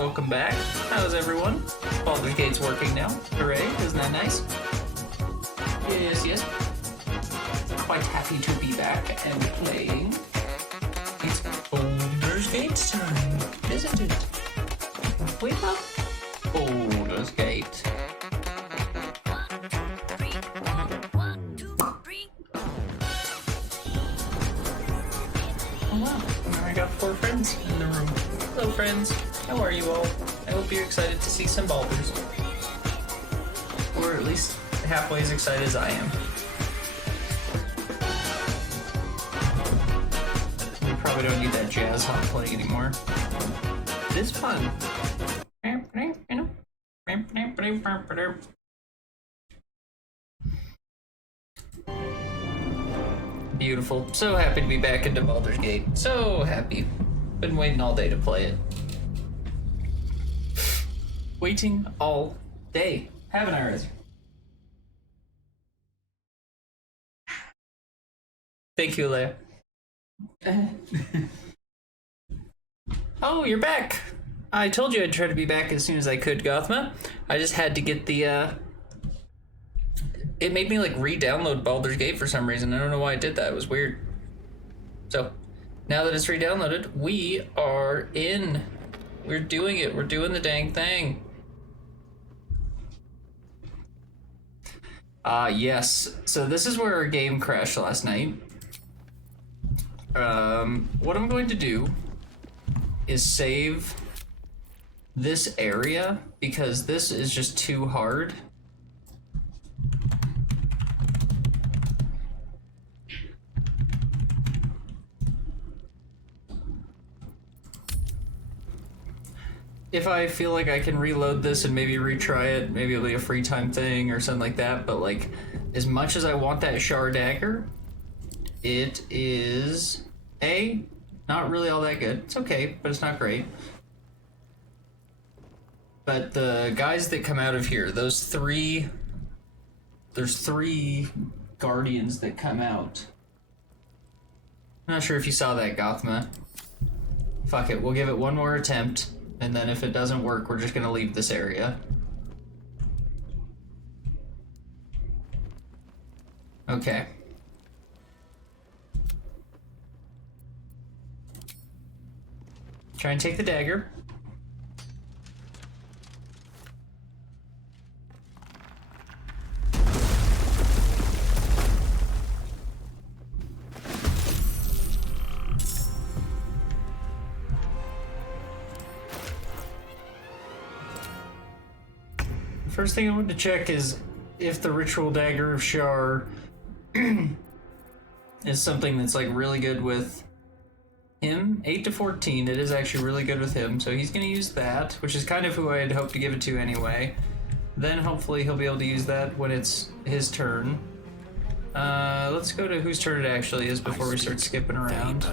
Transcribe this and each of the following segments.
welcome back. How's everyone? Baldur's Gate's working now. Hooray, isn't that nice? Yes, yes. Quite happy to be back and playing. It's Baldur's Gate time, isn't it? We love Baldur's Gate. Oh wow, I got 4 friends in the room. Hello friends, how are you all? I hope you're excited to see some Baldurs. Or at least halfway as excited as I am. We probably don't need that jazz hot playing anymore. It is fun. Beautiful. So happy to be back into Baldur's Gate. So happy. Been waiting all day to play it. Waiting all day. Haven't I, Riz? Thank you, Leia. Oh, you're back! I told you I'd try to be back as soon as I could, Gothma. I just had to get the, It made me, like, re-download Baldur's Gate for some reason. I don't know why I did that. It was weird. So, now that it's re-downloaded, we are in. We're doing it. We're doing the dang thing. Yes. So this is where our game crashed last night. What I'm going to do is save this area because this is just too hard. If I feel like I can reload this and maybe retry it, maybe it'll be a free time thing or something like that, but like, as much as I want that Shard Dagger, it is, not really all that good. It's okay, but it's not great. But the guys that come out of here, there's 3 Guardians that come out. I'm not sure if you saw that, Gothma. Fuck it, we'll give it one more attempt. And then if it doesn't work, we're just gonna leave this area. Okay. Try and take the dagger. First thing I want to check is if the Ritual Dagger of Shar is something that's like really good with him. 8 to 14, it is actually really good with him, so he's going to use that, which is kind of who I had hoped to give it to anyway. Then hopefully he'll be able to use that when it's his turn. Let's go to whose turn it actually is before we start skipping around.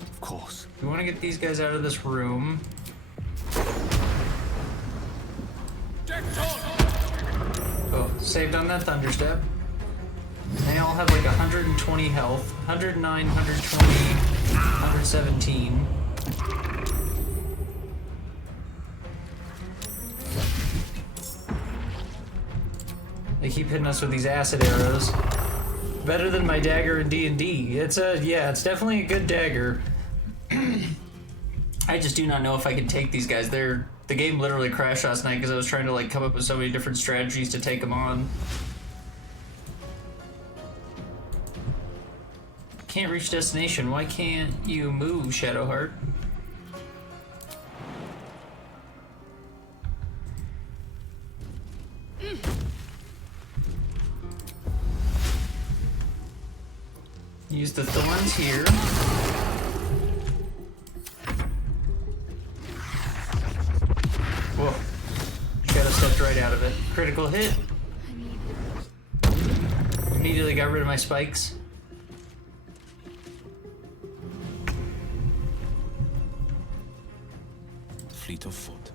Of course. We want to get these guys out of this room. Oh, saved on that Thunderstep. They all have like 120 health. 109, 120, 117. They keep hitting us with these acid arrows. Better than my dagger in D&D. It's definitely a good dagger. I just do not know if I can take these guys. The game literally crashed last night because I was trying to like come up with so many different strategies to take them on. Can't reach destination. Why can't you move, Shadowheart? Use the thorns here. Whoa. Shadow stepped right out of it. Critical hit. Immediately got rid of my spikes. Fleet of foot.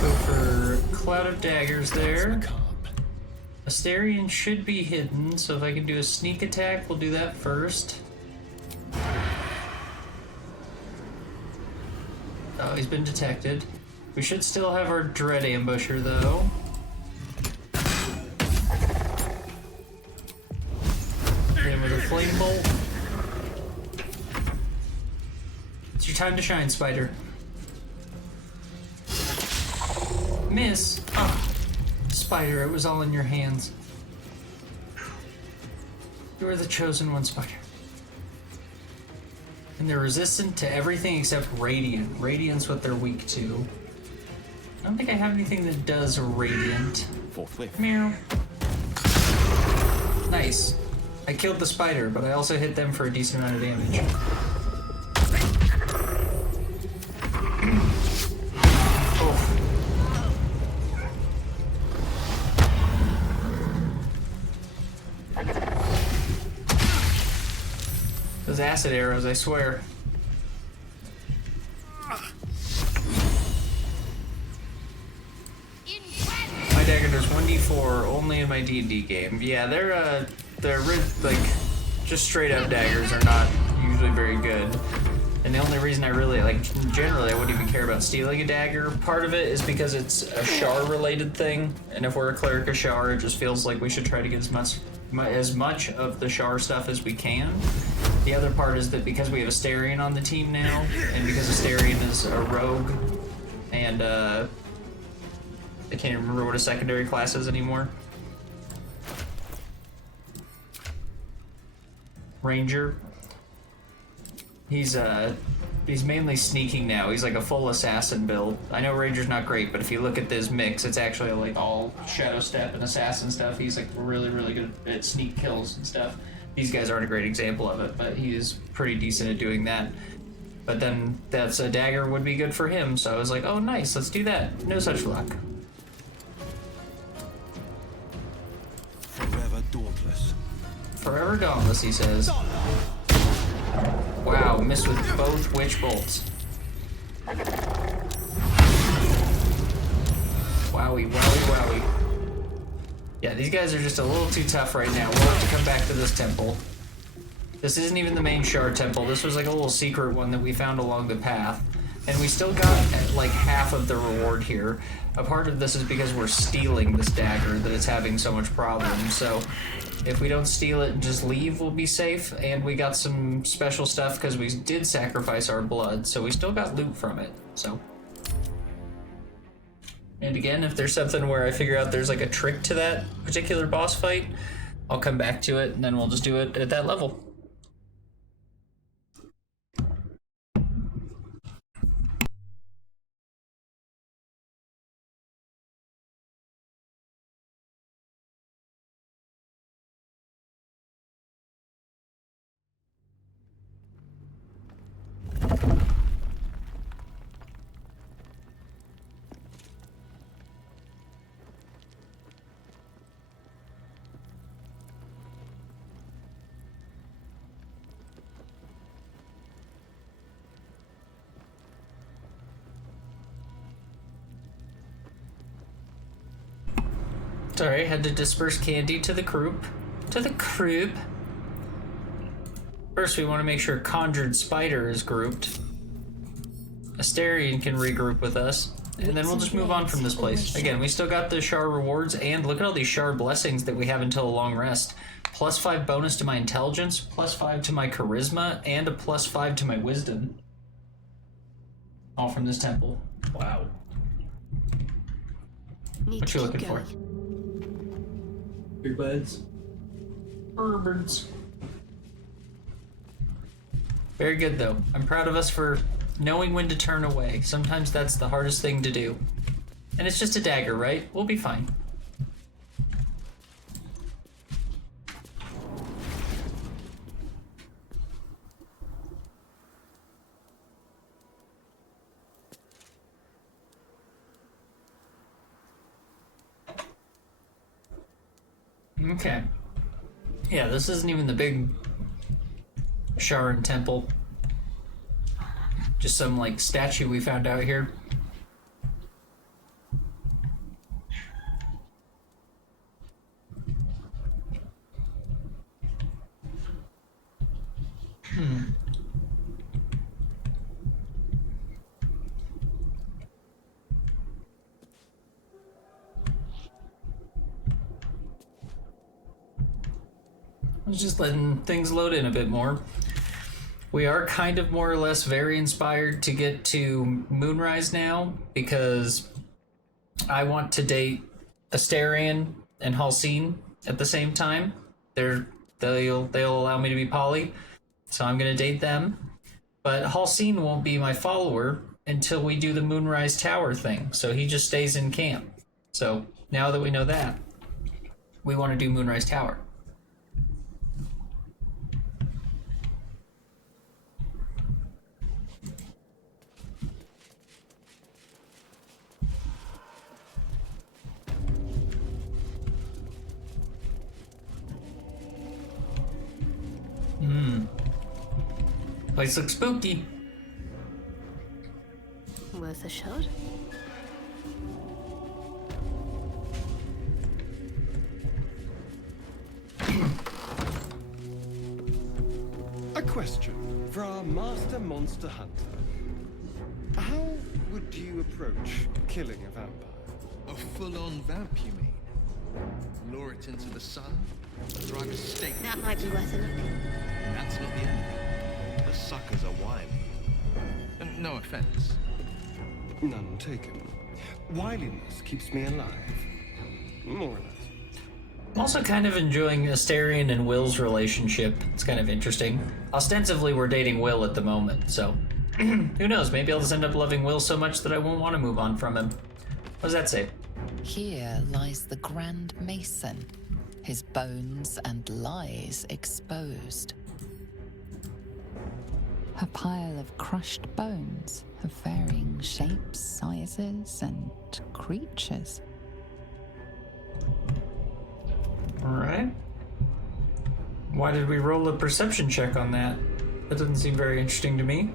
Go for Cloud of Daggers there. Asterion should be hidden, so if I can do a sneak attack, we'll do that first. Oh, he's been detected. We should still have our Dread Ambusher, though. Then with a Flame Bolt. It's your time to shine, Spider. Miss! Oh, Spider, it was all in your hands. You are the chosen one, Spider. And they're resistant to everything except Radiant. Radiant's what they're weak to. I don't think I have anything that does Radiant. Forthwith. Meow. Nice. I killed the spider, but I also hit them for a decent amount of damage. Oh. Those acid arrows, I swear. My dagger does 1d4 only in my D&D game. Yeah, they're like just straight up daggers are not usually very good. And the only reason I really like, generally I wouldn't even care about stealing a dagger. Part of it is because it's a Shar related thing, and if we're a cleric of Shar, it just feels like we should try to get as much of the Shar stuff as we can. The other part is that because we have Asterion on the team now, and because Asterion is a rogue, and I can't remember what a secondary class is anymore. Ranger. He's mainly sneaking now. He's like a full assassin build. I know Ranger's not great, but if you look at this mix, it's actually like all Shadow Step and assassin stuff. He's like really, really good at sneak kills and stuff. These guys aren't a great example of it, but he is pretty decent at doing that. But then that's a dagger would be good for him, so I was like, oh nice, let's do that. No such luck. Forever dauntless. Forever dauntless, he says. Wow, missed with both witch bolts. Wowie, wowie, wowie. Yeah, these guys are just a little too tough right now. We'll have to come back to this temple. This isn't even the main Shard temple. This was like a little secret one that we found along the path. And we still got like half of the reward here. A part of this is because we're stealing this dagger that it's having so much problems. So if we don't steal it and just leave, we'll be safe. And we got some special stuff because we did sacrifice our blood. So we still got loot from it. So. And again, if there's something where I figure out there's like a trick to that particular boss fight, I'll come back to it and then we'll just do it at that level. Sorry, had to disperse candy to the group. To the group. First, we want to make sure Conjured Spider is grouped. Asterion can regroup with us. And then we'll just move on from this place. Again, we still got the Shard rewards, and look at all these Shard blessings that we have until a long rest. +5 bonus to my intelligence, +5 to my charisma, and a +5 to my wisdom. All from this temple. Wow. What you looking for? Big buds. Birds. Very good, though. I'm proud of us for knowing when to turn away. Sometimes that's the hardest thing to do. And it's just a dagger, right? We'll be fine. Okay. Yeah, this isn't even the big Sharon temple. Just some, like, statue we found out here. was just letting things load in a bit more. We are kind of more or less very inspired to get to Moonrise now because I want to date Asterion and Halcyon at the same time. They'll allow me to be poly, so I'm gonna date them. But Halcyon won't be my follower until we do the Moonrise Tower thing, so he just stays in camp. So now that we know that, we want to do Moonrise Tower. Place looks spooky. Worth a shot? A question for our master monster hunter. How would you approach killing a vampire? A full-on vamp, you mean? Lure it into the sun, drive a stake. That might be worth a look. That's not the enemy. The suckers are wily. And no offense. None taken. Wiliness keeps me alive. More or less. I'm also kind of enjoying Asterion and Will's relationship. It's kind of interesting. Ostensibly, we're dating Will at the moment, so who knows? Maybe I'll just end up loving Will so much that I won't want to move on from him. What does that say? Here lies the Grand Mason, his bones and lies exposed. A pile of crushed bones of varying shapes, sizes, and creatures. Alright. Why did we roll a perception check on that? That doesn't seem very interesting to me.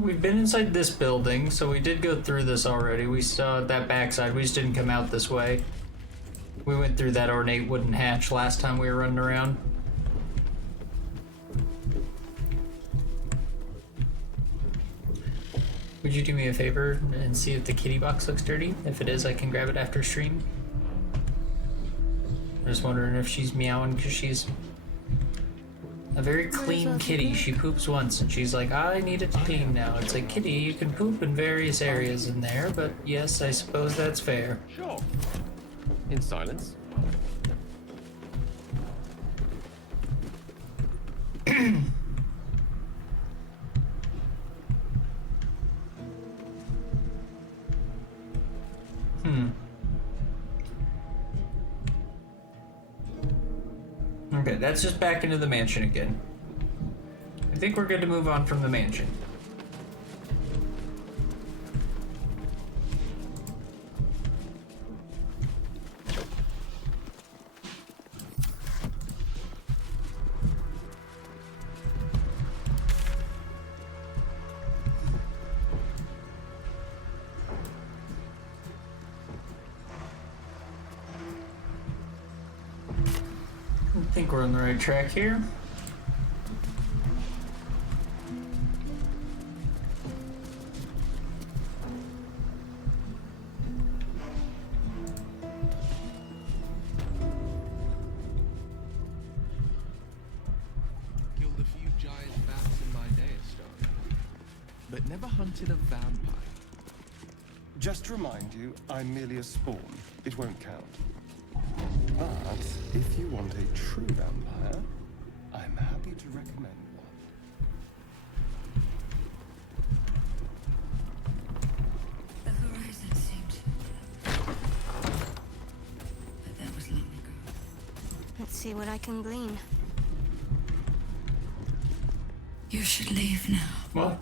We've been inside this building, so we did go through this already. We saw that backside, we just didn't come out this way. We went through that ornate wooden hatch last time we were running around. Would you do me a favor and see if the kitty box looks dirty? If it is, I can grab it after stream. I'm just wondering if she's meowing because she's a very clean kitty. She poops once and she's like, I need it clean now. It's like, kitty, you can poop in various areas in there, but yes, I suppose that's fair. Sure. In silence. Okay, that's just back into the mansion again. I think we're good to move on from the mansion. I think we're on the right track here. Killed a few giant bats in my day, Astar. But never hunted a vampire. Just to remind you, I'm merely a spawn. It won't count. But if you want a true vampire, I'm happy to recommend one. The horizon seemed... But that was long ago. Let's see what I can glean. You should leave now. What?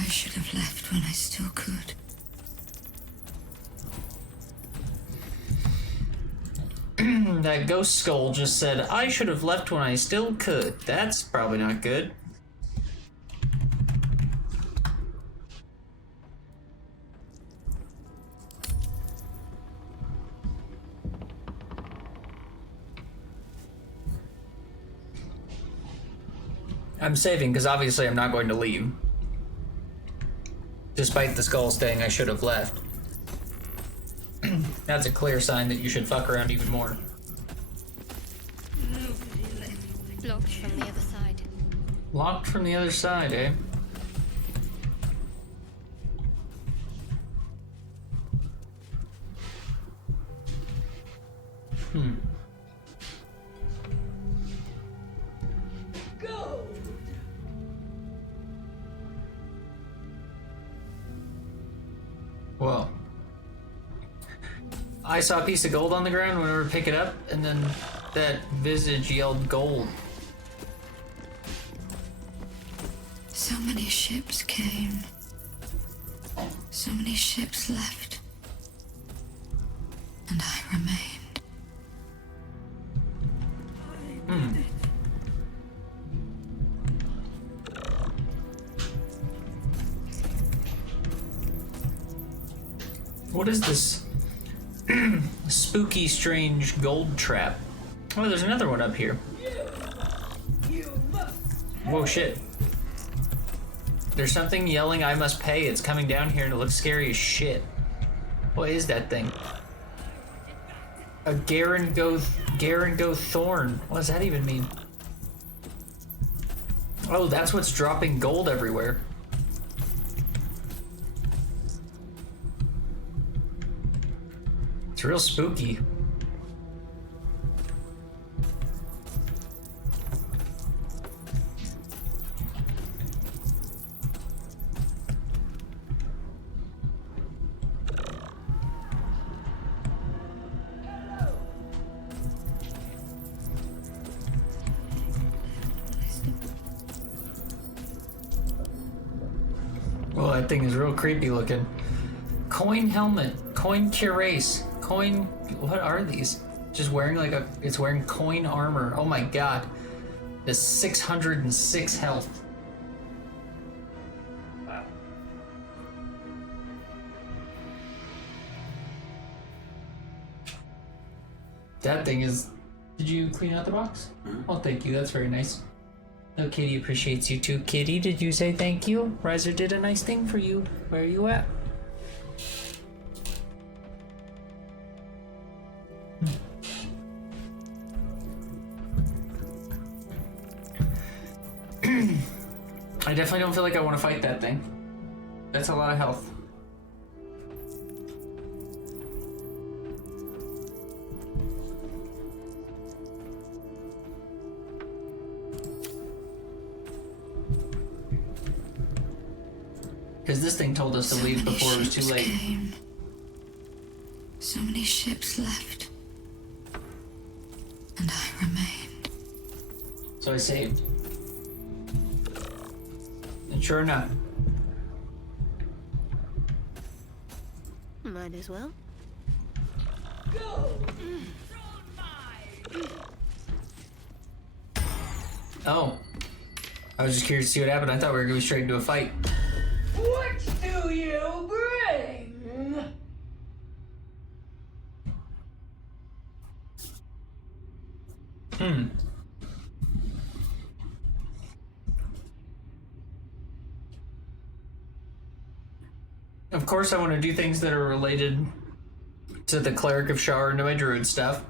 I should have left when I still could. That ghost skull just said, I should have left when I still could. That's probably not good. I'm saving because obviously I'm not going to leave. Despite the skull saying I should have left. That's a clear sign that you should fuck around even more. Blocked from the other side. Locked from the other side, eh? Well, I saw a piece of gold on the ground whenever I pick it up, and then that visage yelled gold. So many ships came. So many ships left. And I remained. What is this spooky, strange gold trap? Oh, there's another one up here. Whoa, shit. There's something yelling, I must pay. It's coming down here and it looks scary as shit. What is that thing? A Garango thorn. What does that even mean? Oh, that's what's dropping gold everywhere. It's real spooky. Oh, that thing is real creepy looking. Coin helmet, coin cuirass, coin. What are these? Just wearing like a. It's wearing coin armor. Oh my god. The 606 health. Wow. That thing is. Did you clean out the box? Oh, thank you. That's very nice. Oh, Kitty appreciates you too. Kitty, did you say thank you? Riser did a nice thing for you. Where are you at? I definitely don't feel like I want to fight that thing. That's a lot of health. Because this thing told us to leave before it was too late. Came. So many ships left. And I remained. So I saved. And sure enough. Might as well. Oh. I was just curious to see what happened. I thought we were going straight into a fight. What do you bring? Of course I want to do things that are related to the Cleric of Shar and to my druid stuff.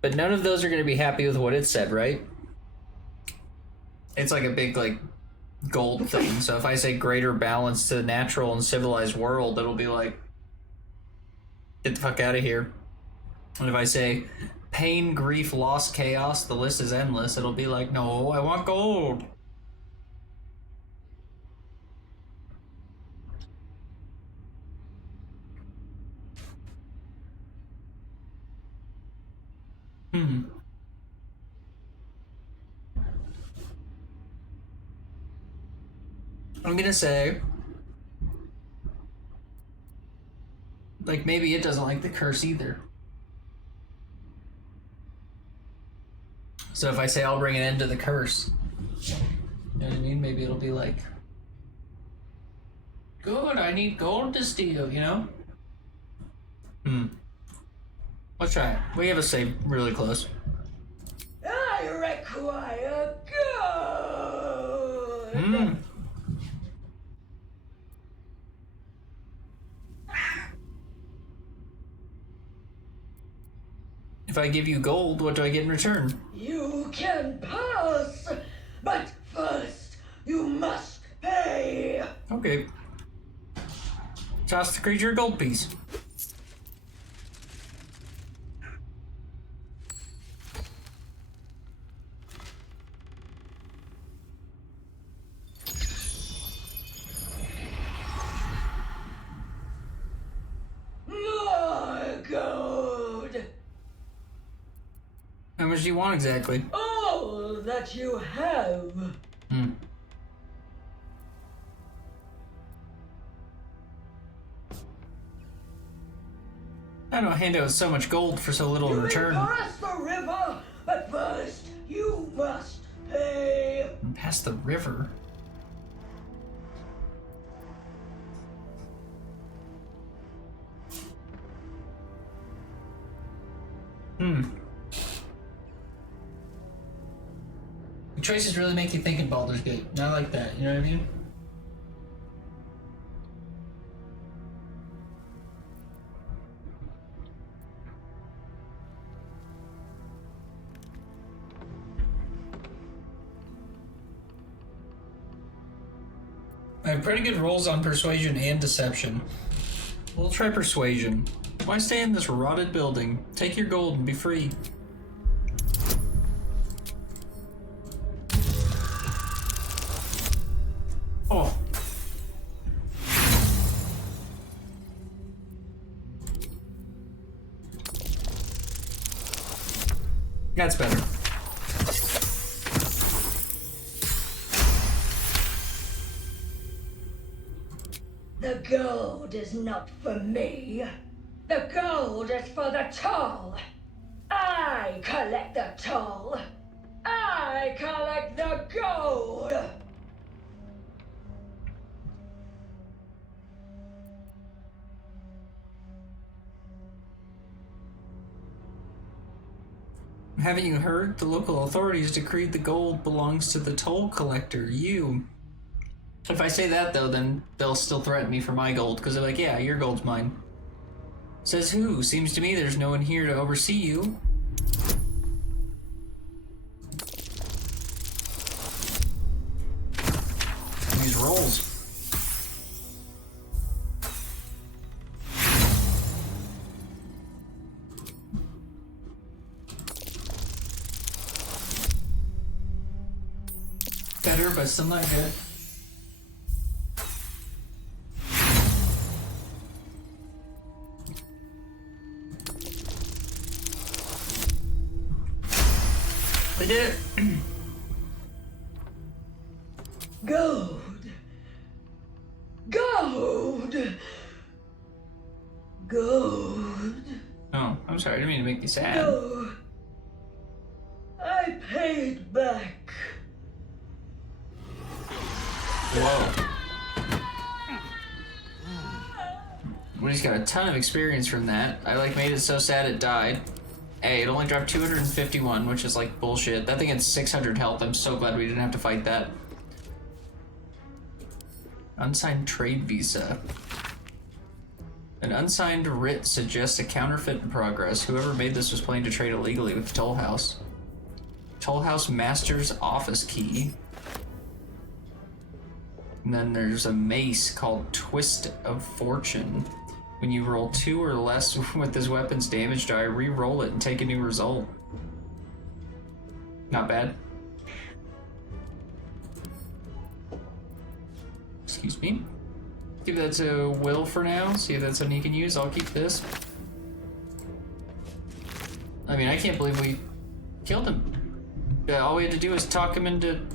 But none of those are going to be happy with what it said, right? It's like a big, like, gold thing. So if I say greater balance to the natural and civilized world, it'll be like, get the fuck out of here. And if I say pain, grief, loss, chaos, the list is endless, it'll be like, no, I want gold. I'm gonna say, like, maybe it doesn't like the curse either. So if I say I'll bring an end to the curse, you know what I mean? Maybe it'll be like, good, I need gold to steal, you know? Let's try it. We have a save really close. I require gold. If I give you gold, what do I get in return? You can pass, but first you must pay. Okay. Toss the creature a gold piece. More gold. How much do you want exactly? All that you have. I don't hand out so much gold for so little in You may return. pass the river, but first you must pay. Past the river? The choices really make you think in Baldur's Gate. Not like that, you know what I mean? I have pretty good rolls on persuasion and deception. We'll try persuasion. Why stay in this rotted building? Take your gold and be free. Oh. That's better. The gold is not for me. The gold is for the toll. I collect the toll. I collect the gold. Haven't you heard? The local authorities decreed the gold belongs to the toll collector, you. If I say that, though, then they'll still threaten me for my gold, because they're like, yeah, your gold's mine. Says who? Seems to me there's no one here to oversee you. These rolls. Better, but still not good. We did it. Gold. Gold. Gold. Oh, I'm sorry. I didn't mean to make you sad. No. I paid back. Whoa. Woody's got a ton of experience from that. I made it so sad it died. Hey, it only dropped 251, which is like bullshit. That thing had 600 health. I'm so glad we didn't have to fight that. Unsigned trade visa. An unsigned writ suggests a counterfeit in progress. Whoever made this was planning to trade illegally with Toll House. Toll House Master's office key. And then there's a mace called Twist of Fortune. When you roll 2 or less with this weapon's damage die, re-roll it and take a new result. Not bad. Excuse me. Give that to Will for now, see if that's something he can use. I'll keep this. I mean, I can't believe we killed him. All we had to do was talk him into...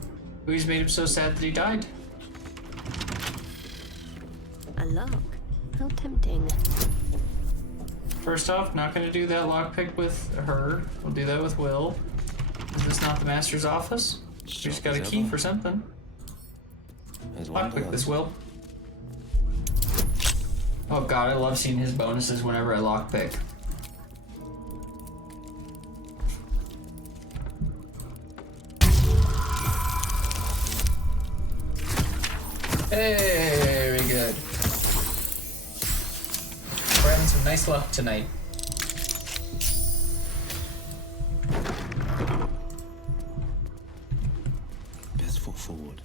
We just made him so sad that he died. A lock? How tempting. First off, not gonna do that lockpick with her. We'll do that with Will. Is this not the master's office? We just got a key for something. Lockpick this, Will. Oh god, I love seeing his bonuses whenever I lockpick. Hey, very good. We're having some nice luck tonight. Best foot forward.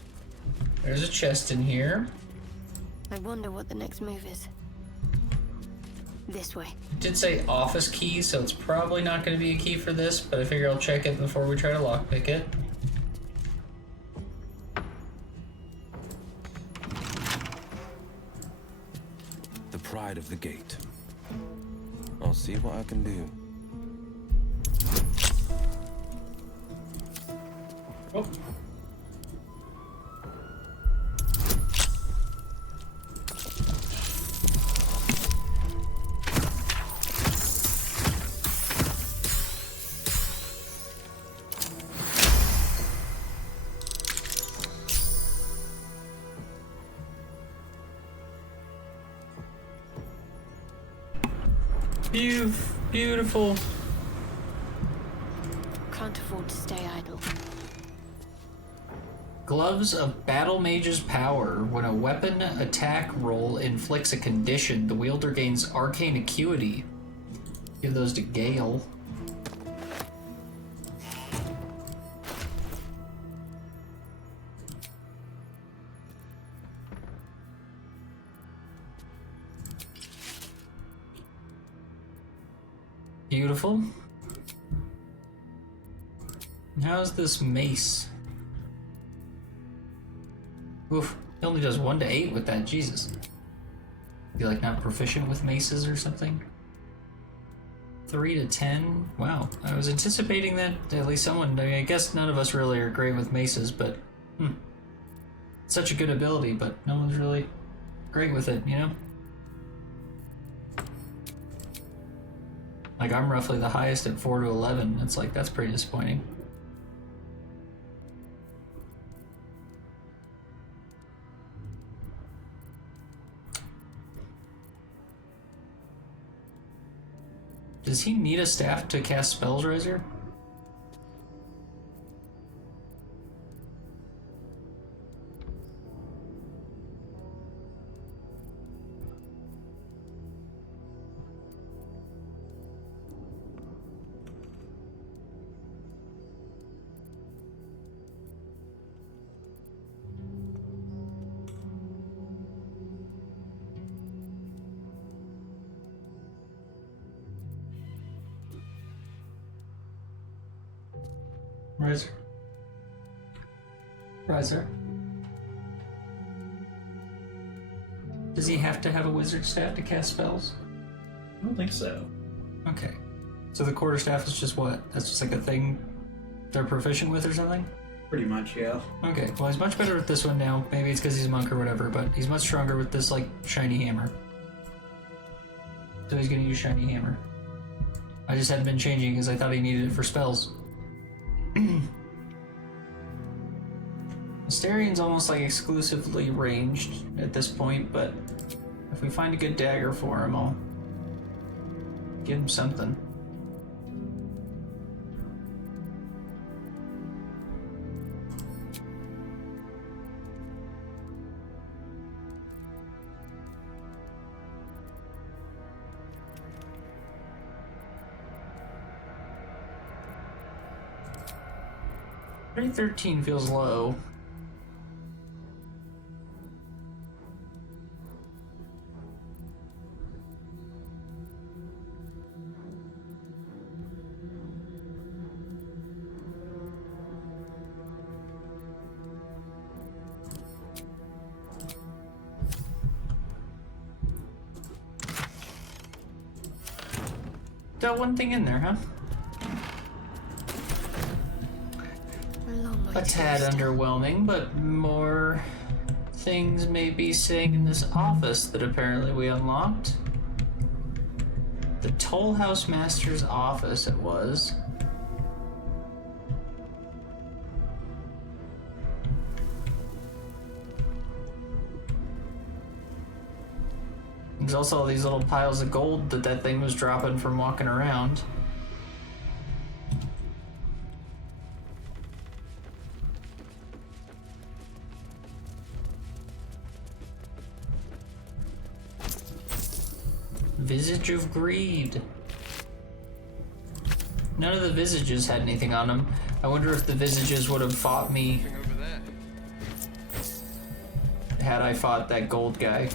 There's a chest in here. I wonder what the next move is. This way. It did say office key, so it's probably not going to be a key for this, but I figure I'll check it before we try to lockpick it. The pride of the gate. I'll see what I can do. Oh. Beautiful. Can't afford to stay idle. Gloves of Battle Mage's Power. When a weapon attack roll inflicts a condition, the wielder gains arcane acuity. Give those to Gale. Beautiful. How's this mace? Oof, he only does 1 to 8 with that, Jesus. Be like not proficient with maces or something? 3 to 10? Wow, I was anticipating that at least someone, I guess none of us really are great with maces, but such a good ability, but no one's really great with it, you know? Like, I'm roughly the highest at 4 to 11. It's like, that's pretty disappointing. Does he need a staff to cast spells, Razor? Riser. Does he have to have a wizard staff to cast spells? I don't think so. Okay. So the quarterstaff is just what? That's just like a thing they're proficient with or something? Pretty much, yeah. Okay, well he's much better with this one now. Maybe it's because he's a monk or whatever, but he's much stronger with this, like, shiny hammer. So he's gonna use shiny hammer. I just hadn't been changing because I thought he needed it for spells. Astarion's almost like exclusively ranged at this point, but if we find a good dagger for him, I'll give him something. $13 feels low. Got one thing in there, huh? A tad underwhelming, but more things may be sitting in this office that apparently we unlocked. The Toll House Master's office it was. There's also all these little piles of gold that thing was dropping from walking around. Visage of Greed. None of the visages had anything on them. I wonder if the visages would have fought me had I fought that gold guy.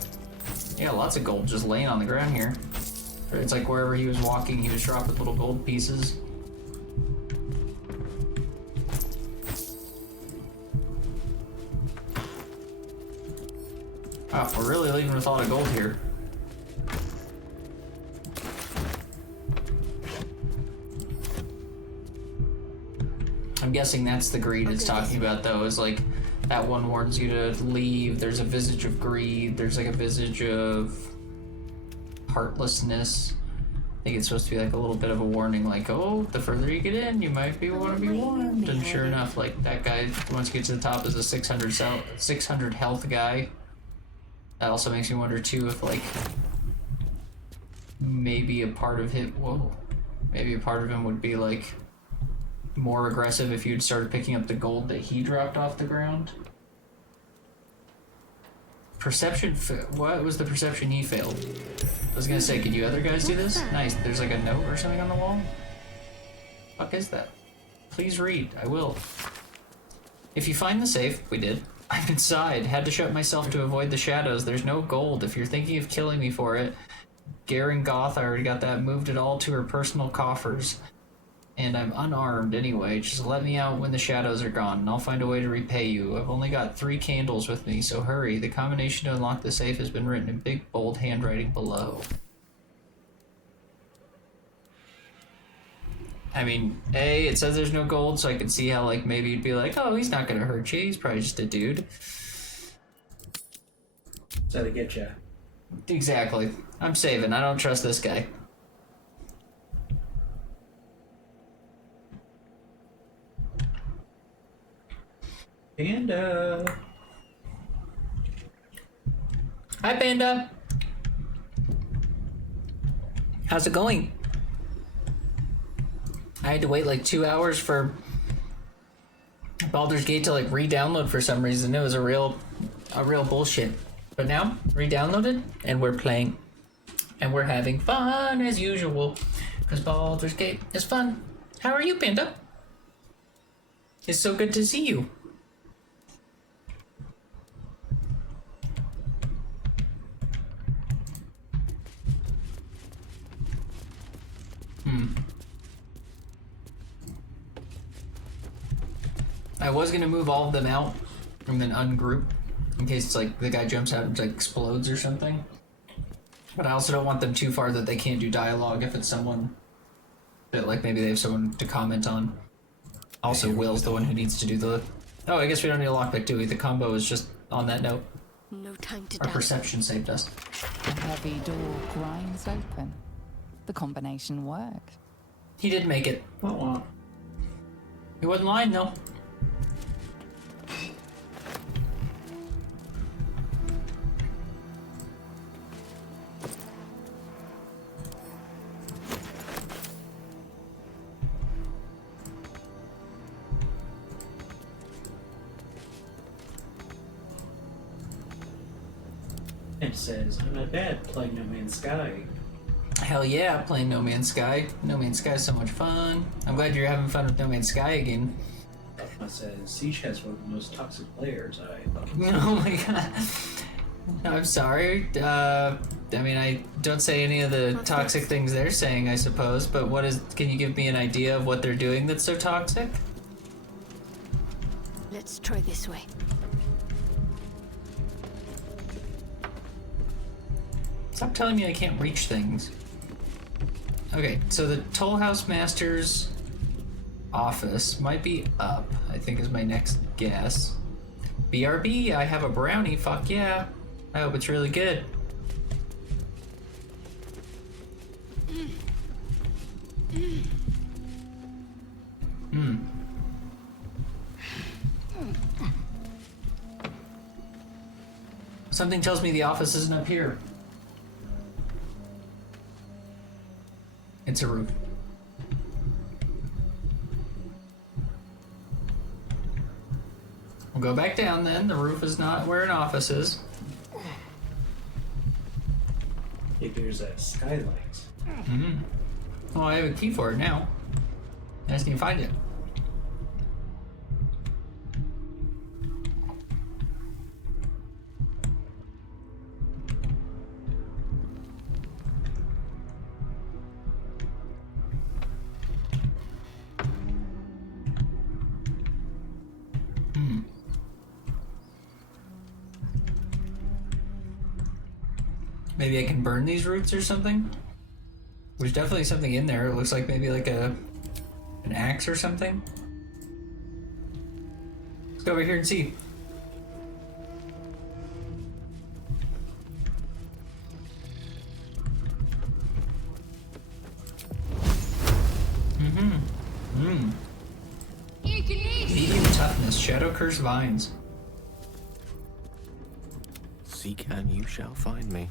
Yeah, lots of gold just laying on the ground here. It's like wherever he was walking, he was dropping little gold pieces. Wow, we're really leaving with a lot of gold here. I'm guessing that's the greed it's talking about, though, is like that one warns you to leave. There's a visage of greed. There's like a visage of heartlessness. I think it's supposed to be like a little bit of a warning, like, oh, the further you get in, you might want to be warned. And sure enough, like that guy, once you get to the top, is a 600 health guy. That also makes me wonder too if like maybe a part of him, maybe a part of him would be like more aggressive if you'd started picking up the gold that he dropped off the ground. Perception, what was the perception he failed? I was gonna say, could you other guys do this? Nice, there's like a note or something on the wall? Fuck is that? Please read, I will. If you find the safe, we did. I'm inside, had to shut myself to avoid the shadows. There's no gold. If you're thinking of killing me for it, Garen Goth, I already got that, moved it all to her personal coffers. And I'm unarmed anyway. Just let me out when the shadows are gone, and I'll find a way to repay you. I've only got 3 candles with me, so hurry. The combination to unlock the safe has been written in big, bold handwriting below. I mean, A, it says there's no gold, so I can see how, like, maybe you'd be like, oh, he's not gonna hurt you. He's probably just a dude. So they get you. Exactly. I'm saving. I don't trust this guy. Panda. Hi, Panda. How's it going? I had to wait like 2 hours for Baldur's Gate to like re-download for some reason. It was a real bullshit. But now, re-downloaded, and we're playing. And we're having fun as usual. Because Baldur's Gate is fun. How are you, Panda? It's so good to see you. I was gonna move all of them out and then ungroup in case it's like the guy jumps out and like explodes or something. But I also don't want them too far that they can't do dialogue if it's someone that like maybe they have someone to comment on. Also, Will's the one who needs to do the... Oh, I guess we don't need a lockpick, do we? The combo is just on that note. No time to Our doubt. perception saved us. The heavy door grinds open. The combination worked. He did make it. Well, He wasn't lying though. it says, I'm not bad playing No Man's Sky. Hell yeah, playing No Man's Sky. No Man's Sky is so much fun. I'm glad you're having fun with No Man's Sky again. It says, Siege has one of the most toxic players. Oh my god. No, I'm sorry. I mean, I don't say any of the toxic things they're saying, I suppose, but what is... Can you give me an idea of what they're doing that's so toxic? Let's try this way. Stop telling me I can't reach things. Okay, so the Toll House Master's office might be up, I think is my next guess. BRB, I have a brownie, fuck yeah. I hope it's really good. Something tells me the office isn't up here. It's a roof. We'll go back down then. The roof is not where an office is. Hey, there's that skylight. Mm-hmm. Well, I have a key for it now. I just need to find it. Maybe I can burn these roots or something? There's definitely something in there. It looks like maybe like an axe or something. Let's go over here and see. Medium toughness, shadow curse vines. Seek and you shall find me.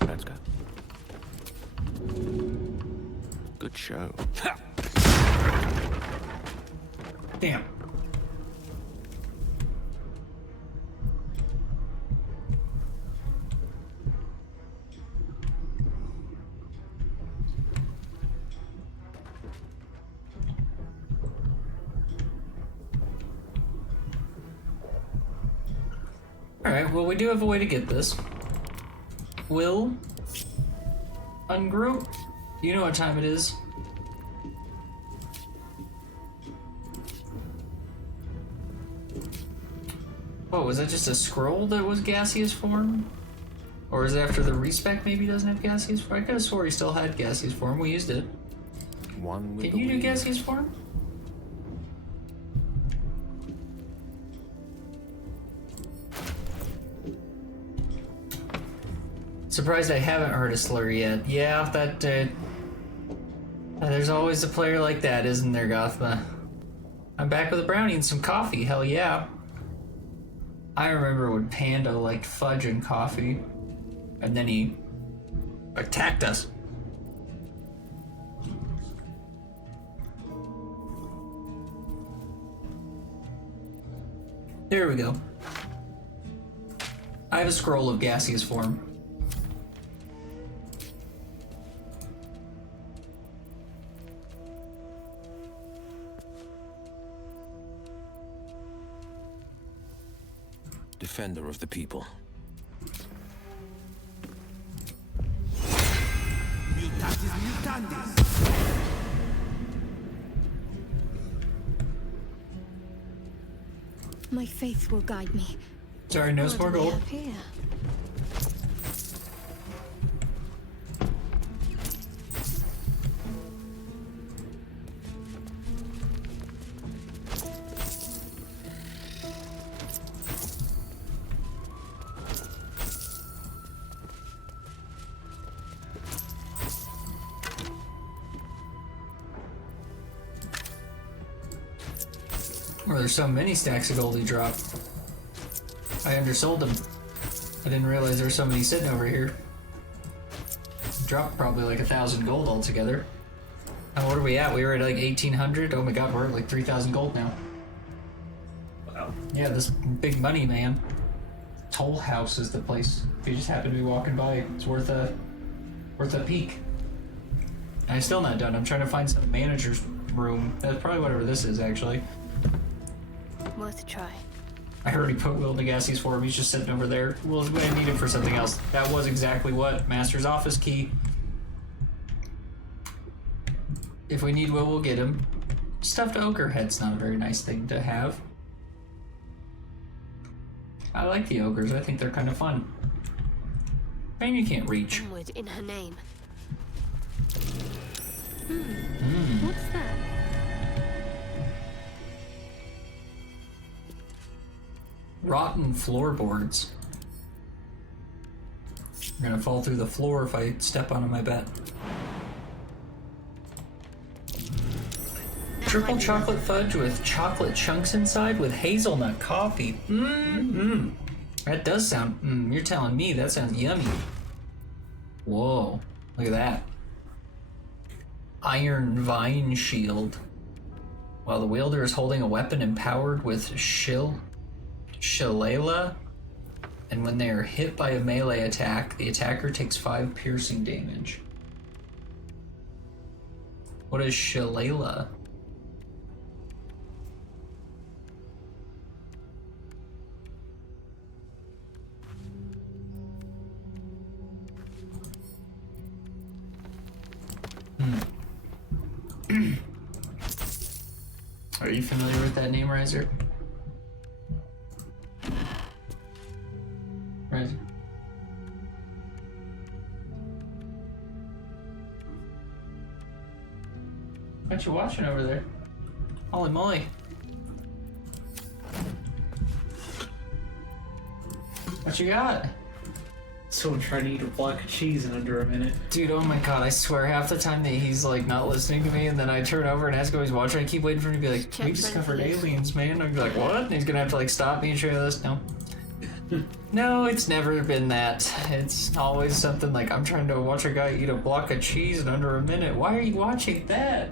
Let's go. Good show. Damn. Alright, well, we do have a way to get this. Will ungroup? You know what time it is. What, was that just a scroll that was gaseous form? Or is it after the respec maybe doesn't have gaseous form? I could have swore he still had gaseous form. We used it. One with Can you do weave. gaseous form? Surprised I haven't heard a slur yet. Yeah, that there's always a player like that, isn't there, Gothma? I'm back with a brownie and some coffee, hell yeah. I remember when Panda liked fudge and coffee, and then he attacked us. There we go. I have a scroll of gaseous form. Defender of the people. My faith will guide me. Sorry, no What more do we gold. have here? Or there's so many stacks of gold he dropped. I undersold them. I didn't realize there were so many sitting over here. Dropped probably like 1,000 gold altogether. And what are we at? We were at like 1,800? Oh my god, we're at like 3,000 gold now. Wow. Yeah, this big money, man. Toll House is the place. If you just happen to be walking by, it's worth a peek. And I'm still not done. I'm trying to find some manager's room. That's probably whatever this is, actually. Worth a try. I heard he put Will Nagassi's for him. He's just sitting over there. Will's going to need it for something else. That was exactly what. Master's office key. If we need Will, we'll get him. Stuffed ochre head's not a very nice thing to have. I like the ogres. I think they're kind of fun. And you can't reach. Onward in her name. What's that? Rotten floorboards. I'm gonna fall through the floor if I step on them, I bet. Triple chocolate fudge with chocolate chunks inside with hazelnut coffee. That does sound, you're telling me that sounds yummy. Whoa, look at that. Iron Vine Shield. While the wielder is holding a weapon empowered with Shillelagh, and when they are hit by a melee attack, the attacker takes 5 piercing damage. What is Shillelagh? Are you familiar with that name, Riser? Riser? What you watching over there? Holy moly. What you got? Someone trying to eat a block of cheese in under a minute. Dude, oh my god, I swear half the time that he's like not listening to me and then I turn over and ask him he's watching, I keep waiting for him to be like, we discovered aliens, man. I'd be like, what? And he's gonna have to like stop me and show you this. No. No, it's never been that. It's always something like, I'm trying to watch a guy eat a block of cheese in under a minute. Why are you watching that?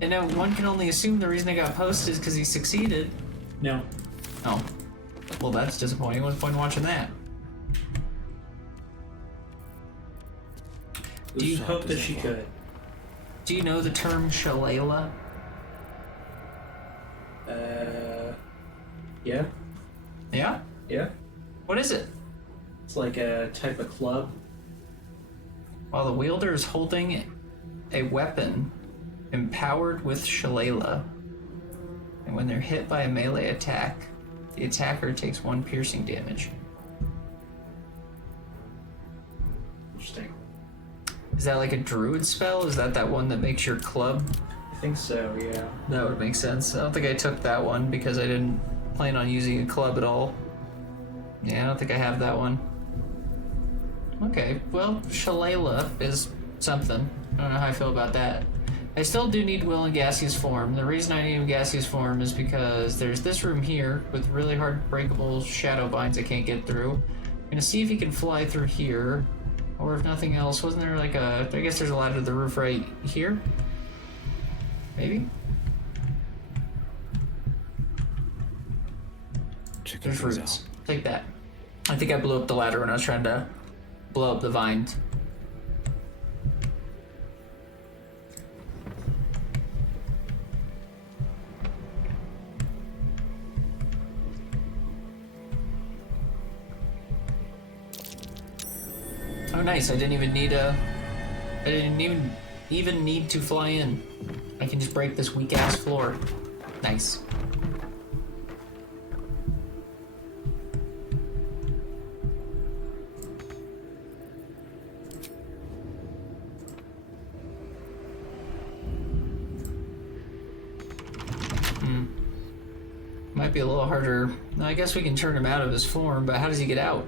And now one can only assume the reason it got posted is because he succeeded. No. Oh. Well, that's disappointing. What's the point in watching that? Do you hope that she could? Do you know the term Shillelagh? Yeah. Yeah? Yeah. What is it? It's like a type of club. While the wielder is holding a weapon empowered with Shillelagh, and when they're hit by a melee attack, the attacker takes 1 piercing damage. Interesting. Is that like a druid spell? Is that one that makes your club? I think so, yeah. That would make sense. I don't think I took that one because I didn't plan on using a club at all. Yeah, I don't think I have that one. Okay, well, Shillelagh is something. I don't know how I feel about that. I still do need Will in gaseous form. The reason I need him in gaseous form is because there's this room here with really hard breakable shadow vines I can't get through. I'm gonna see if he can fly through here, or if nothing else, wasn't there like a, I guess there's a ladder to the roof right here? Maybe? There's roots. Take that. I think I blew up the ladder when I was trying to blow up the vines. Oh, nice. I didn't even need need to fly in. I can just break this weak ass floor. Nice. Might be a little harder. I guess we can turn him out of his form, but how does he get out?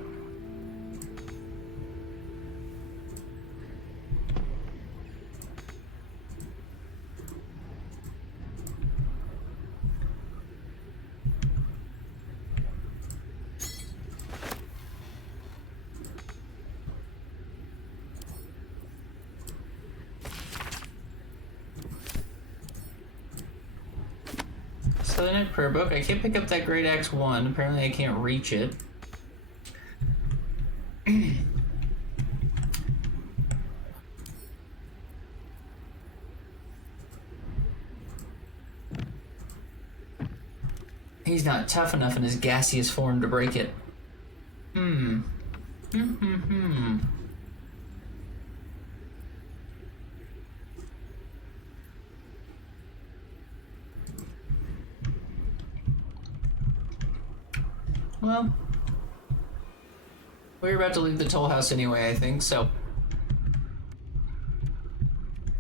Southern Prayer Book. I can't pick up that Great Axe 1. Apparently I can't reach it. He's not tough enough in his gaseous form to break it. Well, we're about to leave the toll house anyway, I think, so.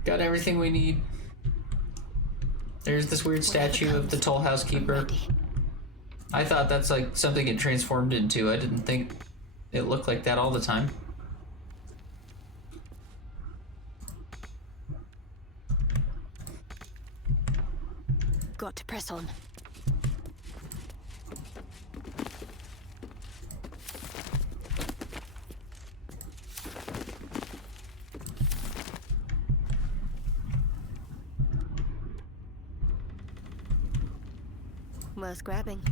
Got everything we need. There's this weird statue of the toll house keeper. I thought that's like something it transformed into. I didn't think it looked like that all the time. Got to press on. Worth grabbing.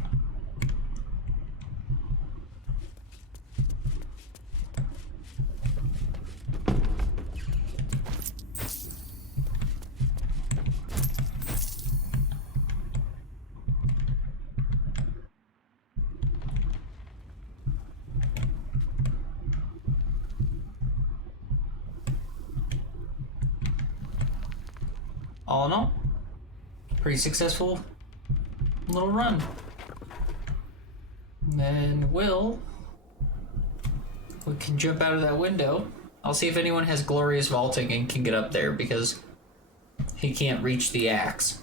All in all, pretty successful little run. And then we can jump out of that window. I'll see if anyone has glorious vaulting and can get up there because he can't reach the axe.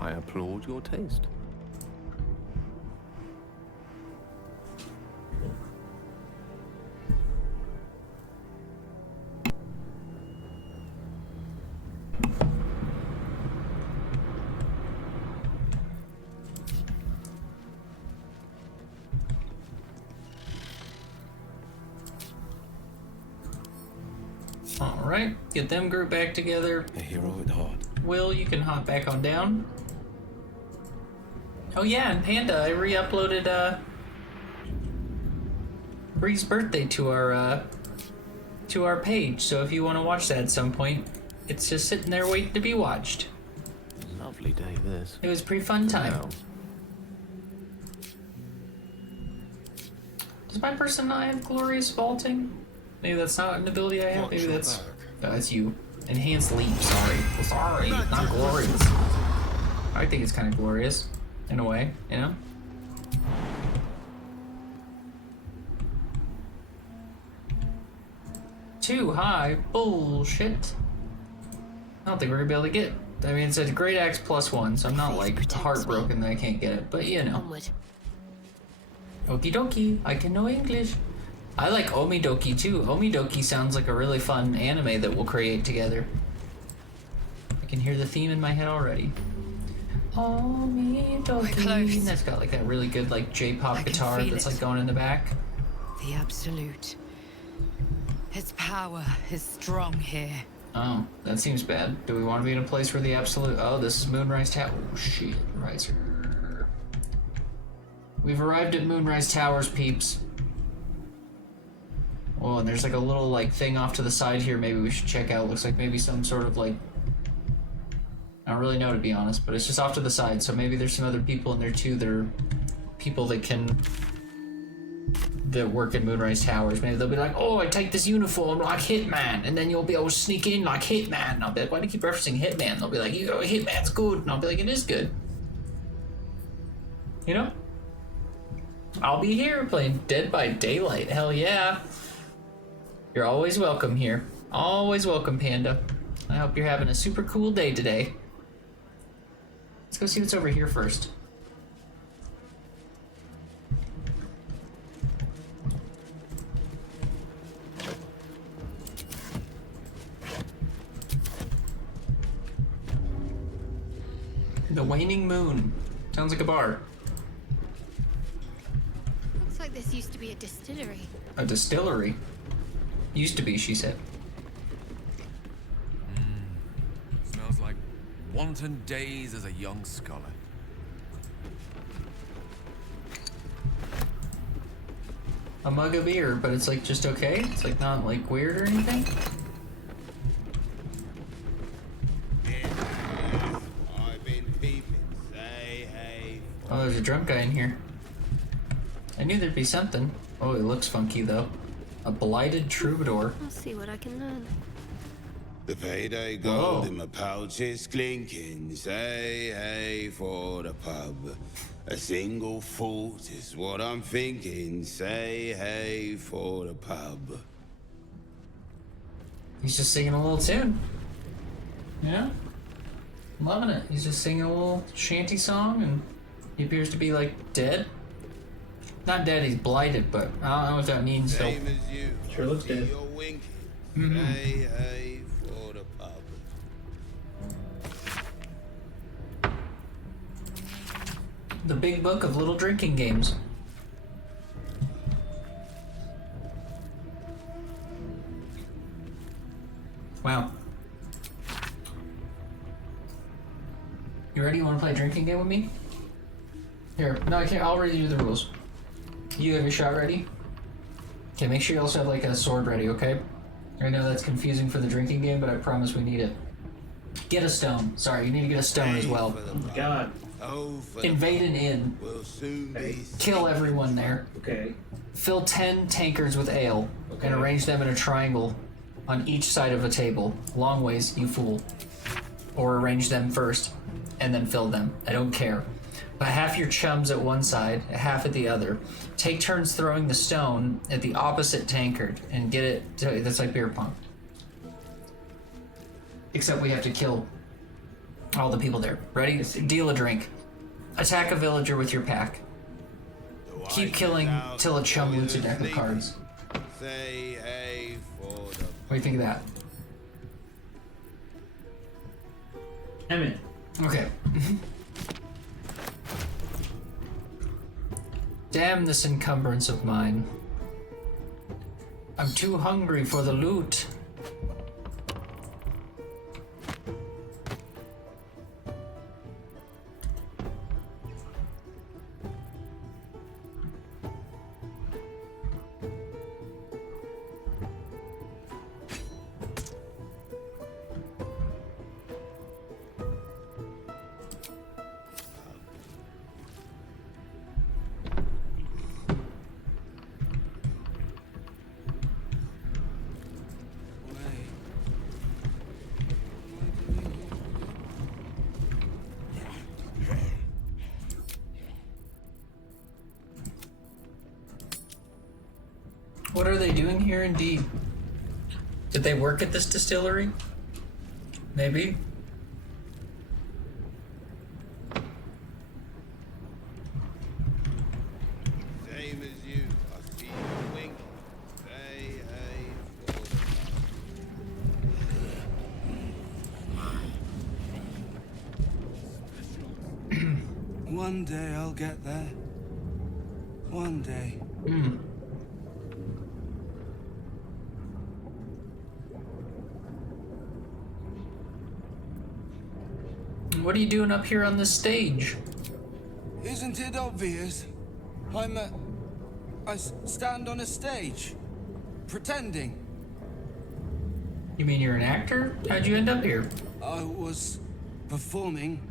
I applaud your taste. Alright, get them grouped back together. A hero at heart. Will, you can hop back on down. Oh yeah, and Panda, I re-uploaded Bree's birthday to our page, so if you want to watch that at some point, it's just sitting there waiting to be watched. Lovely day this. It was a pretty fun time. Wow. Does my person not have glorious vaulting? Maybe that's not an ability I have. Maybe that's... No, that's you. Enhanced leap, sorry, not glorious. I think it's kind of glorious, in a way, you know? Too high, bullshit. I don't think we're gonna be able to get... I mean, it's a great axe +1, so I'm not, like, heartbroken that I can't get it, but, you know. Onward. Okie dokie, I can know English. I like Omidoki too. Omidoki sounds like a really fun anime that we'll create together. I can hear the theme in my head already. Omidoki. That's got like that really good like J-pop guitar that's like going in the back. The absolute. Its power is strong here. Oh, that seems bad. Do we want to be in a place where the absolute... Oh, this is Moonrise Tower. Oh shit, Riser. We've arrived at Moonrise Towers, peeps. Oh, and there's like a little like thing off to the side here maybe we should check out. Looks like maybe some sort of like... I don't really know, to be honest, but it's just off to the side, so maybe there's some other people in there too that are people that can... that work in Moonrise Towers. Maybe they'll be like, oh, I take this uniform like Hitman, and then you'll be able to sneak in like Hitman. And I'll be like, why do you keep referencing Hitman? They'll be like, you know, Hitman's good. And I'll be like, it is good. You know? I'll be here playing Dead by Daylight. Hell yeah. You're always welcome here. Always welcome, Panda. I hope you're having a super cool day today. Let's go see what's over here first. The Waning Moon. Sounds like a bar. Looks like this used to be a distillery. A distillery? Used to be, she said. Smells like wanton days as a young scholar. A mug of beer, but it's like just okay? It's like not like weird or anything? Oh, there's a drunk guy in here. I knew there'd be something. Oh, it looks funky though. A blighted troubadour. I'll see what I can learn. The payday gold in my pouch is clinking. Say hey for the pub. A single thought is what I'm thinking. Say hey for the pub. He's just singing a little tune. Yeah? Loving it. He's just singing a little shanty song and he appears to be like dead. Not dead, he's blighted, but I don't know what that means, though. Same as you. Sure looks dead. You're winking. Hey, hey, for the pub. The Big Book of Little Drinking Games. Wow. You ready? You want to play a drinking game with me? Here. No, I can't. I'll read you the rules. You have your shot ready? Okay, make sure you also have like a sword ready, okay? I know that's confusing for the drinking game, but I promise we need it. Get a stone. Sorry, you need to get a stone as well. Oh my god. Invade an inn. Kill everyone there. Okay. Fill 10 tankards with ale and arrange them in a triangle on each side of a table. Long ways, you fool. Or arrange them first and then fill them. I don't care. But half your chums at one side, half at the other. Take turns throwing the stone at the opposite tankard and get it to, that's like beer pong. Except we have to kill all the people there. Ready? Deal a drink. Attack a villager with your pack. Keep killing till a chum loots a deck of cards. Say hey for the... What do you think of that? I'm in. Okay. Damn this encumbrance of mine. I'm too hungry for the loot. What are they doing here indeed? Did they work at this distillery? Maybe? Same as you. I see you wink. Say hey for the pub. One day I'll get there. One day. What are you doing up here on this stage? Isn't it obvious? I stand on a stage, pretending. You mean you're an actor? How'd you end up here? I was performing,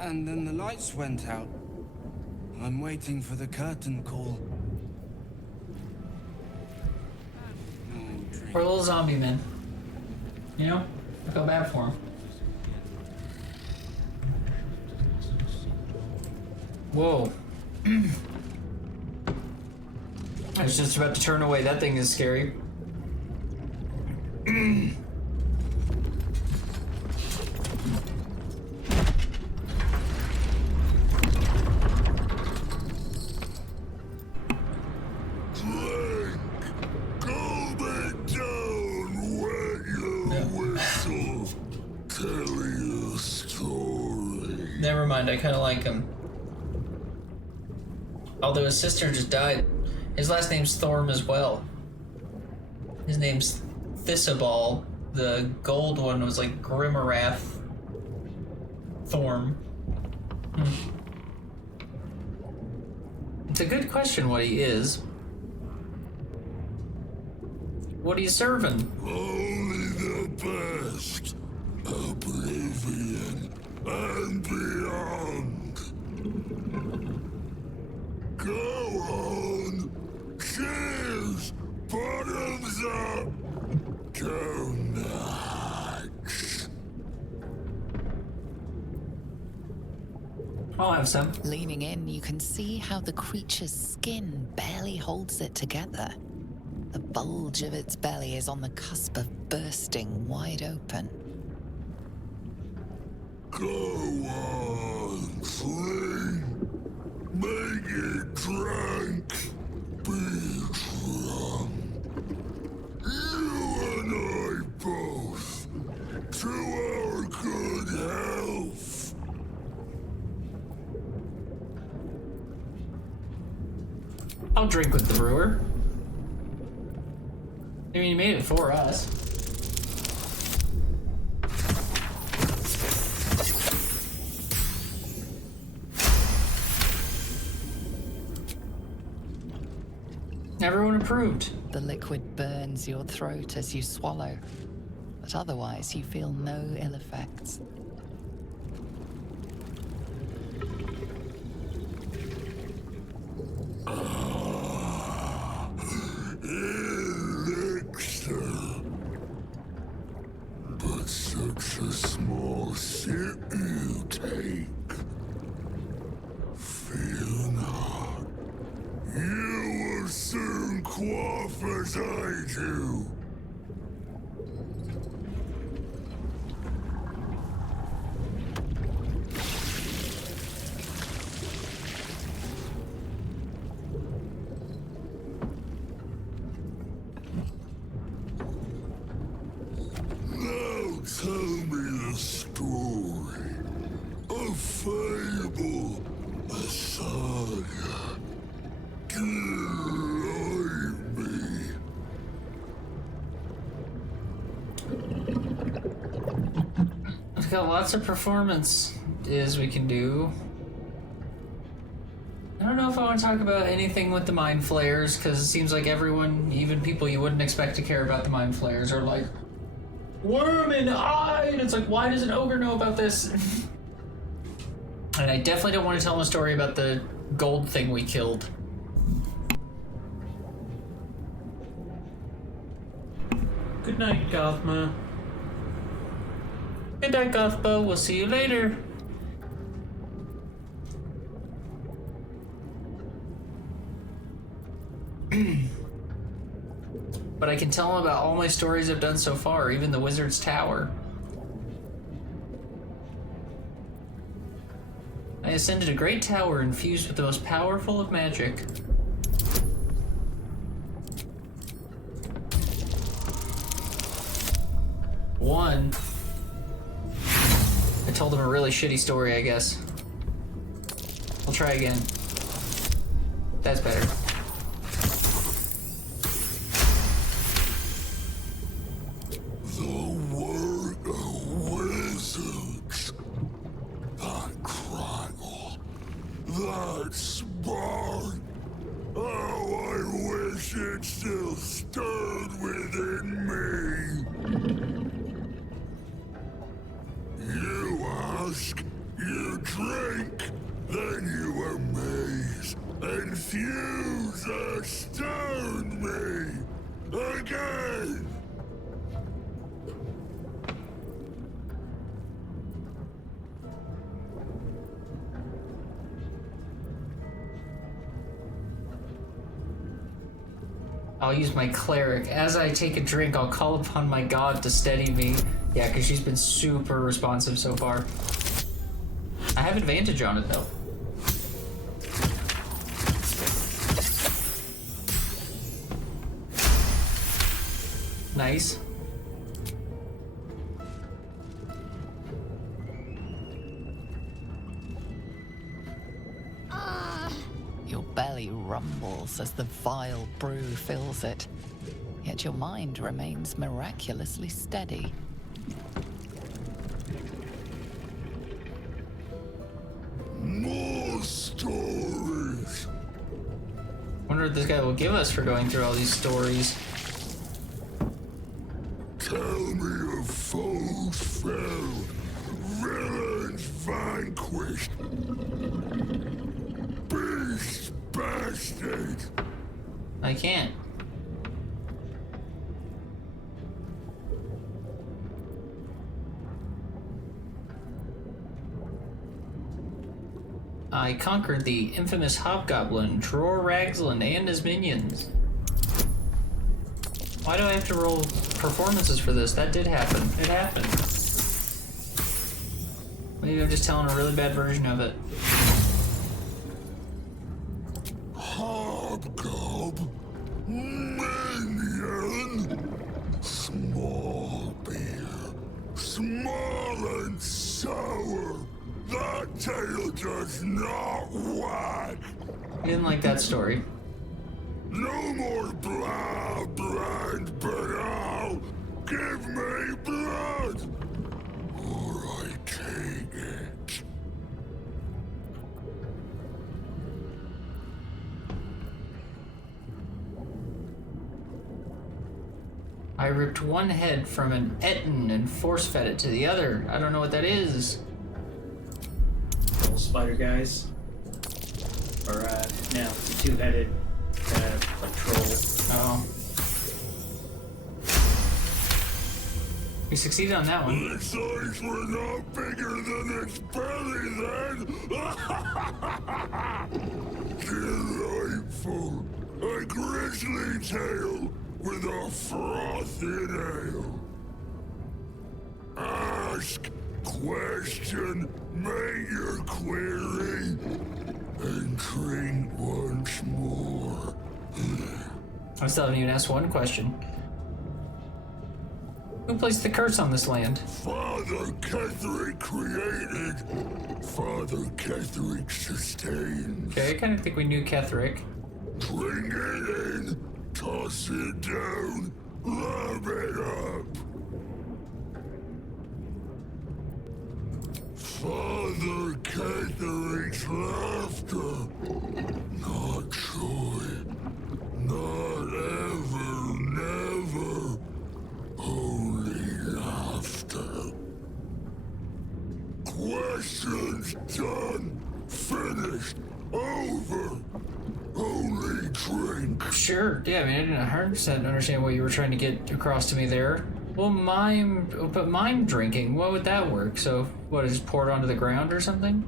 and then the lights went out. I'm waiting for the curtain call. Poor little zombie man. You know? I feel bad for him. Whoa. I was just about to turn away. That thing is scary. Never mind, I kind of like him. Although his sister just died. His last name's Thorm as well. His name's Thisabal. The gold one was like Grimarath Thorm. It's a good question what he is. What are you serving? Only the best. Oblivion and beyond. Go on. Cheers. Bottoms up. Go nuts. I'll have some. Leaning in, you can see how the creature's skin barely holds it together. The bulge of its belly is on the cusp of bursting wide open. Go on, clean. Make it drunk. Be drunk. You and I both. To our good health. I'll drink with the brewer. I mean, you made it for us. Everyone approved. The liquid burns your throat as you swallow, but otherwise you feel no ill effects. Elixir. But such a small sip you take. Fear not. You will soon quaff as I do. Now tell me the story. A fable, a saga. Guide me. We've got lots of performances we can do. I don't know if I want to talk about anything with the mind flayers, because it seems like everyone, even people you wouldn't expect to care about the mind flayers, are like, worm and eye! And it's like, why does an ogre know about this? And I definitely don't want to tell them a story about the gold thing we killed. Good night, Gothma. Good night, Gothbo. We'll see you later. But I can tell them about all my stories I've done so far, even the Wizard's Tower. I ascended a great tower infused with the most powerful of magic. One, I told them a really shitty story, I guess. We'll try again. That's better. The work of wizards. That crackle. That spark. Oh, I wish it still stirred within me. You ask, you drink, then you amaze, infuse, astound me. Again. I'll use my cleric. As I take a drink, I'll call upon my god to steady me. Yeah, because she's been super responsive so far. I have advantage on it, though. Nice. Your belly rumbles as the vile brew fills it, yet your mind remains miraculously steady. More stories. Wonder what this guy will give us for going through all these stories. Tell me of foes fell, villains vanquished, beast bastard. I can't. I conquered the infamous Hobgoblin, Dror Ragsland, and his minions. Why do I have to roll performances for this? That did happen. It happened. Maybe I'm just telling a really bad version of it. small and sour. That tail does not wag. I didn't like that story. No more blah, blood, but I'll give me blood, or I take it. I ripped one head from an Etten and force-fed it to the other. I don't know what that is. Little spider guys. Or, no, two-headed, like troll. Oh. We succeeded on that one. Its eyes were not bigger than its belly then. Delightful. A grizzly tail with a frothy nail. Ask, question, make your query, and drink once more. I still haven't even asked one question. Who placed the curse on this land? Father Ketherick created. Father Ketherick sustains. Okay, I kind of think we knew Ketherick. Bring it in, toss it down, love it up. Father Ketherick's laughter, not joy, not ever, never, only laughter. Questions done, finished, over. Only drink. Sure, yeah, I mean, I didn't 100% understand what you were trying to get across to me there. Well, but mime drinking, what would that work? So, what, is it poured onto the ground or something?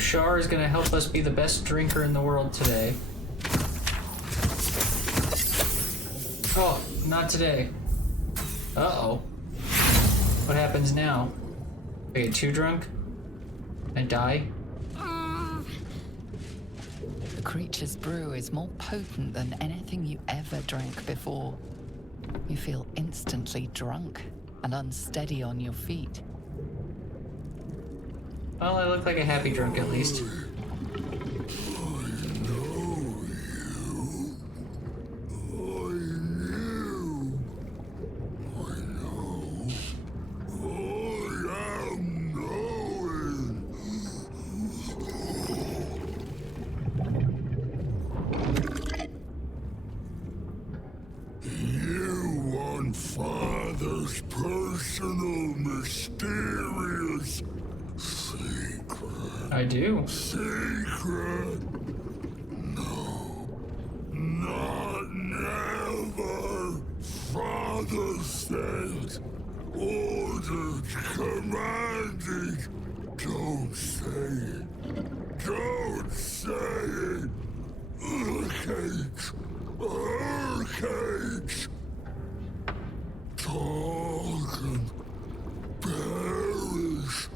Shar is gonna help us be the best drinker in the world today. Oh, not today. Uh-oh. What happens now? I get too drunk? I die? The creature's brew is more potent than anything you ever drank before. You feel instantly drunk and unsteady on your feet. Well, I look like a happy drunk at least. Father's personal, mysterious secret. I do. Secret? No. Not never. Father said, ordered, commanded. Don't say it. Don't say it. Urcage. Urcage. Talk and perish,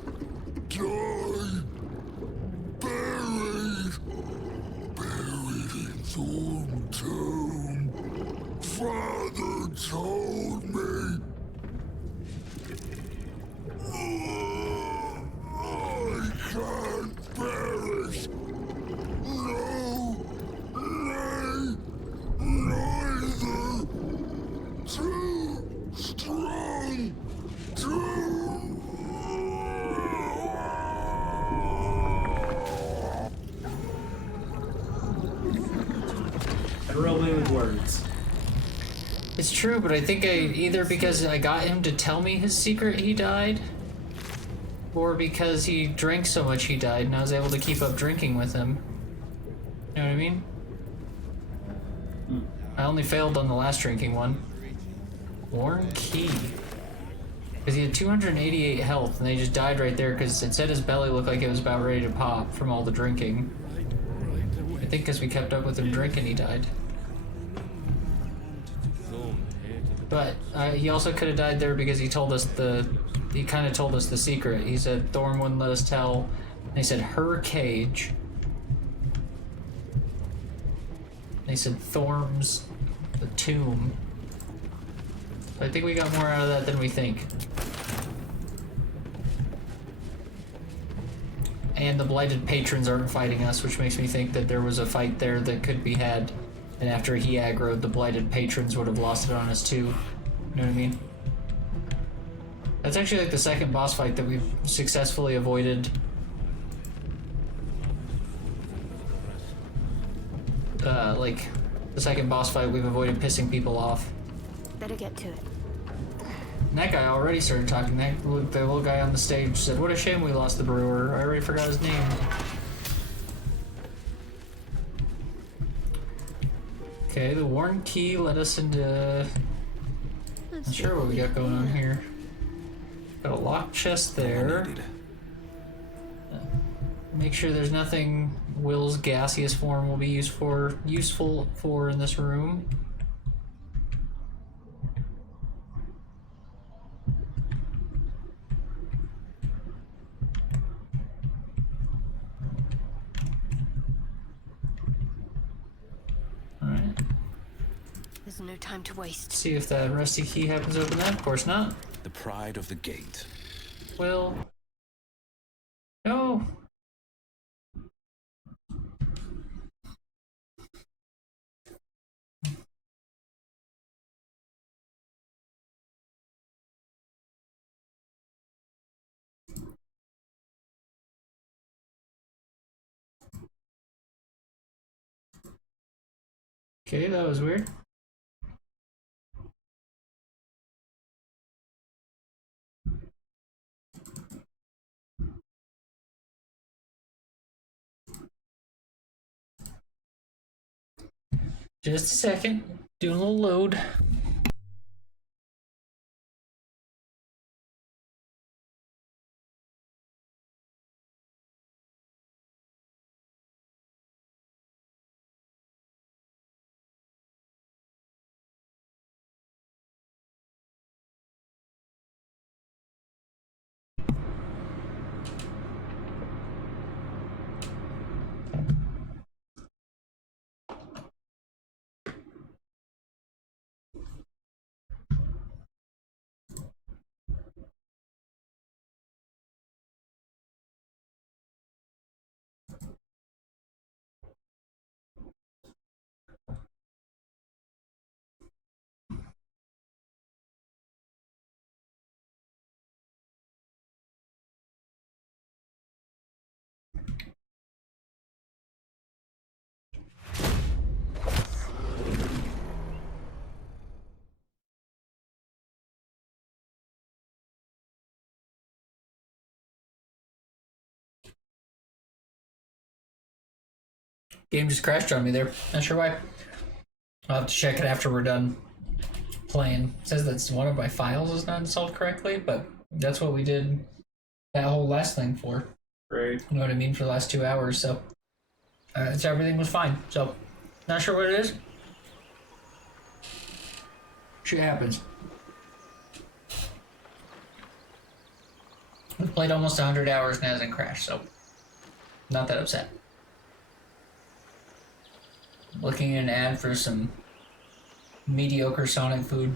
die, buried in Thorn Tomb. Father told me. I can't perish. No, nay, neither. Too strong. Throw me with words. It's true, but I think either because I got him to tell me his secret he died, or because he drank so much he died and I was able to keep up drinking with him. You know what I mean? I only failed on the last drinking one. Worn Key. Because he had 288 health and they just died right there because it said his belly looked like it was about ready to pop from all the drinking. I think because we kept up with him drinking he died. Thorn here to the But he also could have died there because he told us he kind of told us the secret. He said Thorm wouldn't let us tell. And he said her cage. And he said Thorm's the tomb. So I think we got more out of that than we think. And the blighted patrons aren't fighting us, which makes me think that there was a fight there that could be had. And after he aggroed, the blighted patrons would have lost it on us too. You know what I mean? That's actually like the second boss fight that we've successfully avoided. Like, the second boss fight we've avoided pissing people off. Better get to it. And that guy already started talking. The little guy on the stage said, "What a shame we lost the brewer. I already forgot his name." Okay, the worn key led us into... Not sure what we got going on here. Got a locked chest there. Make sure there's nothing Will's gaseous form will be useful for in this room. Alright. There's no time to waste. See if that rusty key happens to open that. Of course not. The pride of the gate. Will. No. Okay, that was weird. Just a second. Doing a little load. Game just crashed on me there. Not sure why. I'll have to check it after we're done playing. It says that one of my files is not installed correctly, but that's what we did that whole last thing for. Right. You know what I mean? For the last 2 hours, so everything was fine. So, not sure what it is. Shit happens. We played almost 100 hours and it hasn't crashed, so not that upset. Looking at an ad for some mediocre Sonic food.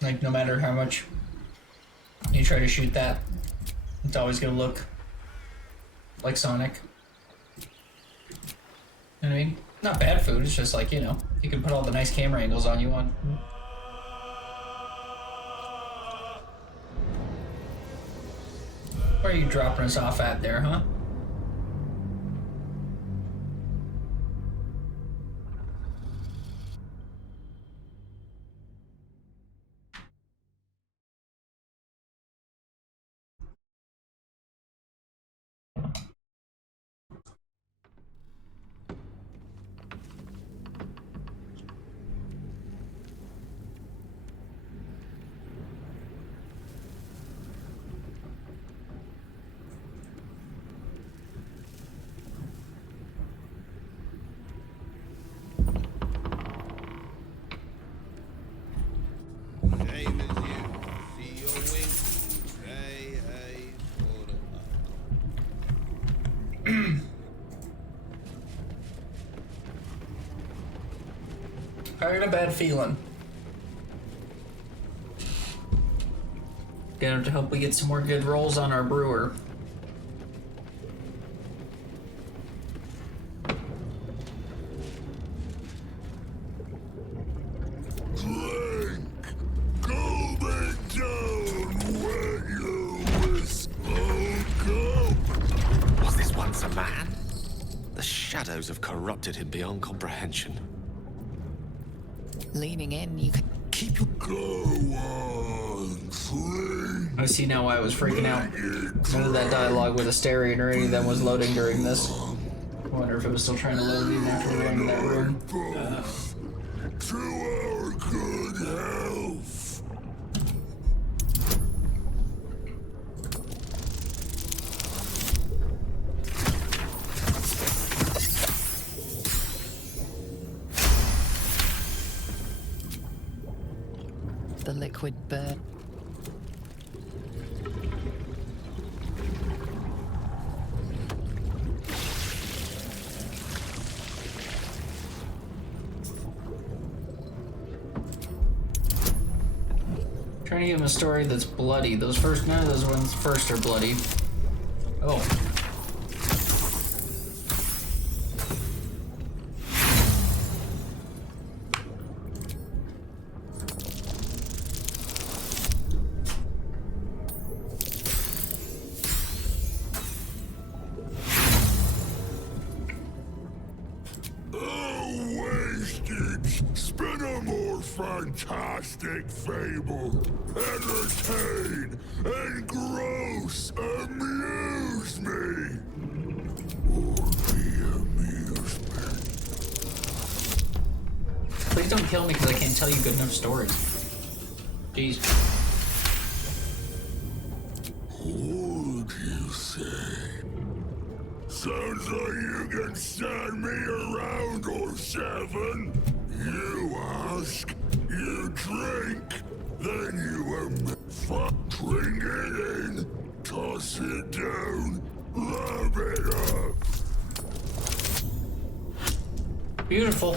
Like, no matter how much you try to shoot that, it's always gonna look like Sonic. You know what I mean? Not bad food, it's just like, you know, you can put all the nice camera angles on you want. Where are you dropping us off at there, huh? I got a bad feeling. Gonna hope we get some more good rolls on our brewer. Was this once a man? The shadows have corrupted him beyond comprehension. Leaning in, you can keep your... I see now why I was freaking out. None of that dialogue with Asterion or any of them was loading during this. I wonder if it was still trying to load even after we went into that room. To our good health. the liquid burn. Trying to give him a story that's bloody. Those first, none of those ones first are bloody. Oh. Spin a more fantastic fable. Entertain, engross, amuse me. Or be amused me. Please don't kill me because I can't tell you good enough stories. Jeez. What do you say? Sounds like you can stand me around or seven. You ask, you drink, then you drink it in, toss it down, rub it up. Beautiful.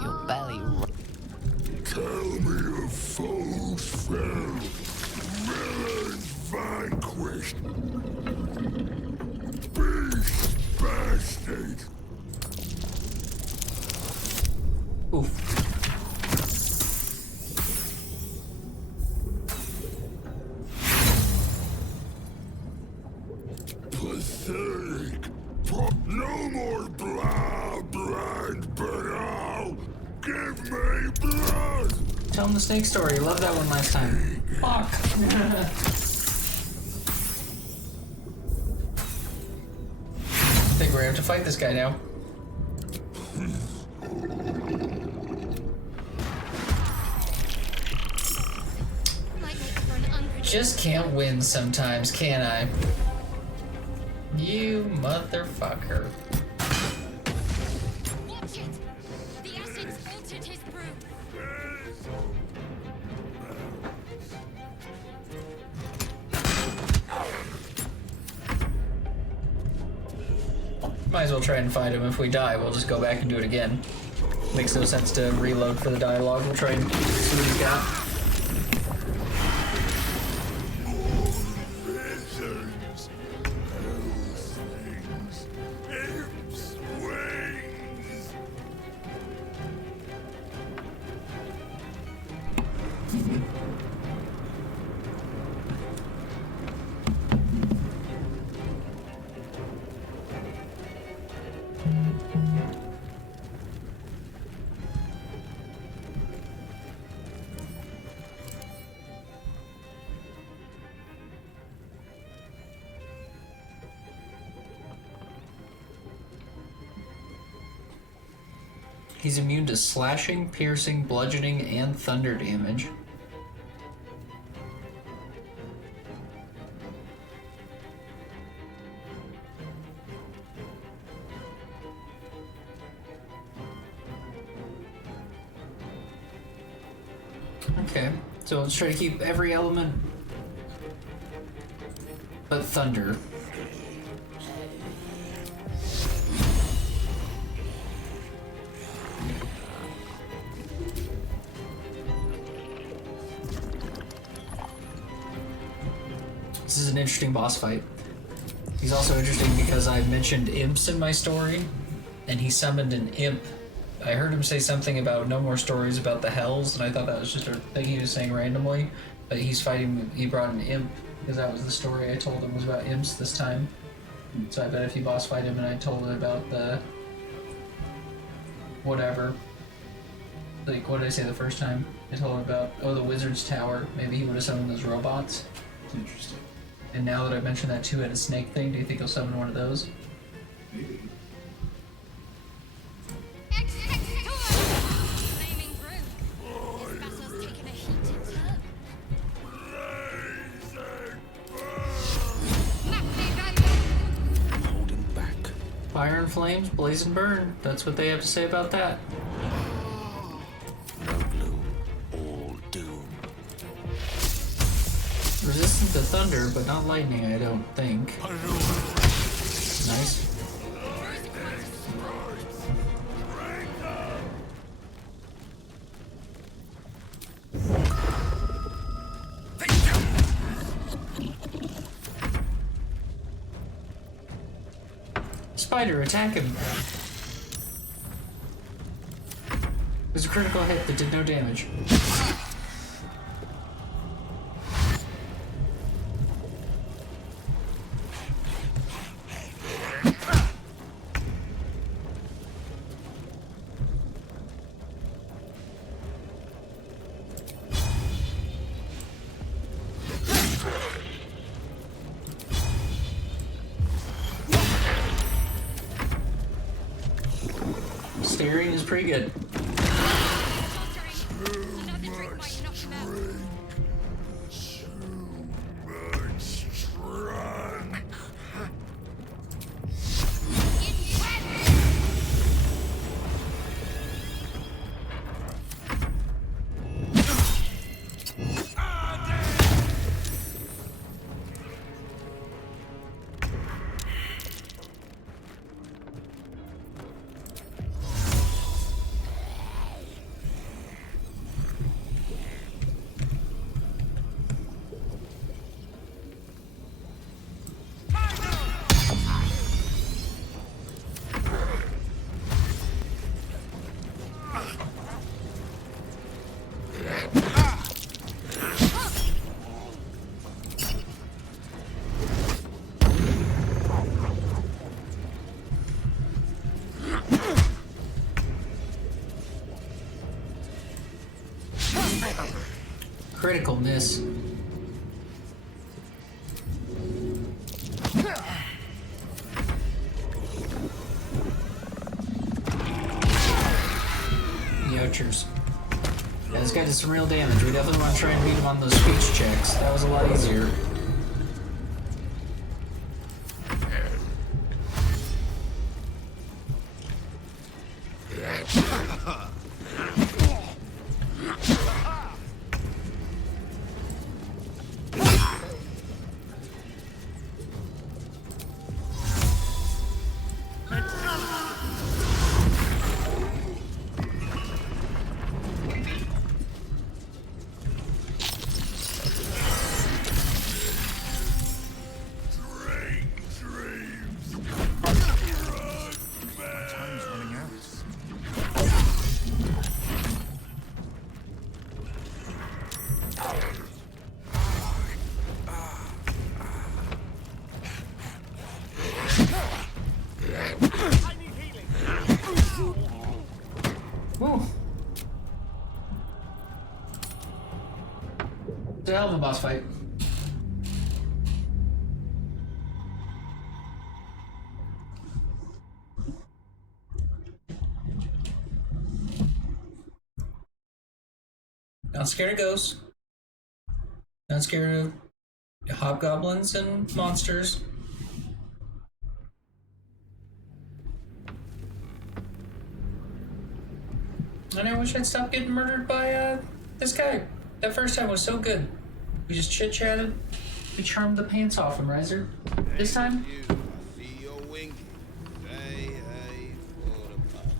Your belly. Tell me of foes fell, villains vanquished, beasts bastard. Oof. Pathetic. No more blah, blood, but now give me blood. Tell him the snake story. Love that one last time. Fuck. I think we're gonna have to fight this guy now. Just can't win sometimes, can I? You motherfucker. Watch it! The acid's altered his brew. Might as well try and find him. If we die, we'll just go back and do it again. Makes no sense to reload for the dialogue. We'll try and see what he's got. He's immune to slashing, piercing, bludgeoning, and thunder damage. Okay, so let's try to keep every element But thunder. This is an interesting boss fight. He's also interesting because I mentioned imps in my story, and he summoned an imp. I heard him say something about no more stories about the hells, and I thought that was just a thing he was saying randomly. But he's fighting, he brought an imp, because that was the story I told him was about imps this time. So I bet if you boss fight him and I told him about the... whatever. Like, what did I say the first time? I told him about, oh, the wizard's tower. Maybe he would have summoned those robots. Interesting. And now that I've mentioned that two-headed snake thing, do you think he'll summon one of those? Maybe. Flaming brew. This battle's taken a heated turn. Holding back. Fire and flames, blaze and burn. That's what they have to say about that. No gloom, all doom. Resistant to thunder, but not lightning, I don't think. Nice. Spider, attack him! It was a critical hit that did no damage. Steering is pretty good. Critical miss. Yochers. Yeah, this guy did some real damage. We definitely want to try and beat him on those speech checks. That was a lot easier. It's a hell of a boss fight. Not scared of ghosts. Not scared of hobgoblins and monsters. And I wish I'd stopped getting murdered by this guy. That first time was so good. We just chit-chatted. We charmed the pants off him, Riser. This time?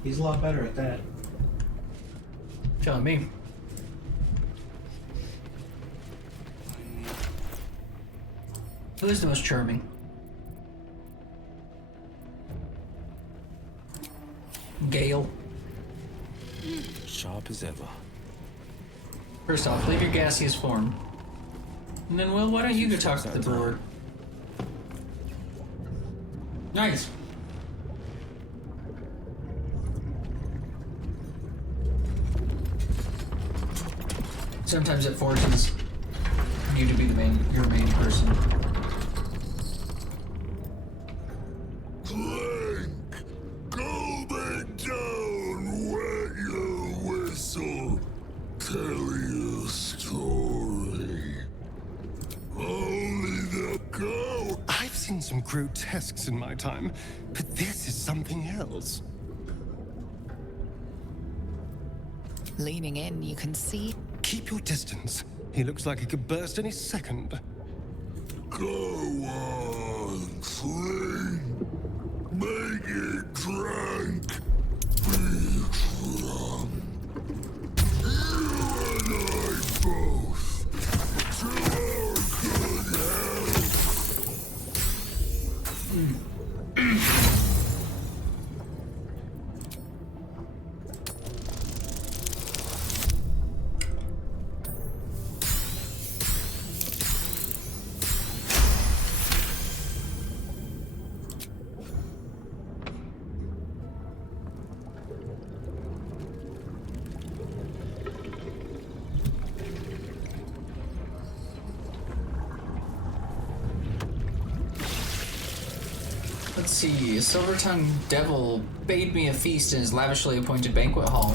He's a lot better at that. Telling me. Who is the most charming? Gale. Sharp as ever. First off, leave your gaseous form. And then, Will, why don't you go talk to the brewer? Nice. Sometimes it forces you to be your main person. Go back down, wet your whistle, tell your story. Only the go. I've seen some grotesques in my time, but this is something else. Leaning in, you can see. Keep your distance. He looks like he could burst any second. Go on, drink. Make it drunk. Be drunk. You and I both. To our good health. Let's see, a silver-tongued devil bade me a feast in his lavishly appointed banquet hall.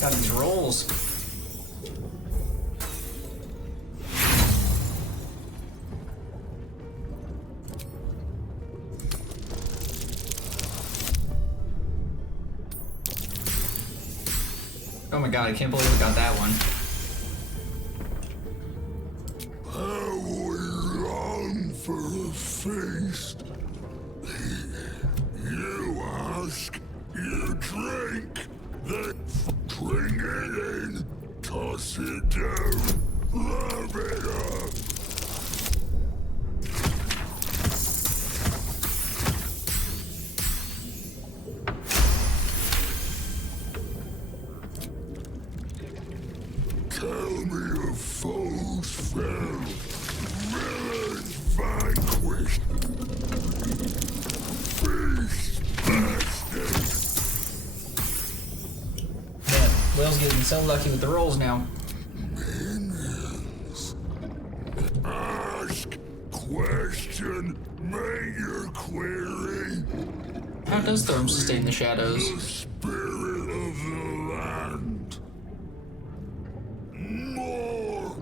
Got these rolls. Oh my god, I can't believe we got that one. For a feast. You ask, you drink, then bring it in, toss it down, love it up. Tell me of foes fell, villains vanquished. Beast bastard. Man, Will's getting so lucky with the rolls now. Minions. Ask, question, make your query. How does Thorm sustain the shadows? The spirit of the land. More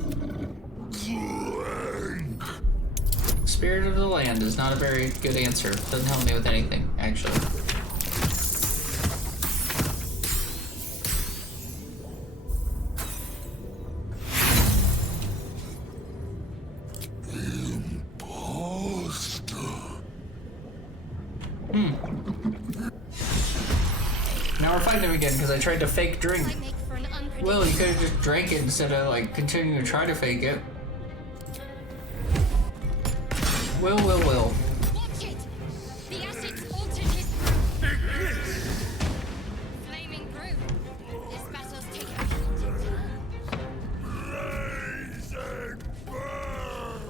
drink. Spirit of the land is not a very good answer. Doesn't help me with anything, actually. Now we're fighting him again because I tried to fake drink. Will, you could have just drank it instead of like continuing to try to fake it. Will. Watch it! The acid's altered his brew. Flaming brew. This battle's taken a heat. Blaze and burn.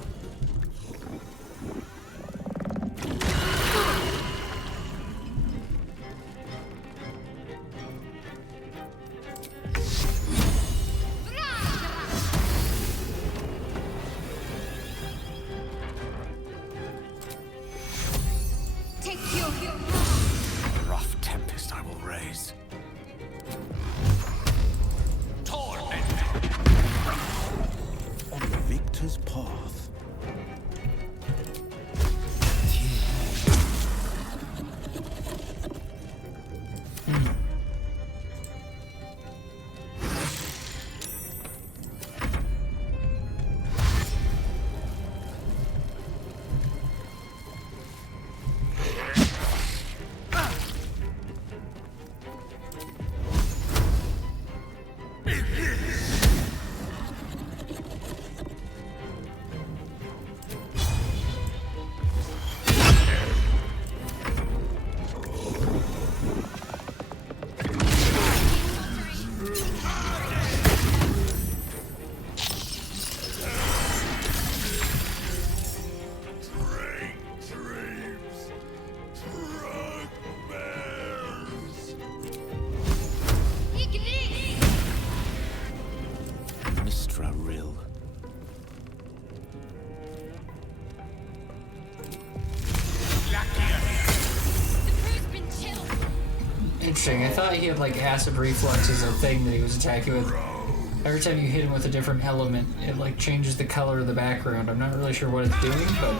interesting. I thought he had like acid reflux as a thing that he was attacking with. Every time you hit him with a different element, it like changes the color of the background. I'm not really sure what it's doing, but...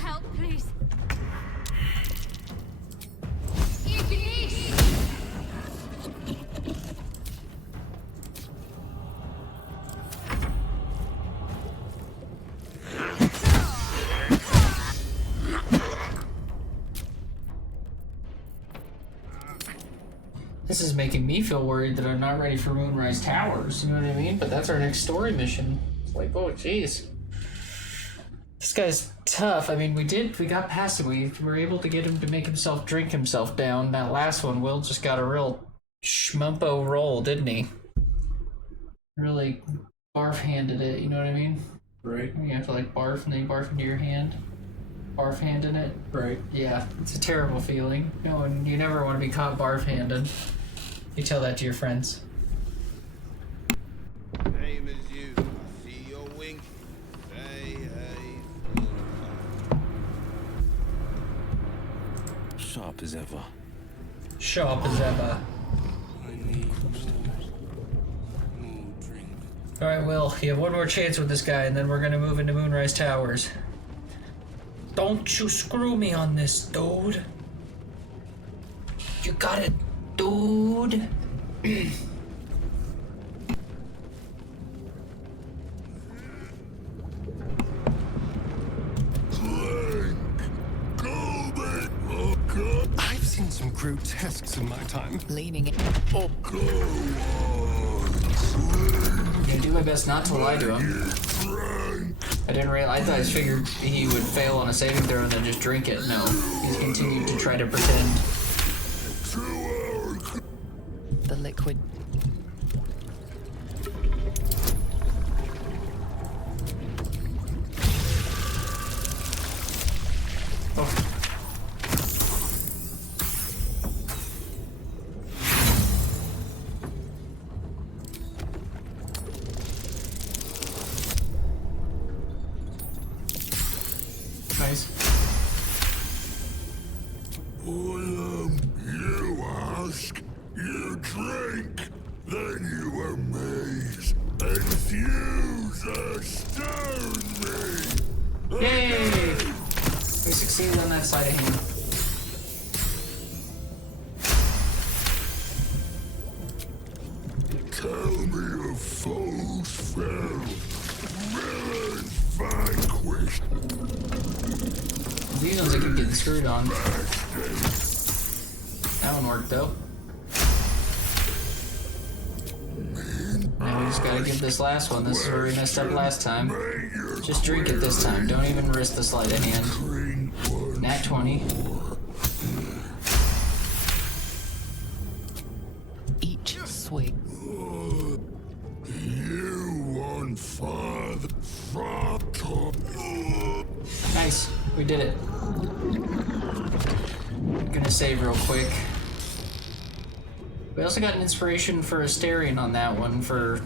Help, please. This is making me feel worried that I'm not ready for Moonrise Towers, you know what I mean? But that's our next story mission. It's like, oh, jeez. This guy's tough. I mean, we got past him. We were able to get him to make himself drink himself down. That last one, Will just got a real schmumpo roll, didn't he? Really barf-handed it, you know what I mean? Right. You have to like barf and then you barf into your hand. Barf-handing it. Right. Yeah, it's a terrible feeling. No, and you never want to be caught barf-handed. You tell that to your friends. Same as you. I see you're winking. Hey, hey. Sharp as ever. Sharp as ever. Alright, Will, you have one more chance with this guy, and then we're gonna move into Moonrise Towers. Don't you screw me on this, dude. You got it, dude. I've seen some grotesques in my time. Leaning in. Oh, I'm gonna do my best not to lie to him. I didn't realize. I figured he would fail on a saving throw and then just drink it. No, he's continued to try to pretend. The liquid. Oh. Nice. You ask, you drink, then you amaze, and fuse astone me. Yay! We succeeded on that side of him. Tell me of foes fell, villains vanquished. These ones I keep getting screwed on. That one worked though. Now we just gotta give this last one. This is where we messed up last time. Just drink it this time. Don't even risk the sleight of hand. Nat 20. Each swig. You want father, Nice. We did it. Gonna save real quick. We also got an inspiration for Asterion on that one for,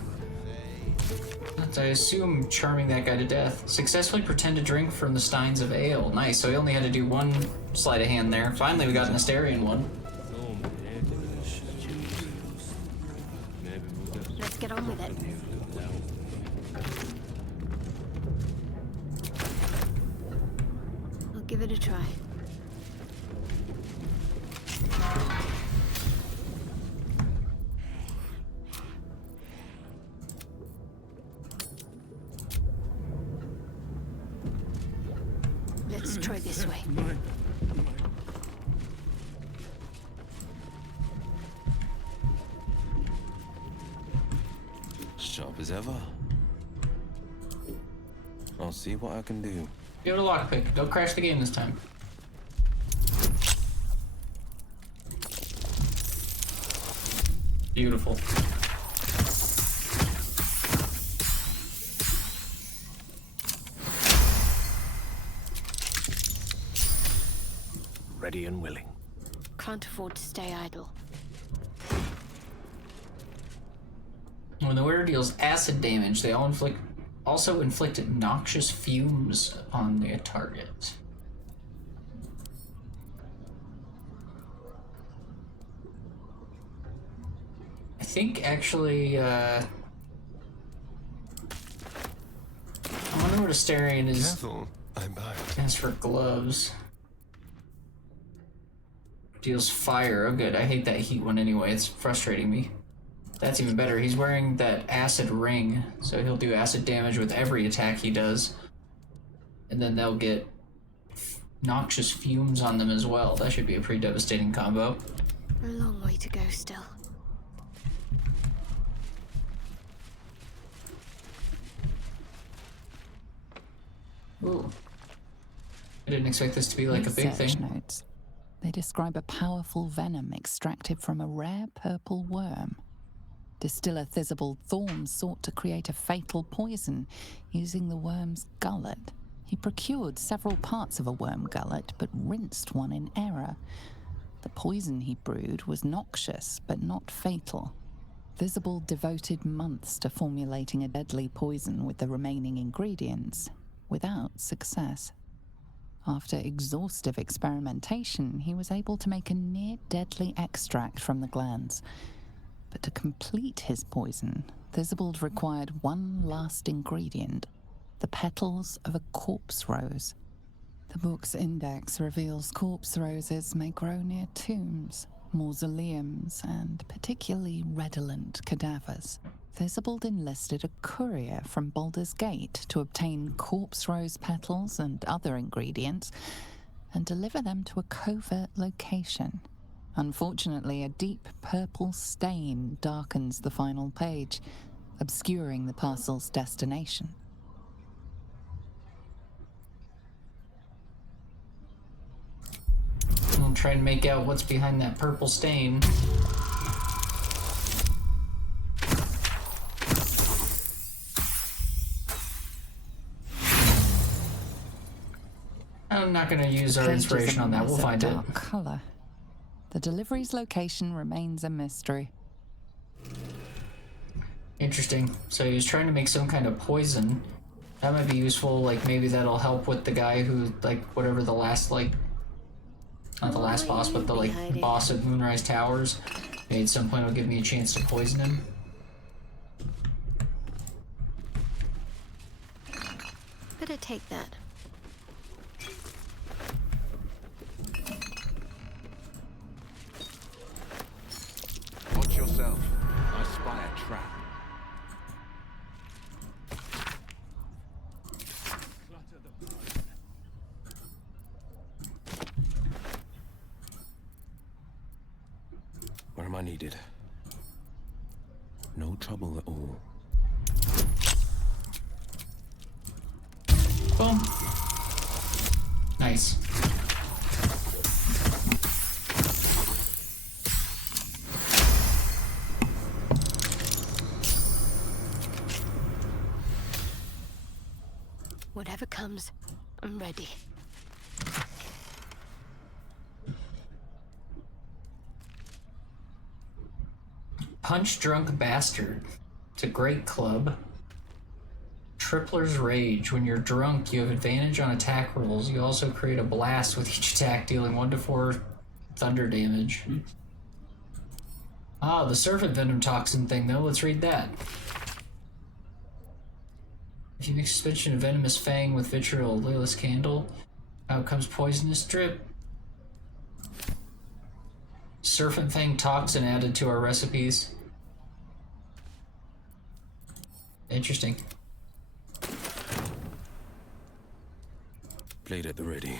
I assume, charming that guy to death. Successfully pretend to drink from the steins of ale. Nice, so he only had to do one sleight of hand there. Finally, we got an Asterion one. Let's get on with it. I'll give it a try. Try this way. Sharp as ever. I'll see what I can do. Give it a lockpick. Don't crash the game this time. Beautiful. Ready and willing. Can't afford to stay idle. When the wearer deals acid damage, they also inflict noxious fumes upon their target. I think actually, I wonder what Asterion is. Careful, I'm back. As for gloves. Deals fire. Oh good, I hate that heat one anyway, it's frustrating me. That's even better, he's wearing that acid ring, so he'll do acid damage with every attack he does. And then they'll get noxious fumes on them as well. That should be a pretty devastating combo. A long way to go still. Ooh. I didn't expect this to be like a big Research thing. notes. They describe a powerful venom extracted from a rare purple worm. Distiller Thizabald Thorn sought to create a fatal poison using the worm's gullet. He procured several parts of a worm gullet, but rinsed one in error. The poison he brewed was noxious, but not fatal. Thizabald devoted months to formulating a deadly poison with the remaining ingredients, without success. After exhaustive experimentation, he was able to make a near-deadly extract from the glands. But to complete his poison, Thizabald required one last ingredient, the petals of a corpse rose. The book's index reveals corpse roses may grow near tombs, mausoleums, and particularly redolent cadavers. Thizabald enlisted a courier from Baldur's Gate to obtain corpse rose petals and other ingredients and deliver them to a covert location. Unfortunately, a deep purple stain darkens the final page, obscuring the parcel's destination. I'll try and make out what's behind that purple stain. I'm not going to use our inspiration on that. We'll find it. Dark color. The delivery's location remains a mystery. Interesting. So he was trying to make some kind of poison. That might be useful, like maybe that'll help with the guy who, like, whatever the last, like, not the last boss, but the, like, boss of Moonrise Towers. Maybe at some point it'll give me a chance to poison him. Better take that. Watch yourself. I spy a trap. Where am I needed? No trouble at all. Boom. Nice. Whatever comes, I'm ready. Punch Drunk Bastard. It's a great club. Tripler's Rage. When you're drunk, you have advantage on attack rolls. You also create a blast with each attack, dealing 1 to 4 thunder damage. Ah, the Serpent Venom Toxin thing, though. Let's read that. If you mix suspension of Venomous Fang with Vitriol, Lilas Candle, out comes Poisonous Drip. Serpent Fang Toxin added to our recipes. Interesting. Blade at the ready.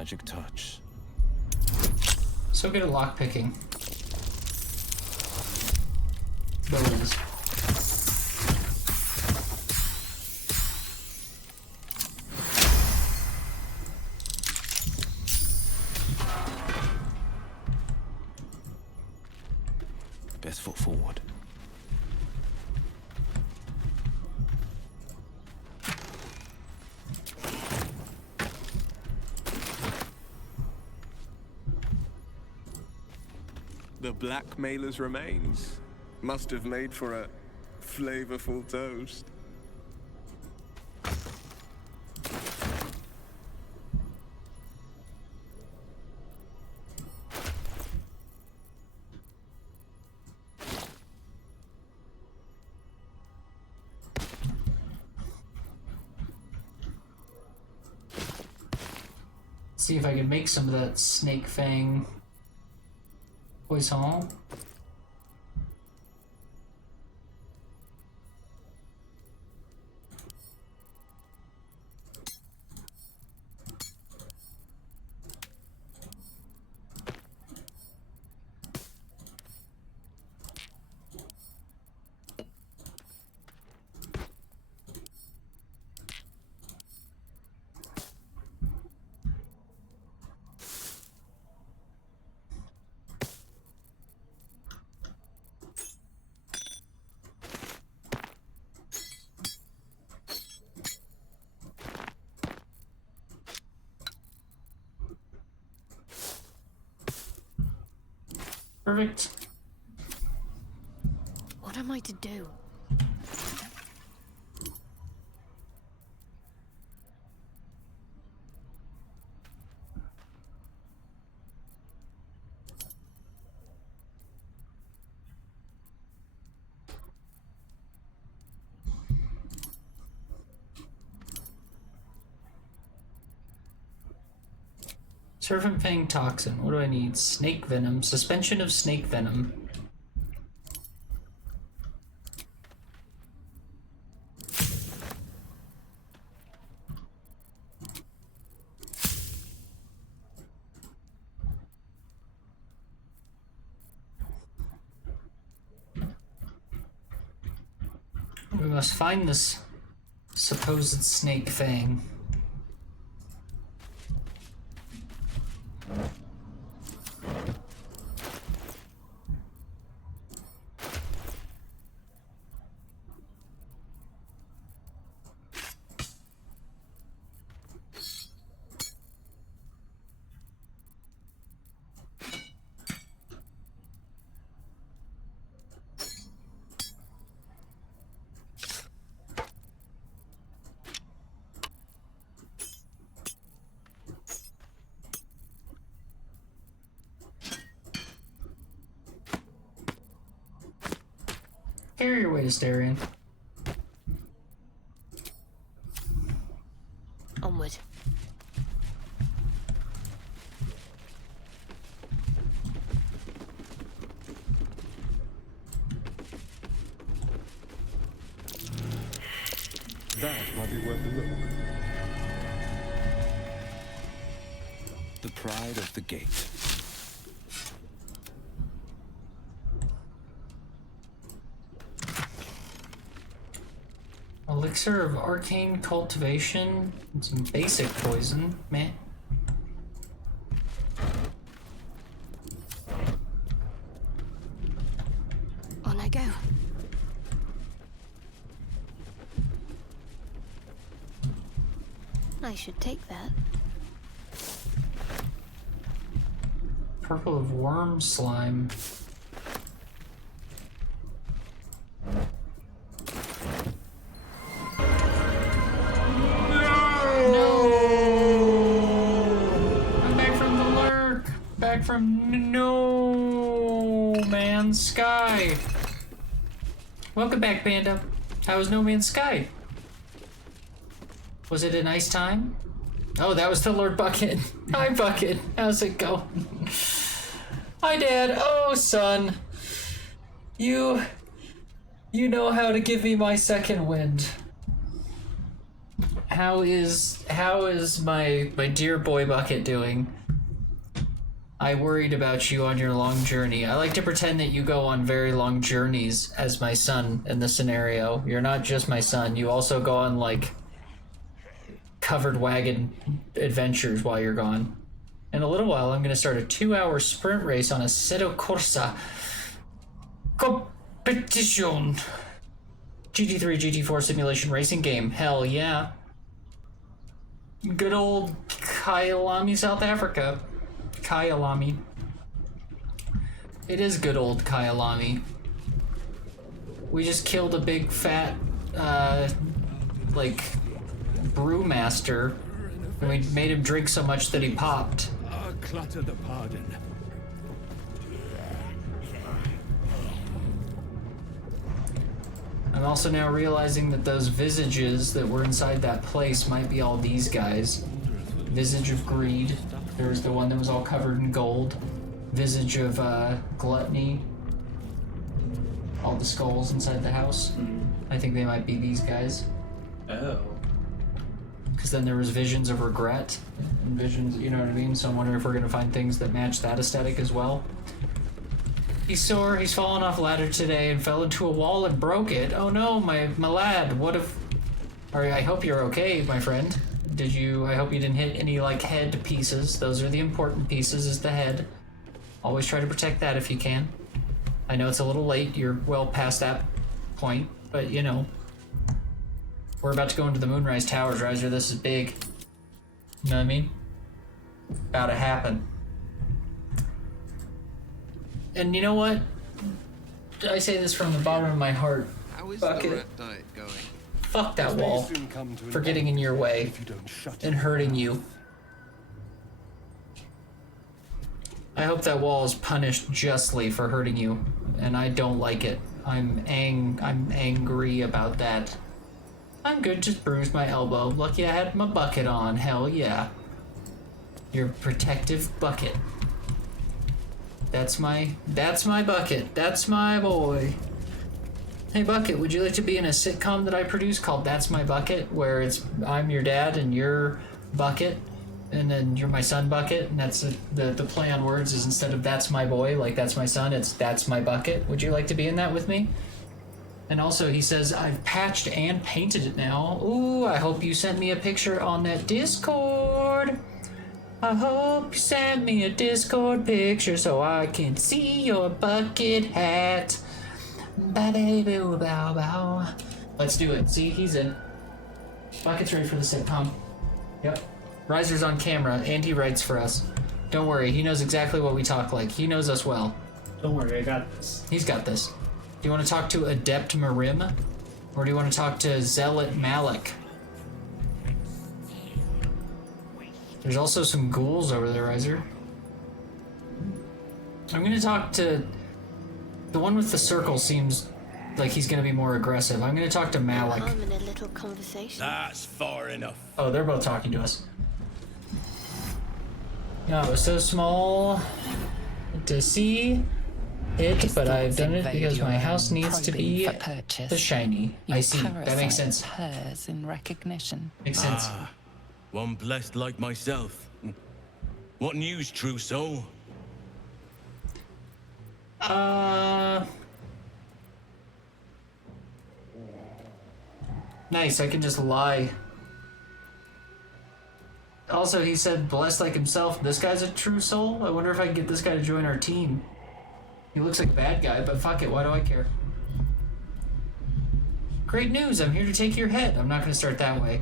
magic touch. So good at lockpicking. Bones. Best foot forward. The blackmailer's remains must have made for a flavorful toast. See if I can make some of that snake fang poison. Perfect. What am I to do? Serpent Fang Toxin. What do I need? Snake Venom. Suspension of Snake Venom. We must find this supposed Snake Fang. Carry your way to Starion. Onward. That might be worth a look. The pride of the gate. Elixir of Arcane Cultivation and some basic poison. Meh. On I go. I should take that. Purple of Worm Slime. From No Man's Sky. Welcome back, Panda. How was No Man's Sky? Was it a nice time? Oh, that was the Lord Bucket. Hi, Bucket. How's it going? Hi, Dad. Oh, son. You know how to give me my second wind. How is my dear boy Bucket doing? I worried about you on your long journey. I like to pretend that you go on very long journeys as my son in the scenario. You're not just my son, you also go on, like, covered wagon adventures while you're gone. In a little while, I'm going to start a 2-hour sprint race on a Assetto Corsa competition. GT3, GT4 simulation racing game. Hell yeah. Good old Kyalami, South Africa. Kyalami. It is good old Kyalami. We just killed a big fat, like, brewmaster, and we made him drink so much that he popped. Clutter the pardon. I'm also now realizing that those visages that were inside that place might be all these guys. Visage of Greed. There's the one that was all covered in gold. Visage of Gluttony. All the skulls inside the house. I think they might be these guys. Oh. Because then there was Visions of Regret. And Visions, you know what I mean? So I'm wondering if we're going to find things that match that aesthetic as well. He's sore, he's fallen off a ladder today and fell into a wall and broke it. Oh no, my lad, what if... I hope you're okay, my friend. I hope you didn't hit any, like, head pieces. Those are the important pieces, is the head. Always try to protect that if you can. I know it's a little late, you're well past that point, but you know. We're about to go into the Moonrise Towers, Riser. This is big. You know what I mean? About to happen. And you know what? I say this from the bottom of my heart. How is Fuck the it. rat diet going? Fuck that wall for getting in your way and hurting you. I hope that wall is punished justly for hurting you, and I don't like it. I'm angry about that. I'm good, just bruised my elbow. Lucky I had my bucket on, hell yeah. Your protective bucket. That's my bucket. That's my boy. Hey Bucket, would you like to be in a sitcom that I produce called That's My Bucket, where I'm your dad and you're Bucket, and then you're my son Bucket, and that's the play on words is instead of That's My Boy, like that's my son, it's That's My Bucket. Would you like to be in that with me? And also he says, I've patched and painted it now. Ooh, I hope you sent me a picture on that Discord. I hope you sent me a Discord picture so I can see your bucket hat. Ba-da-boo, bow, bow. Let's do it. See, he's in. Bucket's ready for the sitcom. Yep. Riser's on camera, and he writes for us. Don't worry, he knows exactly what we talk like. He knows us well. Don't worry, I got this. He's got this. Do you want to talk to Adept Marim? Or do you want to talk to Zealot Malik? There's also some ghouls over there, Riser. I'm gonna talk to... The one with the circle seems like he's gonna be more aggressive. I'm gonna talk to Malik. I'm in a little conversation. That's far enough. Oh, they're both talking to us. No, it was so small to see it, but I've done it because my house needs to be the shiny. I see. That makes sense. Hers in recognition. Makes sense. One blessed like myself. What news, true soul? Nice, I can just lie. Also, he said blessed like himself. This guy's a true soul? I wonder if I can get this guy to join our team. He looks like a bad guy, but fuck it, why do I care? Great news, I'm here to take your head. I'm not gonna start that way.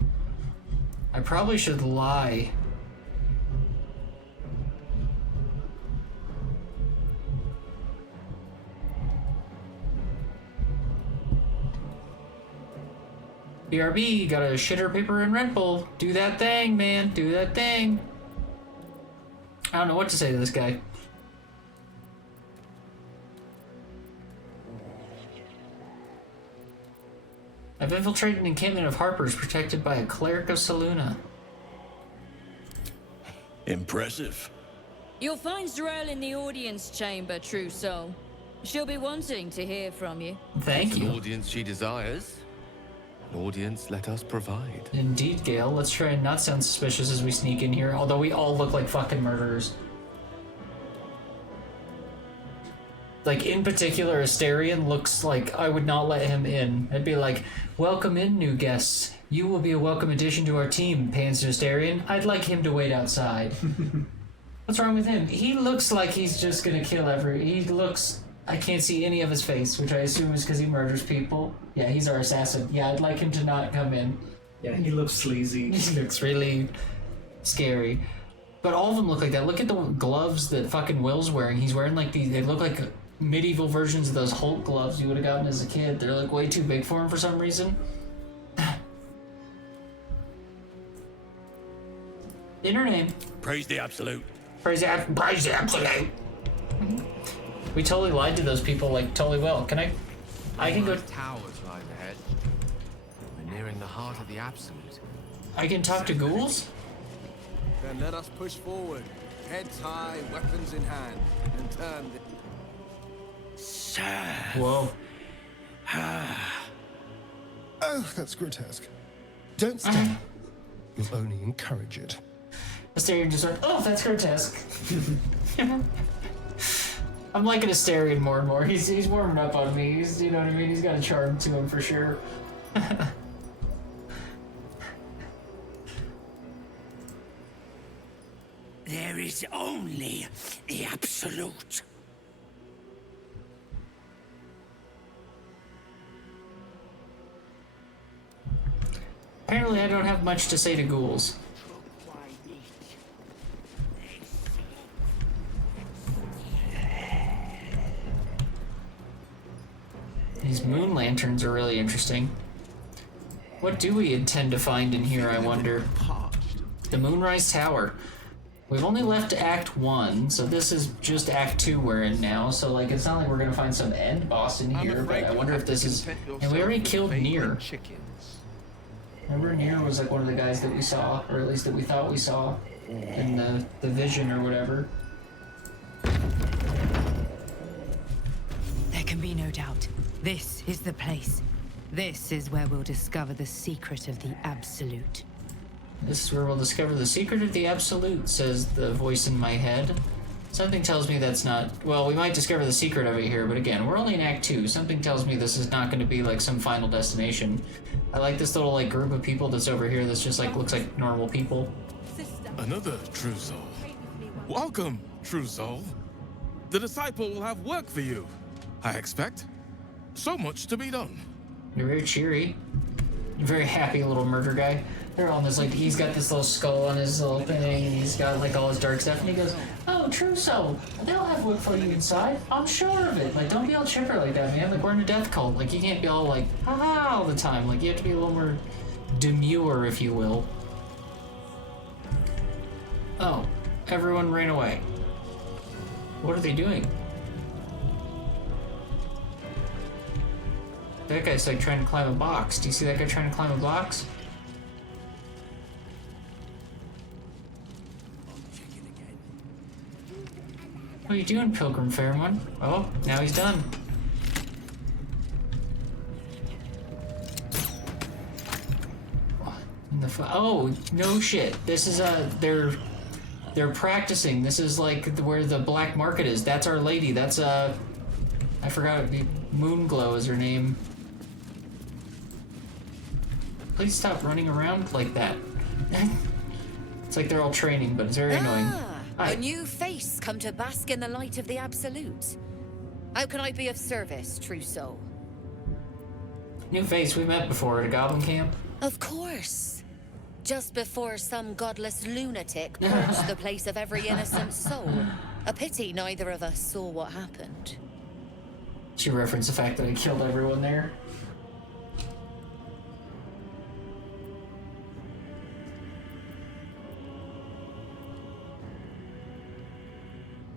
I probably should lie. BRB, got a shitter paper and Red Bull. Do that thing, man. Do that thing. I don't know what to say to this guy. I've infiltrated an encampment of Harpers protected by a cleric of Saluna. Impressive. You'll find Zrel in the audience chamber, true soul. She'll be wanting to hear from you. Thank you. An audience she desires. An audience let us provide. Indeed, Gale. Let's try and not sound suspicious as we sneak in here, although we all look like fucking murderers. Like, in particular, Asterion looks like I would not let him in. I'd be like, welcome in, new guests. You will be a welcome addition to our team, Pans to Asterion. I'd like him to wait outside. What's wrong with him? He looks like he's just gonna kill he looks... I can't see any of his face, which I assume is because he murders people. Yeah, he's our assassin. Yeah, I'd like him to not come in. Yeah, he looks sleazy. He looks really scary. But all of them look like that. Look at the gloves that fucking Will's wearing. He's wearing like these... They look like medieval versions of those Hulk gloves you would have gotten as a kid. They're like way too big for him for some reason. Inner name. Praise the Absolute. Praise the Absolute. We totally lied to those people, like, totally well. Can I can go... Towers lie ahead. We're nearing the heart of the Absolute. I can talk to ghouls? Then let us push forward, heads high, weapons in hand, and turn the... Sir. Whoa. Oh, that's grotesque. Don't stop. You'll only encourage it. Asterion just went, oh, that's grotesque. I'm liking Asterion more and more. He's warming up on me. He's, you know what I mean? He's got a charm to him for sure. There is only the Absolute. Apparently I don't have much to say to ghouls. These moon lanterns are really interesting. What do we intend to find in here, I wonder? The Moonrise Tower. We've only left Act 1, so this is just Act 2 we're in now, so like it's not like we're gonna find some end boss in here, but I wonder if this is... And we already killed Nier. Remember Nier was like one of the guys that we saw, or at least that we thought we saw in the vision or whatever. There can be no doubt. This is the place. This is where we'll discover the secret of the Absolute. This is where we'll discover the secret of the Absolute, says the voice in my head. Something tells me that's not... Well, we might discover the secret of it here, but again, we're only in Act 2. Something tells me this is not going to be like some final destination. I like this little like group of people that's over here that's just like looks like normal people. Another true soul. Welcome, true soul. The disciple will have work for you, I expect. So much to be done. You're very cheery. Very happy little murder guy. They're on this, like, he's got this little skull on his little thing, and he's got, like, all his dark stuff, and he goes, oh, true soul, they'll have work for you inside. I'm sure of it. Like, don't be all chipper like that, man. Like, we're in a death cult. Like, you can't be all, like, ha-ha all the time. Like, you have to be a little more demure, if you will. Oh, everyone ran away. What are they doing? That guy's, like, trying to climb a box. Do you see that guy trying to climb a box? What are you doing, Pilgrim Fair One? Oh, now he's done. Oh, no shit. This is they're practicing. This is like where the black market is. That's Our Lady. That's I forgot. Moonglow is her name. Please stop running around like that. It's like they're all training, but it's very annoying. A new face come to bask in the light of the Absolute. How can I be of service, true soul? New face, we met before at a goblin camp. Of course. Just before some godless lunatic purged the place of every innocent soul. A pity neither of us saw what happened. She referenced the fact that I killed everyone there.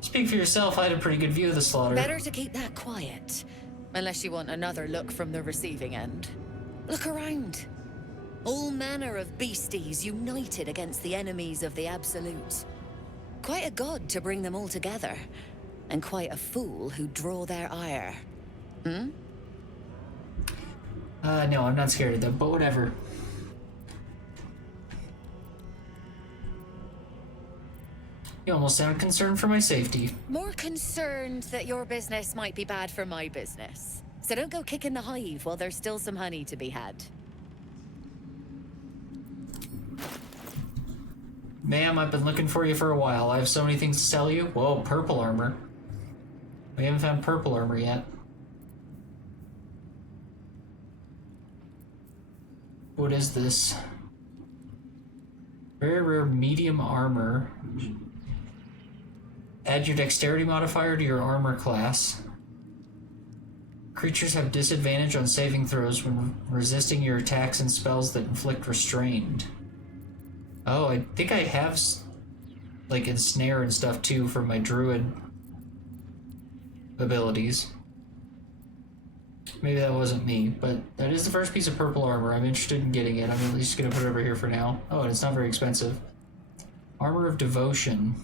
Speak for yourself, I had a pretty good view of the slaughter. Better to keep that quiet. Unless you want another look from the receiving end. Look around. All manner of beasties united against the enemies of the Absolute. Quite a god to bring them all together. And quite a fool who draw their ire. Hmm? No, I'm not scared of them, but whatever. You almost sound concerned for my safety. More concerned that your business might be bad for my business. So don't go kicking the hive while there's still some honey to be had. Ma'am, I've been looking for you for a while. I have so many things to sell you. Whoa, purple armor. We haven't found purple armor yet. What is this? Very rare medium armor. Add your dexterity modifier to your armor class. Creatures have disadvantage on saving throws when resisting your attacks and spells that inflict restrained. Oh, I think I have like ensnare and stuff too for my druid abilities. Maybe that wasn't me, but that is the first piece of purple armor. I'm interested in getting it. I'm at least gonna put it over here for now. Oh, and it's not very expensive. Armor of Devotion.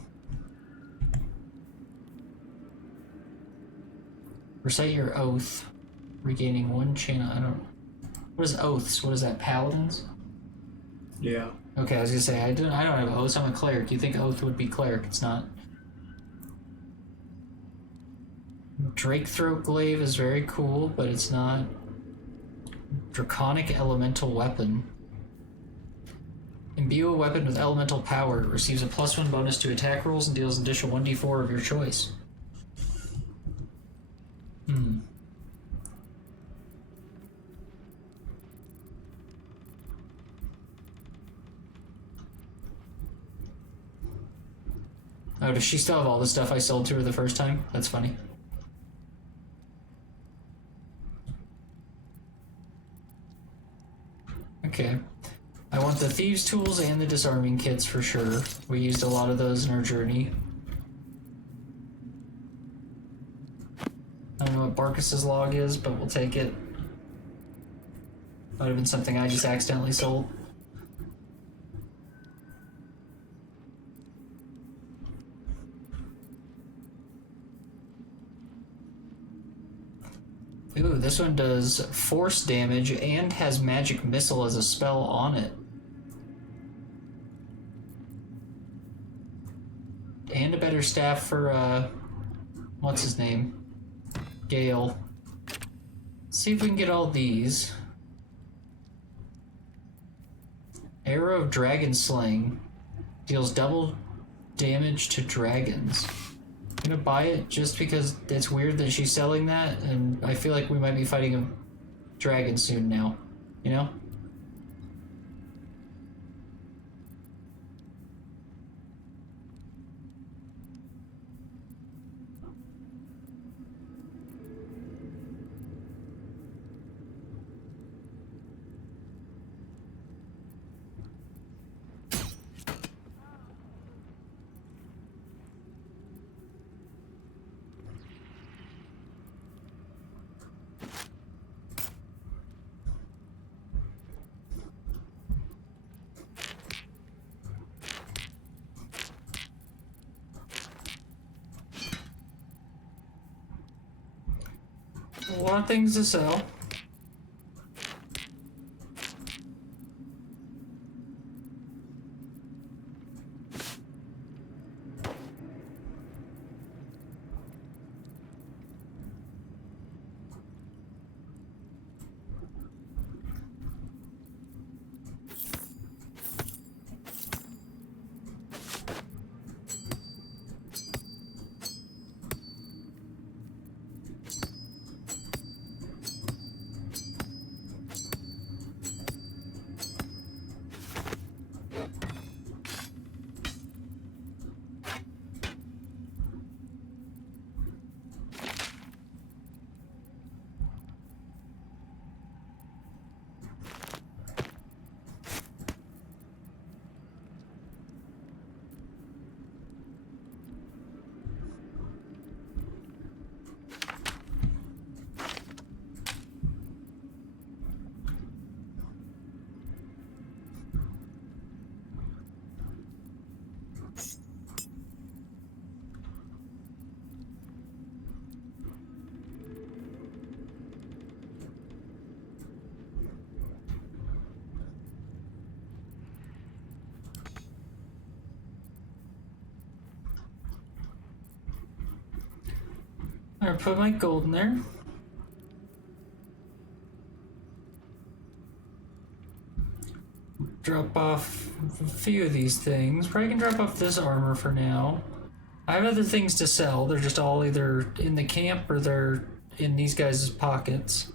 Recite your oath. Regaining 1 channel. I don't. What is oaths? What is that? Paladins? Yeah. Okay, I was gonna say I don't have oaths. I'm a cleric. You think oath would be cleric? It's not. Drake Throat Glaive is very cool, but it's not. Draconic Elemental Weapon. Imbue a weapon with elemental power. It receives a +1 bonus to attack rolls and deals an additional 1d4 of your choice. Oh, does she still have all the stuff I sold to her the first time? That's funny. Okay. I want the thieves' tools and the disarming kits for sure. We used a lot of those in our journey. I don't know what Barkus's log is, but we'll take it. Might have been something I just accidentally sold. Ooh, this one does force damage and has magic missile as a spell on it. And a better staff for, what's his name? Gale. Let's see if we can get all these. Arrow of Dragon Slaying. Deals double damage to dragons. I'm gonna buy it just because it's weird that she's selling that, and I feel like we might be fighting a dragon soon now, you know? A lot of things to sell. Alright, put my gold in there. Drop off a few of these things. Probably can drop off this armor for now. I have other things to sell. They're just all either in the camp or they're in these guys' pockets.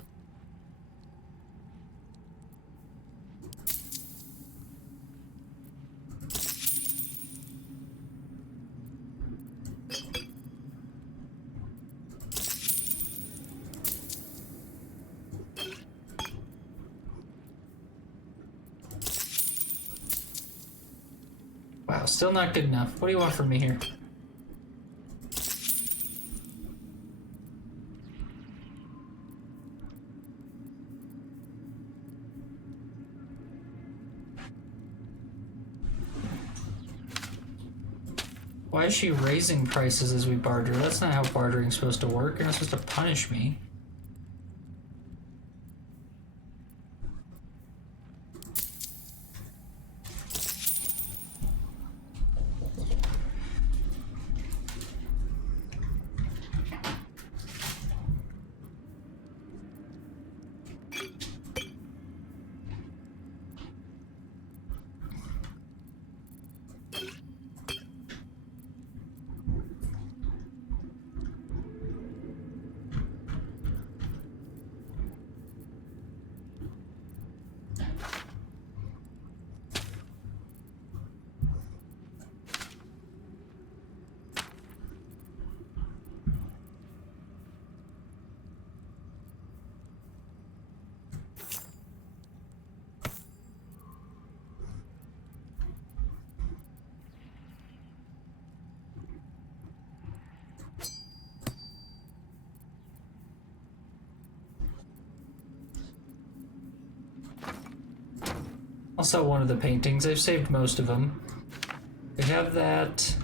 Wow, still not good enough. What do you want from me here? Why is she raising prices as we barter? That's not how bartering's supposed to work. You're not supposed to punish me. I'll sell one of the paintings. I've saved most of them. We have that.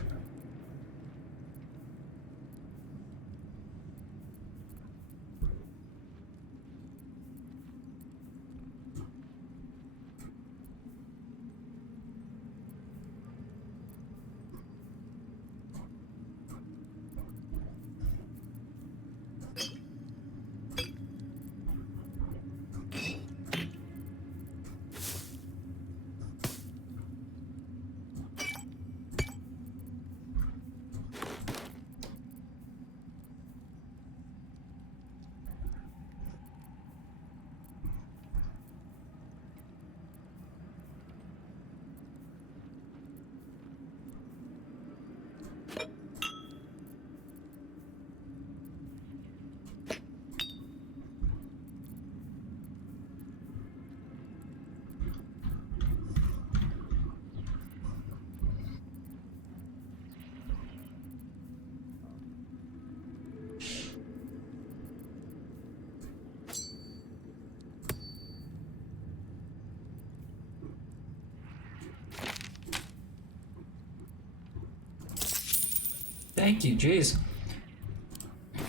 Thank you, jeez.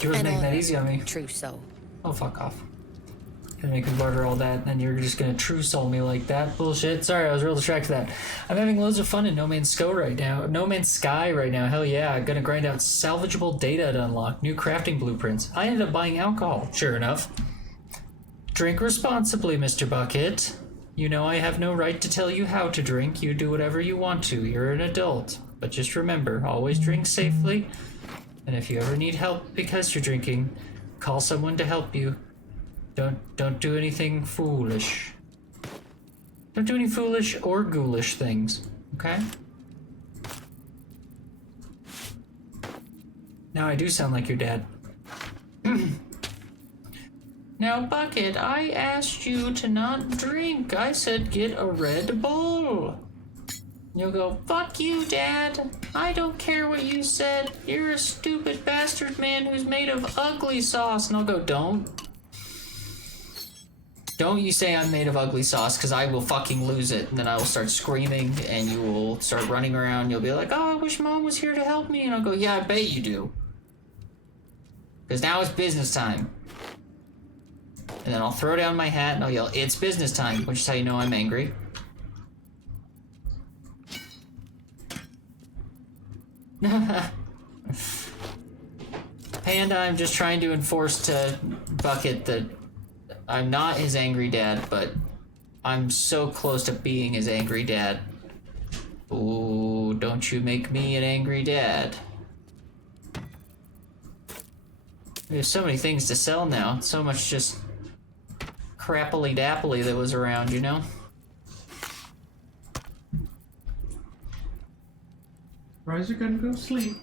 You was making that easy on me. True soul. Oh, fuck off. Gonna make me barter all that, and then you're just gonna true soul me like that? Bullshit. Sorry, I was real distracted with that. I'm having loads of fun in No Man's Sky right now. No Man's Sky right now. Hell yeah. I'm gonna grind out salvageable data to unlock new crafting blueprints. I ended up buying alcohol, sure enough. Drink responsibly, Mr. Bucket. You know I have no right to tell you how to drink. You do whatever you want to. You're an adult. But just remember, always drink safely. And if you ever need help because you're drinking, call someone to help you. Don't do anything foolish. Don't do any foolish or ghoulish things, okay? Now I do sound like your dad. Now, Bucket, I asked you to not drink. I said get a Red Bull. You'll go, fuck you, Dad. I don't care what you said. You're a stupid bastard man who's made of ugly sauce. And I'll go, don't. Don't you say I'm made of ugly sauce, because I will fucking lose it. And then I will start screaming, and you will start running around. You'll be like, oh, I wish Mom was here to help me. And I'll go, yeah, I bet you do. Because now it's business time. And then I'll throw down my hat, and I'll yell, it's business time, which is how you know I'm angry. Panda, I'm just trying to enforce to Bucket that I'm not his angry dad, but I'm so close to being his angry dad. Ooh, don't you make me an angry dad. There's so many things to sell now. So much just crappily dappily that was around, you know? Riser gonna go sleep.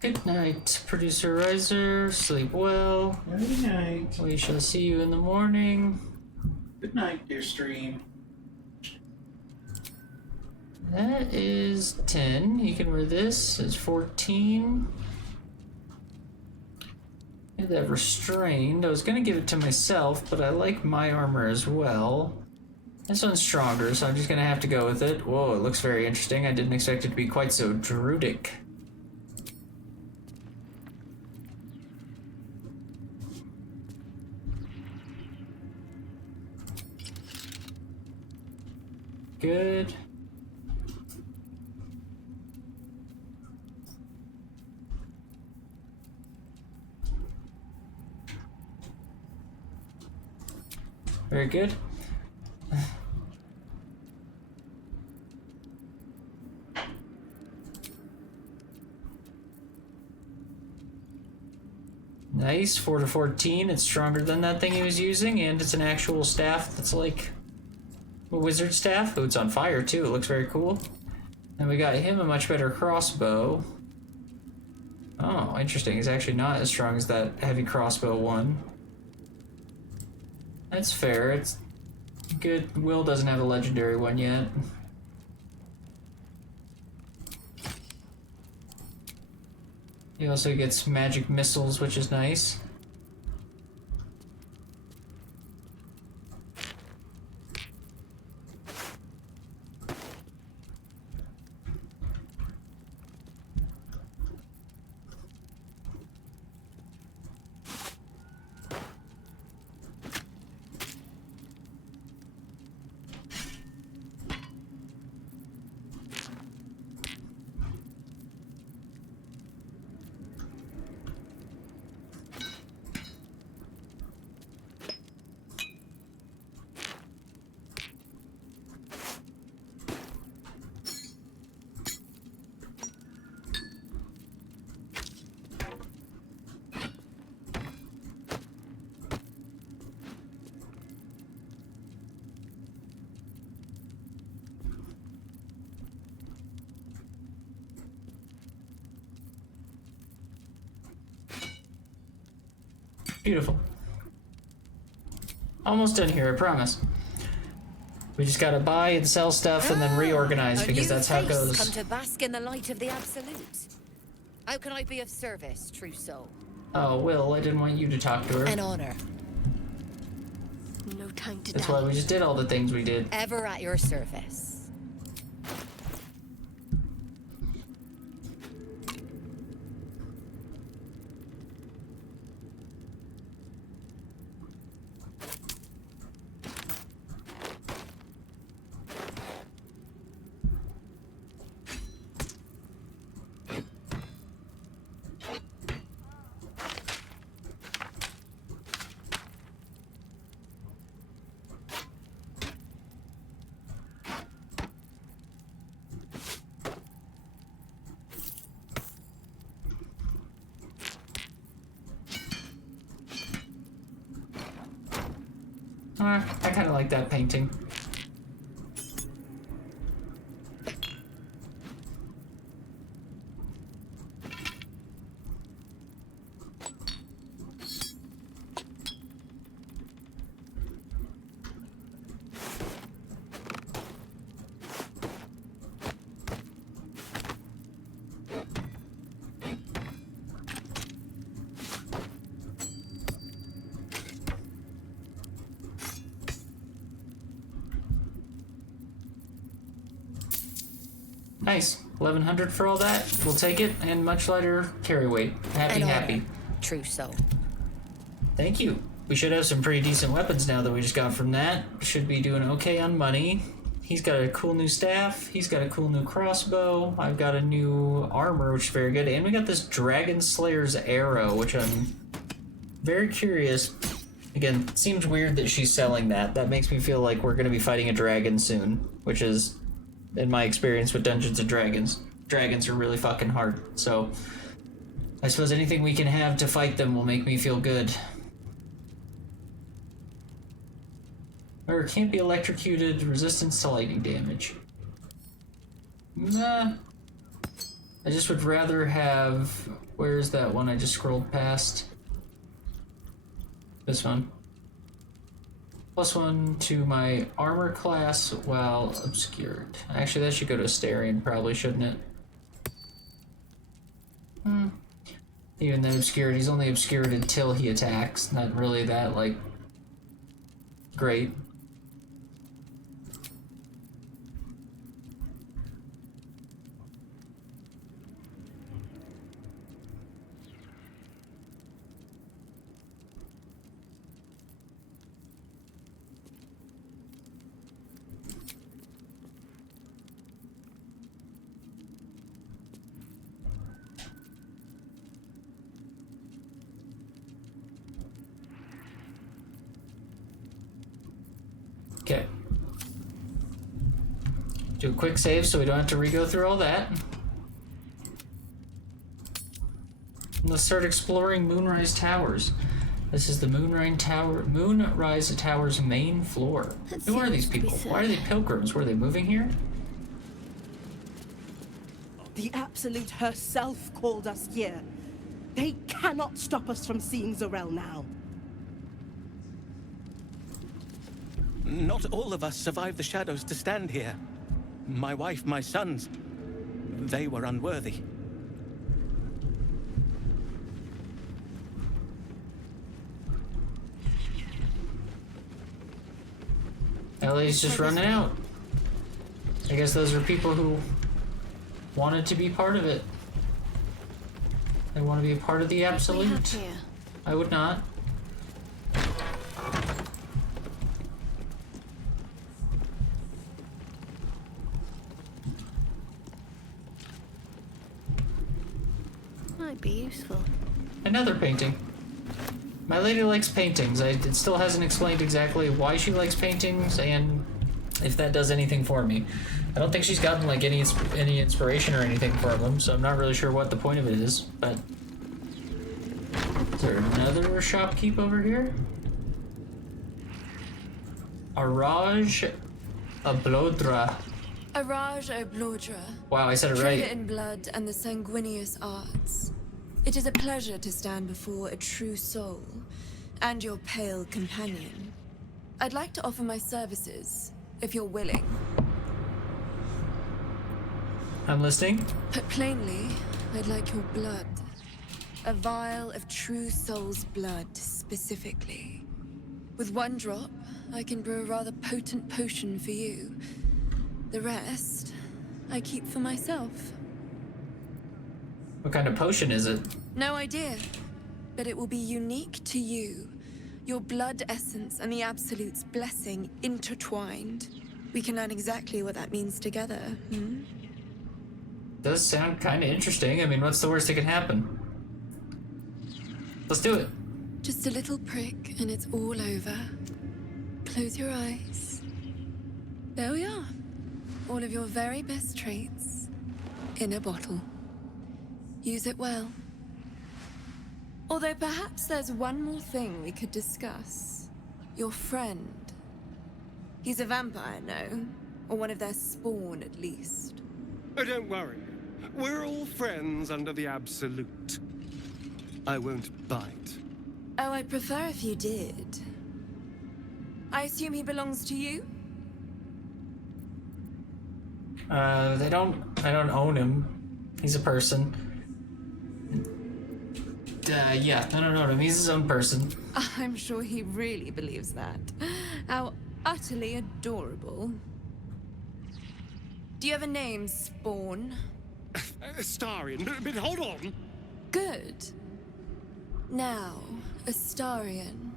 Good night, Producer Riser. Sleep well. Good night. We shall see you in the morning. Good night, dear stream. That is 10. You can wear this. It's 14. Get that restrained. I was gonna give it to myself, but I like my armor as well. This one's stronger, so I'm just gonna have to go with it. Whoa, it looks very interesting. I didn't expect it to be quite so druidic. Good. Very good. Nice, 4 to 14. It's stronger than that thing he was using, and it's an actual staff that's like a wizard staff. Oh, it's on fire too. It looks very cool. And we got him a much better crossbow. Oh, interesting. It's actually not as strong as that heavy crossbow one. That's fair. It's good. Will doesn't have a legendary one yet. He also gets magic missiles, which is nice. Beautiful. Almost done here, I promise. We just gotta buy and sell stuff and then reorganize because that's how it goes. Come to bask in the light of the absolute. How can I be of service, true soul? Oh, Will, I didn't want you to talk to her. An honor. No time to That's die. why we just did all the things we did. Ever at your service. I kind of like that painting. Nice. 1100 for all that. We'll take it, and much lighter carry weight. Happy. True soul. Thank you. We should have some pretty decent weapons now that we just got from that. Should be doing okay on money. He's got a cool new staff. He's got a cool new crossbow. I've got a new armor, which is very good. And we got this Dragon Slayer's arrow, which I'm very curious. Again, it seems weird that she's selling that. That makes me feel like we're going to be fighting a dragon soon, which is, in my experience with Dungeons and Dragons, dragons are really fucking hard. So I suppose anything we can have to fight them will make me feel good. Or can't be electrocuted, resistance to lightning damage. Nah. I just would rather have... Where's that one I just scrolled past? This one. +1 to my armor class while obscured. Actually, that should go to Astarion, probably, shouldn't it? Even though obscured, he's only obscured until he attacks. Not really that, like, great. Okay. Do a quick save so we don't have to re-go through all that. And let's start exploring Moonrise Towers. This is the Moonrise Tower's main floor. Who are these people? Why are they pilgrims? Were they moving here? The Absolute herself called us here. They cannot stop us from seeing Zorel now. Not all of us survived the shadows to stand here. My wife, my sons, they were unworthy. LA's just running out. I guess those are people who wanted to be part of it. They want to be a part of the Absolute. I would not. Might be useful. Another painting. My lady likes paintings. It still hasn't explained exactly why she likes paintings and if that does anything for me. I don't think she's gotten like any inspiration or anything from them, so I'm not really sure what the point of it is, but... Is there another shopkeep over here? Araj Ablodra. Araj Oblodra. Wow, I said it right. Trader in blood and the sanguineous arts. It is a pleasure to stand before a true soul and your pale companion. I'd like to offer my services, if you're willing. I'm listening. Put plainly, I'd like your blood. A vial of true soul's blood, specifically. With one drop, I can brew a rather potent potion for you. The rest, I keep for myself. What kind of potion is it? No idea, but it will be unique to you. Your blood essence and the Absolute's blessing intertwined. We can learn exactly what that means together, Does sound kind of interesting. I mean, what's the worst that can happen? Let's do it. Just a little prick and it's all over. Close your eyes. There we are. All of your very best traits in a bottle. Use it well. Although perhaps there's one more thing we could discuss. Your friend. He's a vampire, no? Or one of their spawn, at least. Oh, don't worry. We're all friends under the Absolute. I won't bite. Oh, I'd prefer if you did. I assume he belongs to you? I don't own him. He's a person. Yeah, I don't own him. He's his own person. I'm sure he really believes that. How utterly adorable. Do you have a name, Spawn? Astarion, but hold on. Good. Now, Astarion.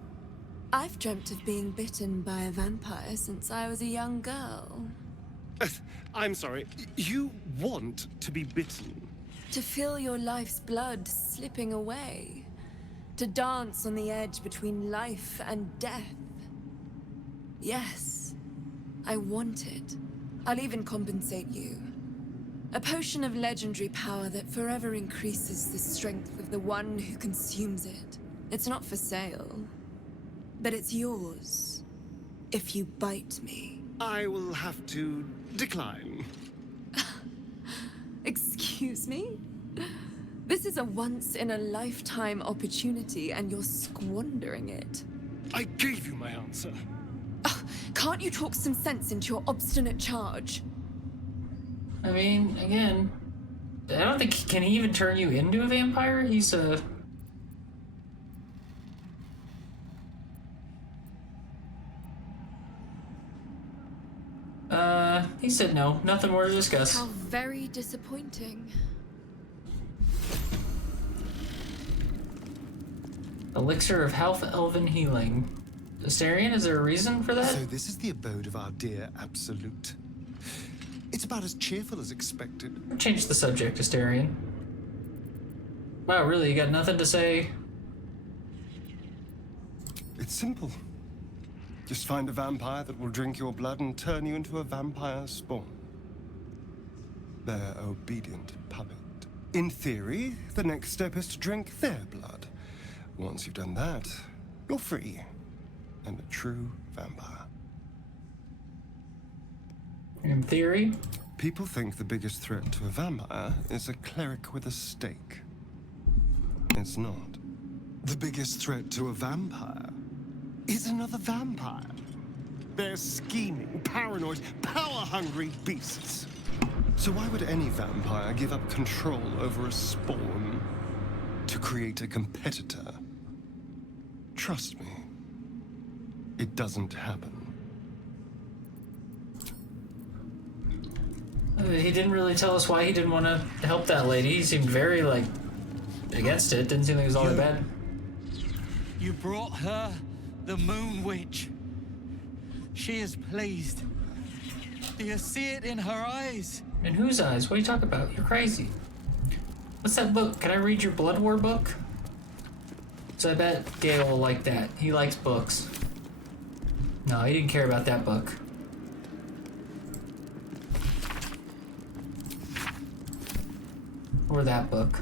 I've dreamt of being bitten by a vampire since I was a young girl. I'm sorry. You want to be bitten? To feel your life's blood slipping away. To dance on the edge between life and death. Yes, I want it. I'll even compensate you. A potion of legendary power that forever increases the strength of the one who consumes it. It's not for sale, but it's yours if you bite me. I will have to decline. Excuse me? This is a once-in-a-lifetime opportunity, and you're squandering it. I gave you my answer. Can't you talk some sense into your obstinate charge? I mean, again, I don't think, can he even turn you into a vampire? He's a... He said no. Nothing more to discuss. How very disappointing. Elixir of Health Elven Healing. Astarion, is there a reason for that? So this is the abode of our dear Absolute. It's about as cheerful as expected. Change the subject, Astarion. Wow, really? You got nothing to say? It's simple. Just find a vampire that will drink your blood and turn you into a vampire spawn. Their obedient puppet. In theory, the next step is to drink their blood. Once you've done that, you're free and a true vampire. In theory? People think the biggest threat to a vampire is a cleric with a stake. It's not. The biggest threat to a vampire is another vampire. They're scheming, paranoid, power-hungry beasts. So why would any vampire give up control over a spawn to create a competitor? Trust me, it doesn't happen. He didn't really tell us why he didn't want to help that lady. He seemed very, like, against it. Didn't seem like it was all that bad. You brought her the Moon Witch. She is pleased. Do you see it in her eyes? In whose eyes? What are you talking about? You're crazy. What's that book? Can I read your Blood War book? So I bet Gale will like that. He likes books. No, he didn't care about that book. Or that book.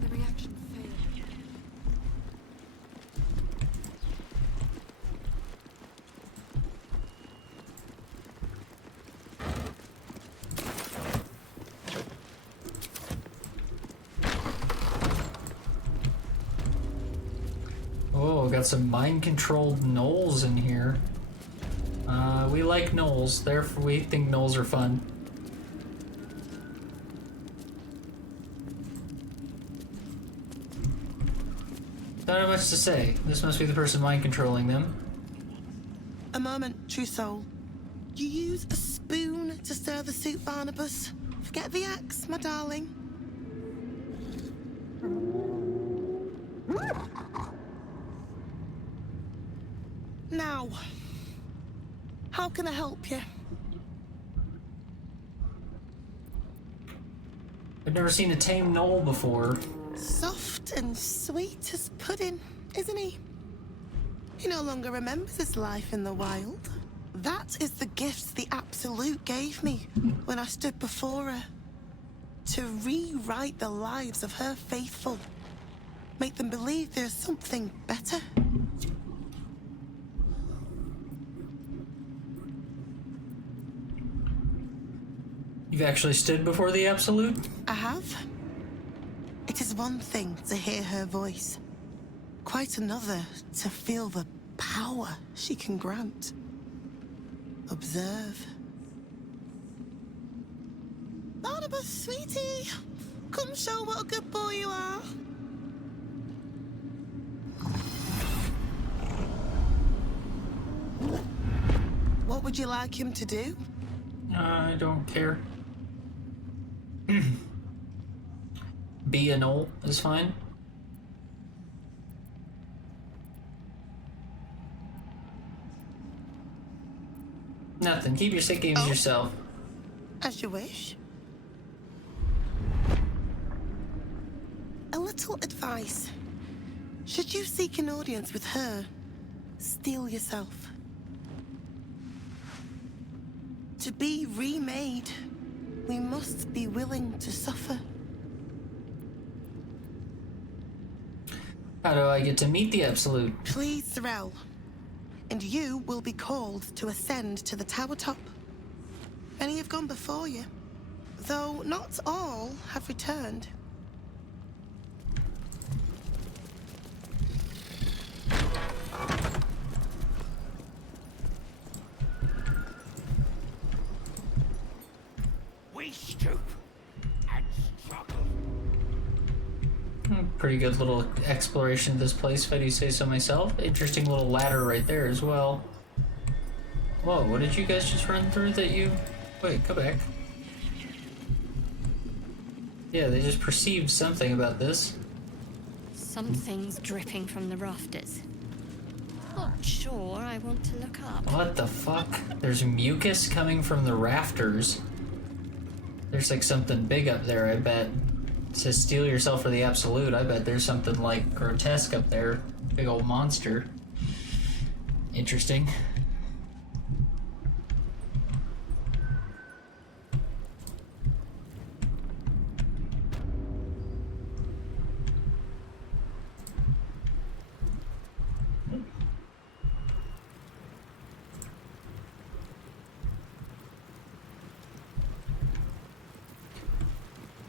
The reaction failed. Oh, got some mind-controlled gnolls in here. We like gnolls, therefore we think gnolls are fun. Don't have much to say. This must be the person mind-controlling them. A moment, true soul. You use a spoon to stir the soup, Barnabas. Forget the axe, my darling. Now, how can I help you? I've never seen a tame gnoll before. Soft and sweet as pudding, isn't he? He no longer remembers his life in the wild. That is the gift the Absolute gave me when I stood before her. To rewrite the lives of her faithful. Make them believe there's something better. You've actually stood before the Absolute? I have. It is one thing to hear her voice. Quite another to feel the power she can grant. Observe. Barnabas, sweetie, come show what a good boy you are. What would you like him to do? I don't care. Be a gnoll is fine. Nothing. Keep your sick games yourself. As you wish. A little advice. Should you seek an audience with her, steel yourself. To be remade, we must be willing to suffer. How do I get to meet the Absolute? Please, Threll. And you will be called to ascend to the tower top. Many have gone before you, though not all have returned. We stoop and struggle. Pretty good little exploration of this place, if I do say so myself. Interesting little ladder right there as well. Whoa, what did you guys just run through that you... Wait, go back. Yeah, they just perceived something about this. Something's dripping from the rafters. Not sure I want to look up. What the fuck? There's mucus coming from the rafters. There's like something big up there, I bet. It says steal yourself for the Absolute. I bet there's something like grotesque up there. Big old monster. Interesting.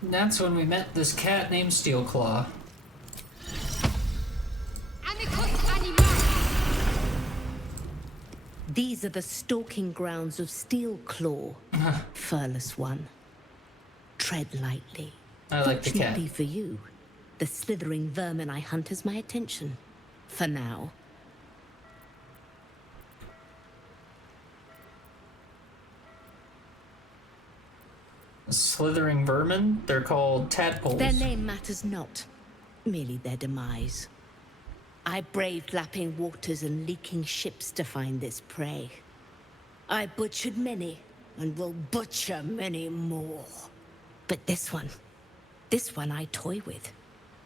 And that's when we met this cat named Steelclaw. These are the stalking grounds of Steelclaw, furless one. Tread lightly. I like the cat. Fortunately for you, the slithering vermin I hunt has my attention. For now. Slithering vermin? They're called tadpoles. Their name matters not, merely their demise. I braved lapping waters and leaking ships to find this prey. I butchered many, and will butcher many more. But this one I toy with.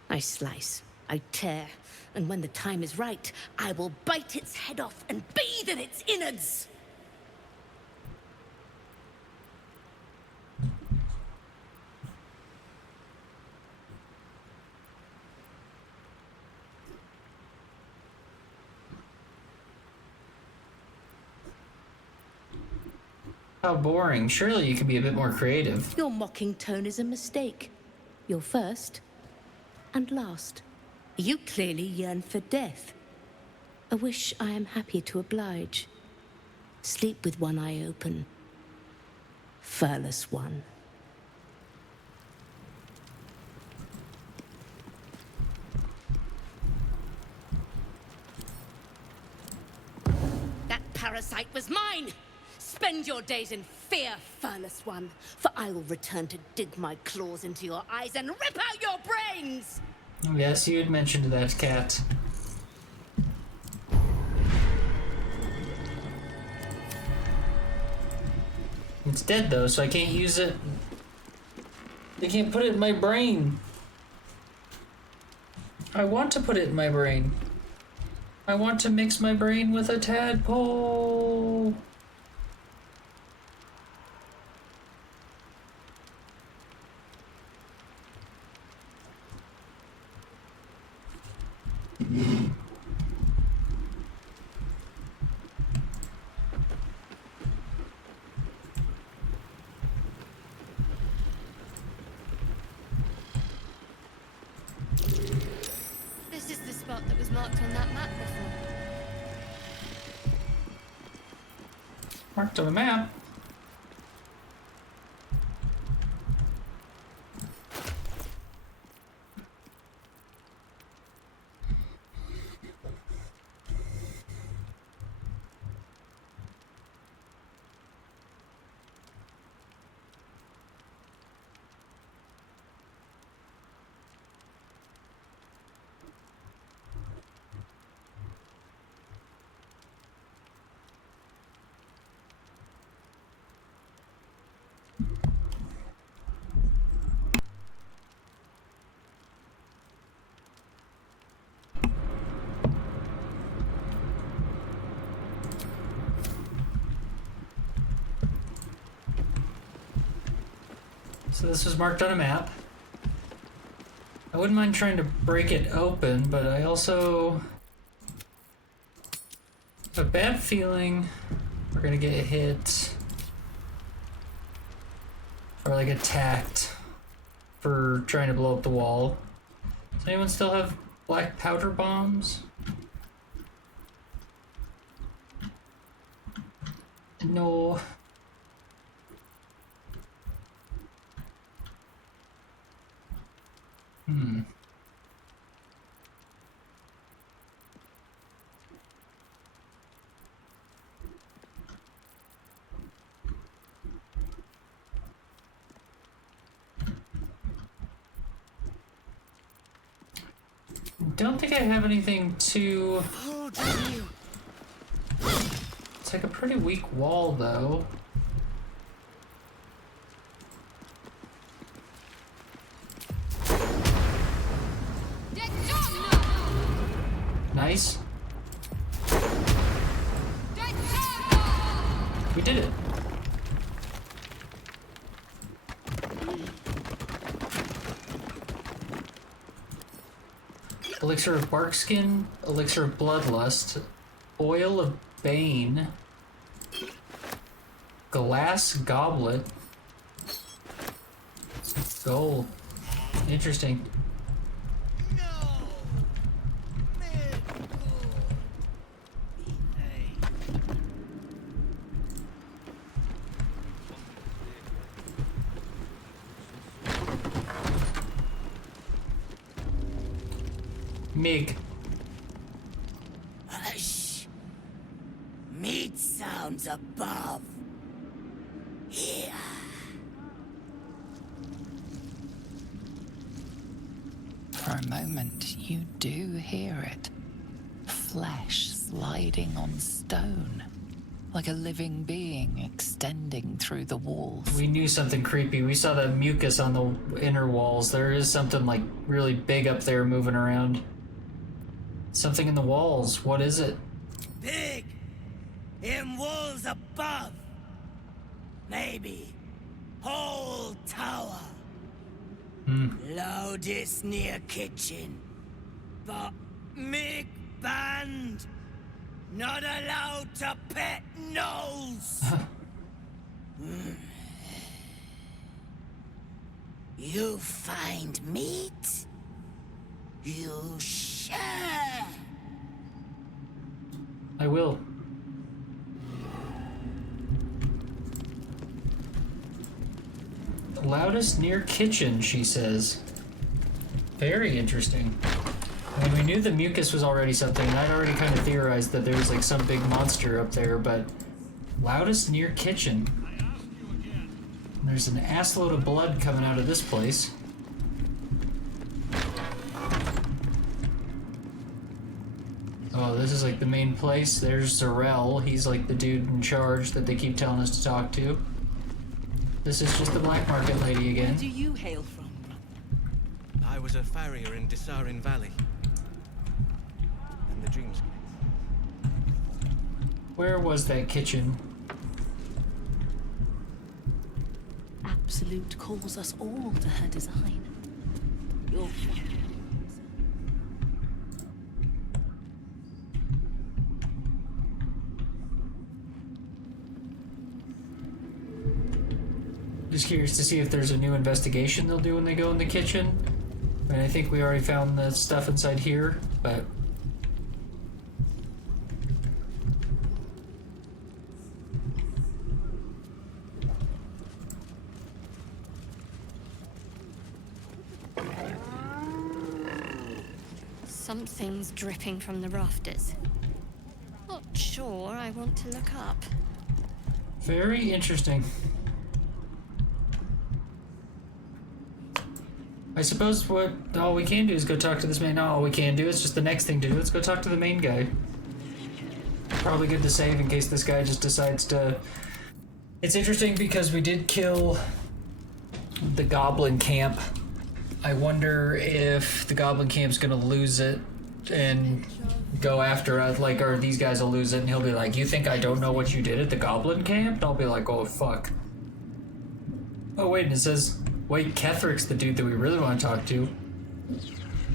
I slice, I tear, and when the time is right, I will bite its head off and bathe in its innards! How boring. Surely you could be a bit more creative. Your mocking tone is a mistake. You're first and last. You clearly yearn for death. A wish I am happy to oblige. Sleep with one eye open. Furless one. That parasite was mine! Spend your days in fear, furless one, for I will return to dig my claws into your eyes and rip out your brains! Yes, you had mentioned that, cat. It's dead though, so I can't use it. I can't put it in my brain. I want to put it in my brain. I want to mix my brain with a tadpole. This is the spot that was marked on that map before. Marked on the map. So this was marked on a map. I wouldn't mind trying to break it open, but I also have a bad feeling we're gonna get hit or like attacked for trying to blow up the wall. Does anyone still have black powder bombs? No. Don't think I have anything to... It's like a pretty weak wall, though. Nice. We did it. Elixir of Barkskin, Elixir of Bloodlust, Oil of Bane, Glass Goblet, Gold. Interesting. Mig. Hush. Meat sounds above. Here. For a moment, you do hear it. Flesh sliding on stone. Like a living being extending through the walls. We knew something creepy. We saw that mucus on the inner walls. There is something like really big up there moving around. Something in the walls. What is it? Big. In walls above. Maybe. Whole tower. Loudest near kitchen. But Mig banned. Not allowed to pet nose. You find meat? You share. I will. Loudest near kitchen, she says. Very interesting. I mean, we knew the mucus was already something, and I'd already kind of theorized that there was like some big monster up there, but loudest near kitchen. There's an assload of blood coming out of this place. Oh, this is like the main place. There's Zarel. He's like the dude in charge that they keep telling us to talk to. This is just the black market lady again. Where do you hail from, brother? I was a farrier in Desarin Valley. And the Dreamscape. Where was that kitchen? Absolute calls us all to her design. Your Just curious to see if there's a new investigation they'll do when they go in the kitchen. I mean, I think we already found the stuff inside here, but... Something's dripping from the rafters. Not sure I want to look up. Very interesting. I suppose what all we can do is go talk to this man. Not all we can do, it's just the next thing to do. Let's go talk to the main guy. Probably good to save in case this guy just decides to... It's interesting because we did kill the goblin camp. I wonder if the goblin camp's gonna lose it and go after us, like, or these guys will lose it and he'll be like, you think I don't know what you did at the goblin camp? And I'll be like, oh fuck. Oh wait, and it says Wait, Kethric's the dude that we really want to talk to.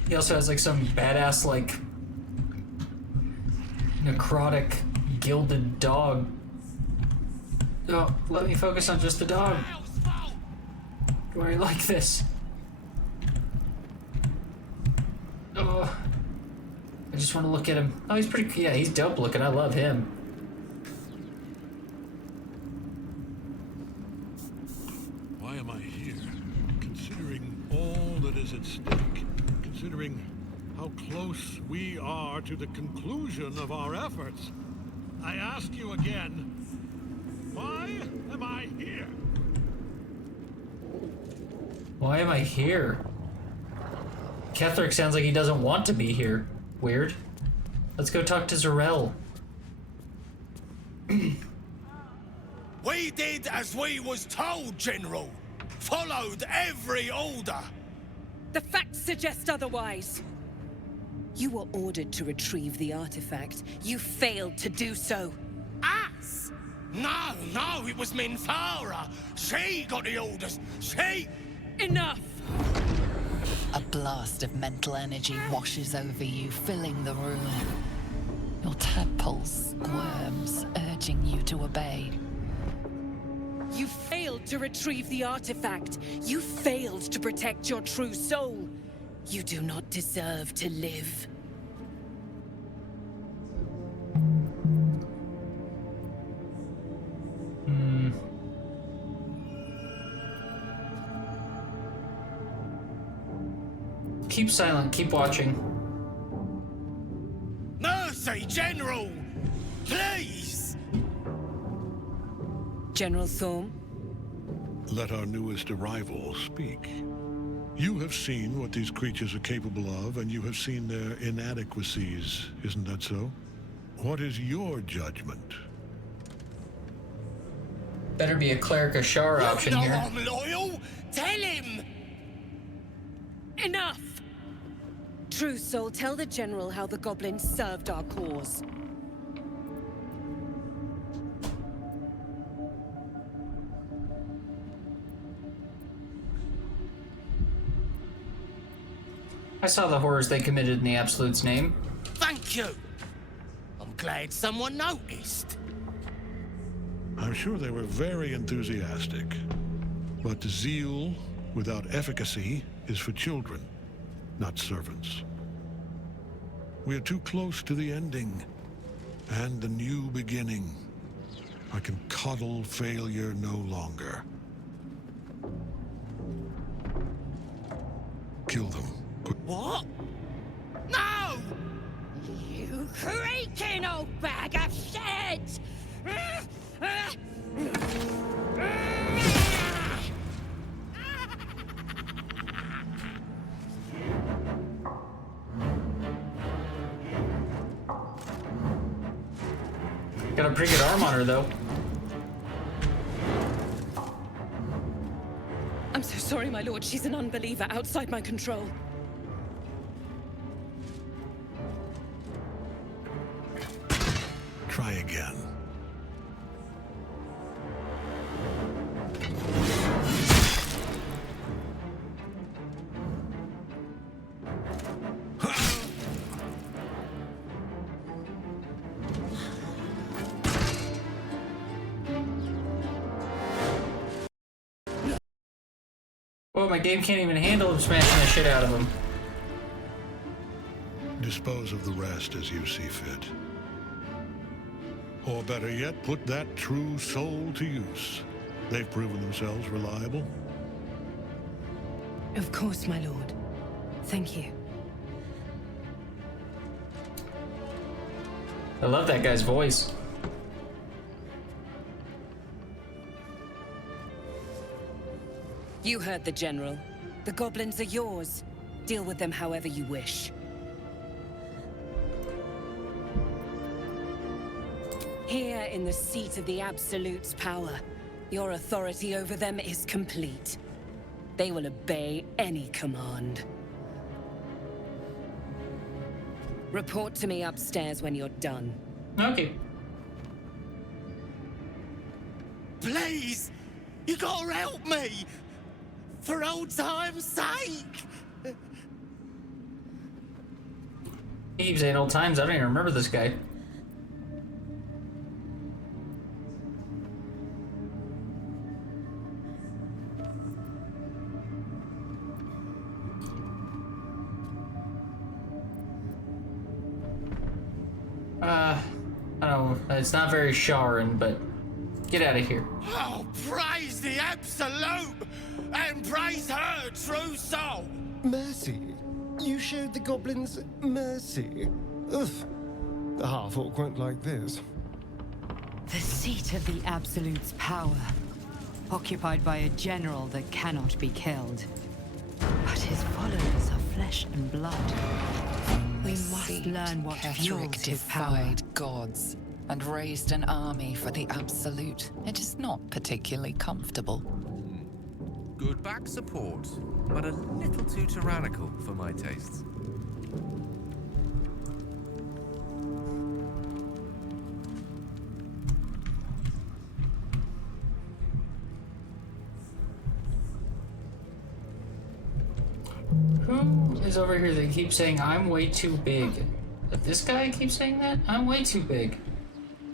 He also has like some badass like necrotic gilded dog. Oh, let me focus on just the dog. Why are you like this? Oh, I just want to look at him. Oh, he's pretty. Yeah, he's dope looking. I love him. Why am I here? Considering all that is at stake, considering how close we are to the conclusion of our efforts, I ask you again, why am I here? Why am I here? Ketherick sounds like he doesn't want to be here. Weird. Let's go talk to Zarel. We did as we was told, General. Followed every order. The facts suggest otherwise. You were ordered to retrieve the artifact. You failed to do so. Us? No, it was Minthara. She got the orders. She... Enough! A blast of mental energy washes over you, filling the room. Your tadpoles squirms, urging you to obey. You failed to retrieve the artifact. You failed to protect your true soul. You do not deserve to live. Keep silent, keep watching. Mercy, General! Please! General Thorm? Let our newest arrival speak. You have seen what these creatures are capable of, and you have seen their inadequacies, isn't that so? What is your judgment? Better be a Cleric Ashar option You know here. I'm loyal! Tell him! Enough! True Soul, tell the General how the goblins served our cause. I saw the horrors they committed in the Absolute's name. Thank you! I'm glad someone noticed. I'm sure they were very enthusiastic. But zeal without efficacy is for children, not servants. We are too close to the ending and the new beginning. I can coddle failure no longer. Kill them. What? No! You creaking old bag of shit! Got a pretty good arm on her, though. I'm so sorry, my lord. She's an unbeliever outside my control. Try again. Oh, my game can't even handle him smashing the shit out of him. Dispose of the rest as you see fit. Or better yet, put that true soul to use. They've proven themselves reliable. Of course, my lord. Thank you. I love that guy's voice. You heard the General. The goblins are yours. Deal with them however you wish. Here in the seat of the Absolute's power, your authority over them is complete. They will obey any command. Report to me upstairs when you're done. Okay. Please! You gotta help me! for old time's sake. He keeps saying old times. I don't even remember this guy. I don't know. It's not very Sharon, but get out of here. Oh, praise the Absolute! And praise her true soul! Mercy? You showed the goblins mercy? Ugh. The half-orc won't like this. The seat of the Absolute's power, occupied by a general that cannot be killed. But his followers are flesh and blood. We must learn what fuels his power. Defied gods and raised an army for the Absolute. It is not particularly comfortable. Good back support, but a little too tyrannical for my tastes. Who is over here that keeps saying I'm way too big? This guy keeps saying that? I'm way too big.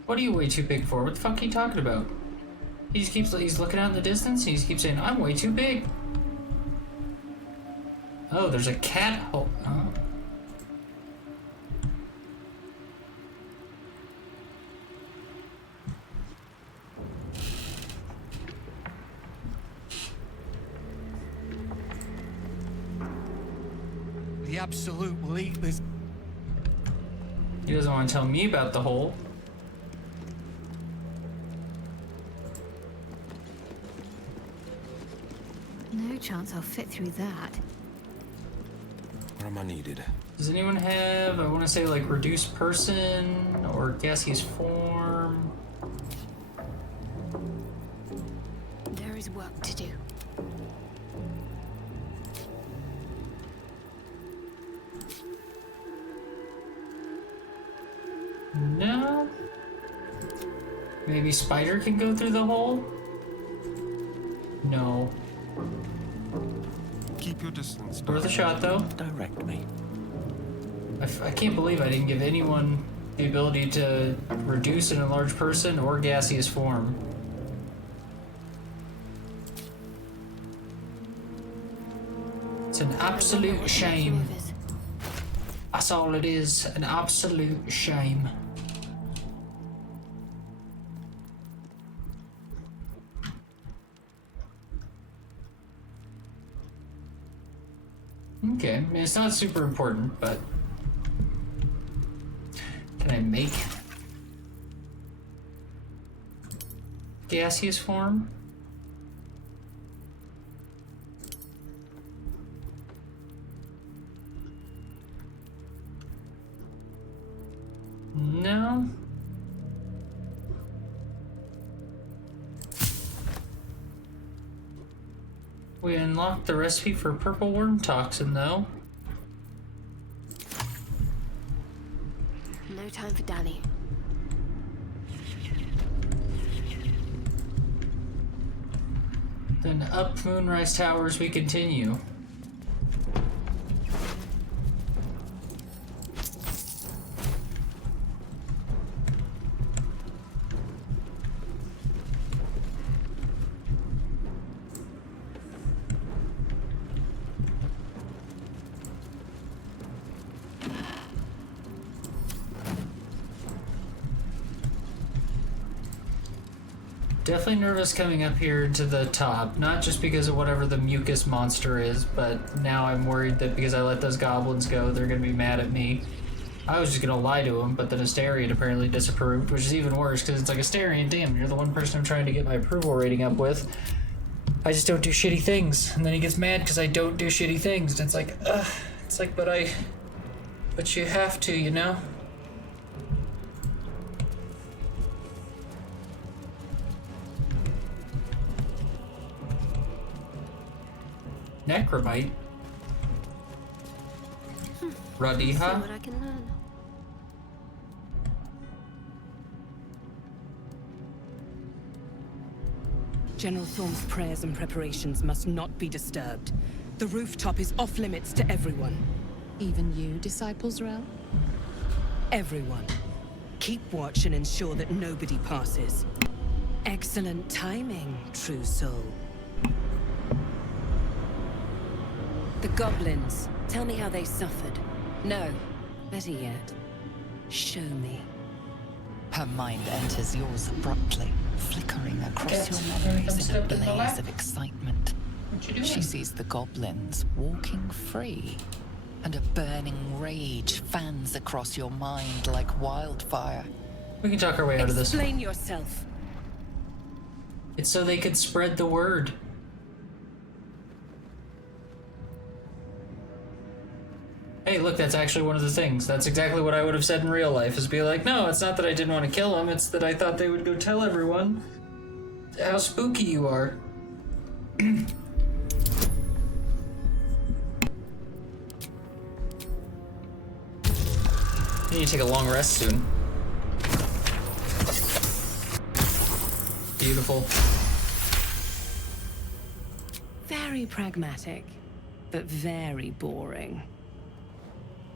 What are you way too big for? What the fuck are you talking about? He's looking out in the distance and he keeps saying I'm way too big. Oh, there's a cat hole. Oh. The Absolute will eat this. He doesn't want to tell me about the hole. No chance I'll fit through that. Where am I needed? Does anyone have, I want to say, like, reduced person or gaseous form? There is work to do. No? Maybe Spider can go through the hole? No. Keep your distance. Worth a shot, though. Direct me. I can't believe I didn't give anyone the ability to reduce an enlarged person or gaseous form. It's an absolute shame. That's all it is. An absolute shame. Okay, I mean, it's not super important, but can I make gaseous form? No. We unlocked the recipe for purple worm toxin, though. No time for Danny. Then up Moonrise Towers we continue. Definitely nervous coming up here to the top, not just because of whatever the mucus monster is, but now I'm worried that because I let those goblins go, they're gonna be mad at me. I was just gonna lie to them, but the Astarion apparently disapproved, which is even worse because it's like, Astarion, damn, you're the one person I'm trying to get my approval rating up with. I just don't do shitty things, and then he gets mad because I don't do shitty things, and it's like, ugh, it's like, but you have to, you know? Necromite? Radiha? See what I can learn. General Thorm's prayers and preparations must not be disturbed. The rooftop is off limits to everyone. Even you, Disciples Rel? Everyone. Keep watch and ensure that nobody passes. Excellent timing, true soul. The goblins. Tell me how they suffered. No, better yet, show me. Her mind enters yours abruptly, flickering across your memories in a blaze of excitement. She sees the goblins walking free, and a burning rage fans across your mind like wildfire. We can talk our way out of this. Explain yourself. It's so they could spread the word. Hey, look, that's actually one of the things. That's exactly what I would have said in real life, is be like, no, it's not that I didn't want to kill him, it's that I thought they would go tell everyone how spooky you are. You need to take a long rest soon. Beautiful. Very pragmatic, but very boring.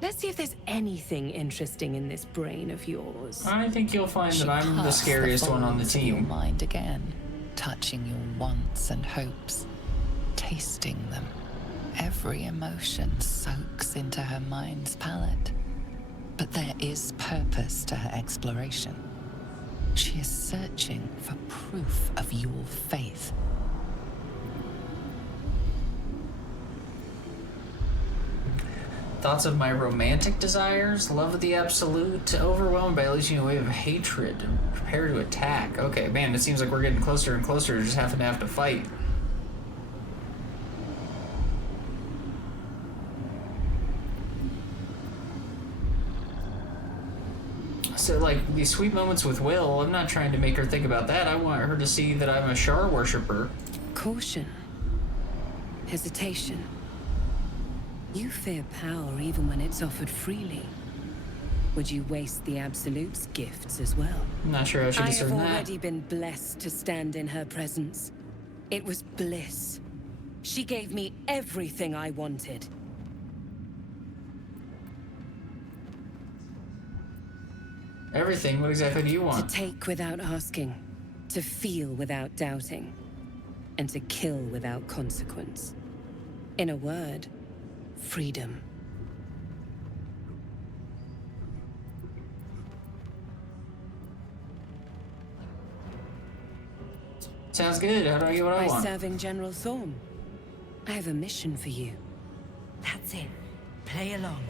Let's see if there's anything interesting in this brain of yours. I think you'll find that I'm the scariest one on the team. Your mind again, touching your wants and hopes, tasting them. Every emotion soaks into her mind's palette. But there is purpose to her exploration. She is searching for proof of your faith. Thoughts of my romantic desires, love of the absolute, overwhelmed by a legion wave of hatred, and prepare to attack. Okay, man, it seems like we're getting closer and closer to just having to have to fight. So, like, these sweet moments with Will, I'm not trying to make her think about that. I want her to see that I'm a Shar worshipper. Caution. Hesitation. You fear power even when it's offered freely. Would you waste the Absolute's gifts as well? I'm not sure how she discerned that. I have already been blessed to stand in her presence. It was bliss. She gave me everything I wanted. Everything? What exactly do you want? To take without asking, to feel without doubting, and to kill without consequence. In a word, freedom. Sounds good. How do I get what I want? By serving General Thorm. I have a mission for you. That's it. Play along.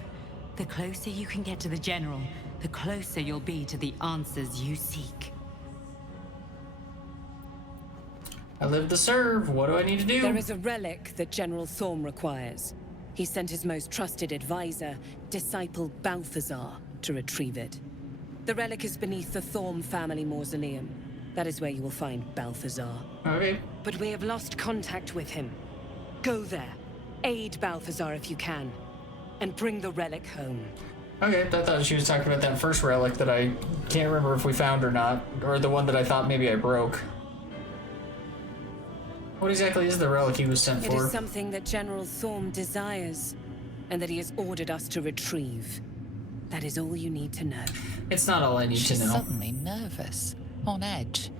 The closer you can get to the General, the closer you'll be to the answers you seek. I live to serve. What do I need to do? There is a relic that General Thorm requires. He sent his most trusted advisor, disciple Balthazar, to retrieve it. The relic is beneath the Thorm family mausoleum. That is where you will find Balthazar. Okay. But we have lost contact with him. Go there. Aid Balthazar if you can. And bring the relic home. Okay, I thought she was talking about that first relic that I can't remember if we found or not. Or the one that I thought maybe I broke. What exactly is the relic he was sent for? It is something that General Thorm desires, and that he has ordered us to retrieve. That is all you need to know. It's not all I need to know. She's suddenly nervous, on edge.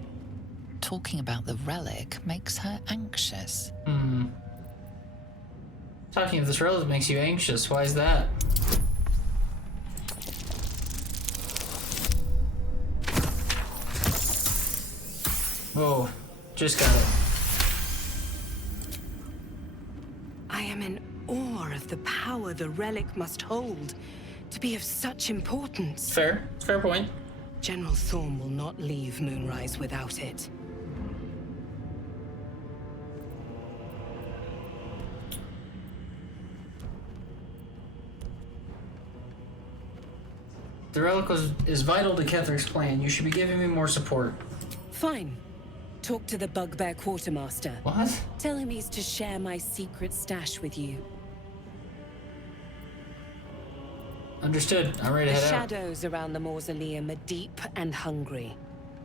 Talking about the relic makes her anxious. Talking of this relic makes you anxious. Why is that? Oh, just got it. I am in awe of the power the relic must hold to be of such importance. Fair point. General Thorm will not leave Moonrise without it. The relic is vital to Ketheric's plan. You should be giving me more support. Fine. Talk to the Bugbear Quartermaster. What? Tell him he's to share my secret stash with you. Understood. I'm ready to The head out. shadows around the mausoleum are deep and hungry.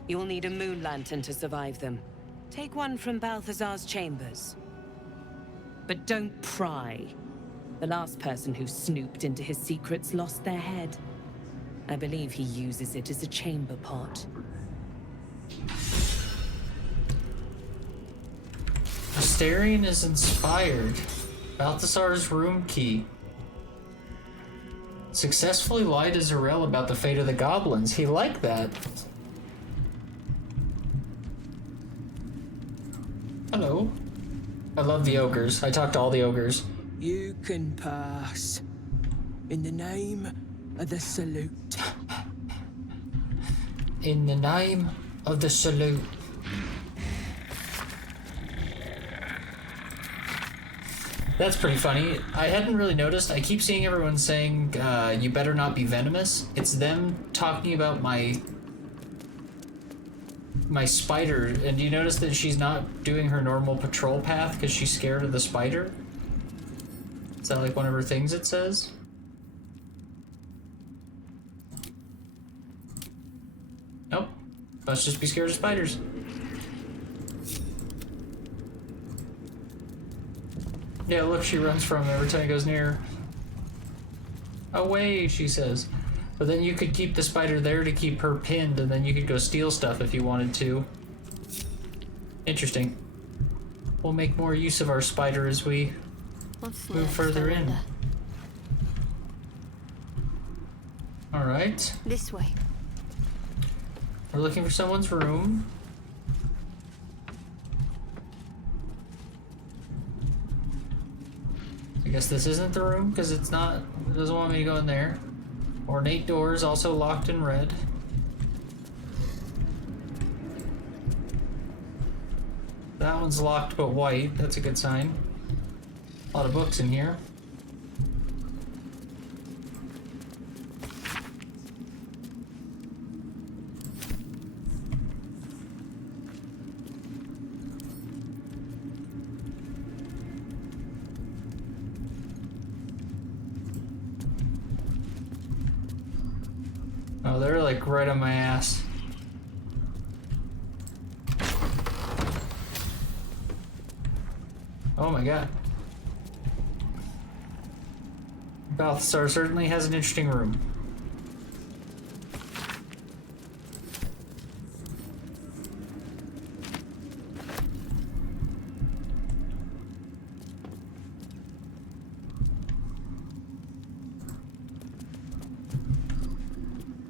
You'll need a moon lantern to survive them. Take one from Balthazar's chambers. But don't pry. The last person who snooped into his secrets lost their head. I believe he uses it as a chamber pot. Astarion is inspired. Balthazar's room key. Successfully lied to Zarel about the fate of the goblins. He liked that. Hello. I love the ogres. I talk to all the ogres. You can pass. In the name of the salute. In the name of the salute. That's pretty funny. I hadn't really noticed. I keep seeing everyone saying, you better not be venomous. It's them talking about my spider. And do you notice that she's not doing her normal patrol path because she's scared of the spider? Is that like one of her things it says? Nope. Must just be scared of spiders. Yeah, look, she runs from him every time he goes near her. Away, she says. But then you could keep the spider there to keep her pinned, and then you could go steal stuff if you wanted to. Interesting. We'll make more use of our spider as we move further in. Alright. This way. We're looking for someone's room. I guess this isn't the room, because it doesn't want me to go in there. Ornate doors, also locked in red. That one's locked but white, that's a good sign. A lot of books in here. Oh, they're like right on my ass. Oh my god. Balthazar certainly has an interesting room.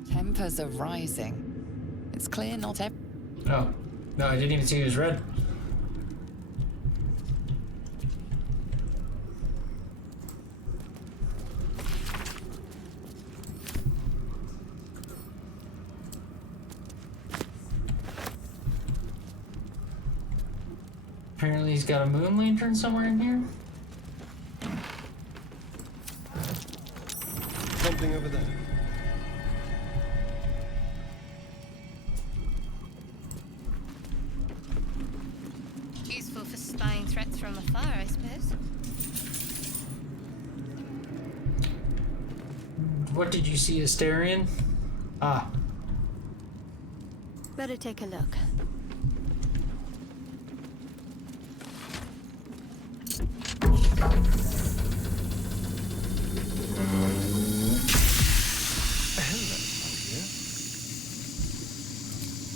Tempers are rising. It's clear not every... Oh. No, I didn't even see it was red. Apparently he's got a moon lantern somewhere in here. Something over there. Useful for spying threats from afar, I suppose. What did you see, Astarion? Ah. Better take a look.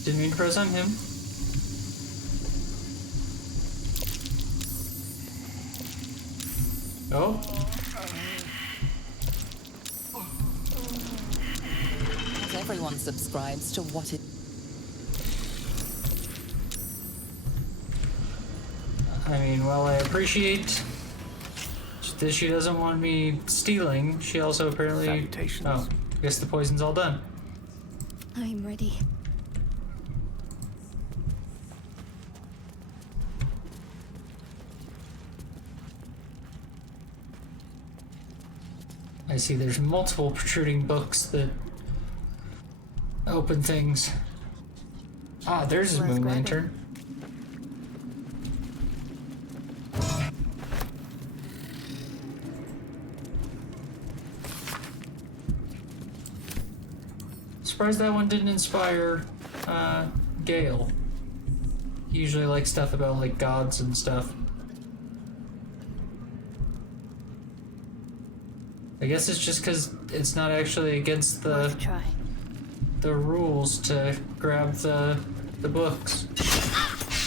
Didn't mean to press on him. Oh. Everyone subscribes to what it... I mean, while I appreciate that she doesn't want me stealing, she also apparently... Salutations. Oh, I guess the poison's all done. I'm ready. I see there's multiple protruding books that open things. Ah, there's his moon lantern. Surprised that one didn't inspire Gale. usually like stuff about like gods and stuff. I guess it's just because it's not actually against the rules to grab the books.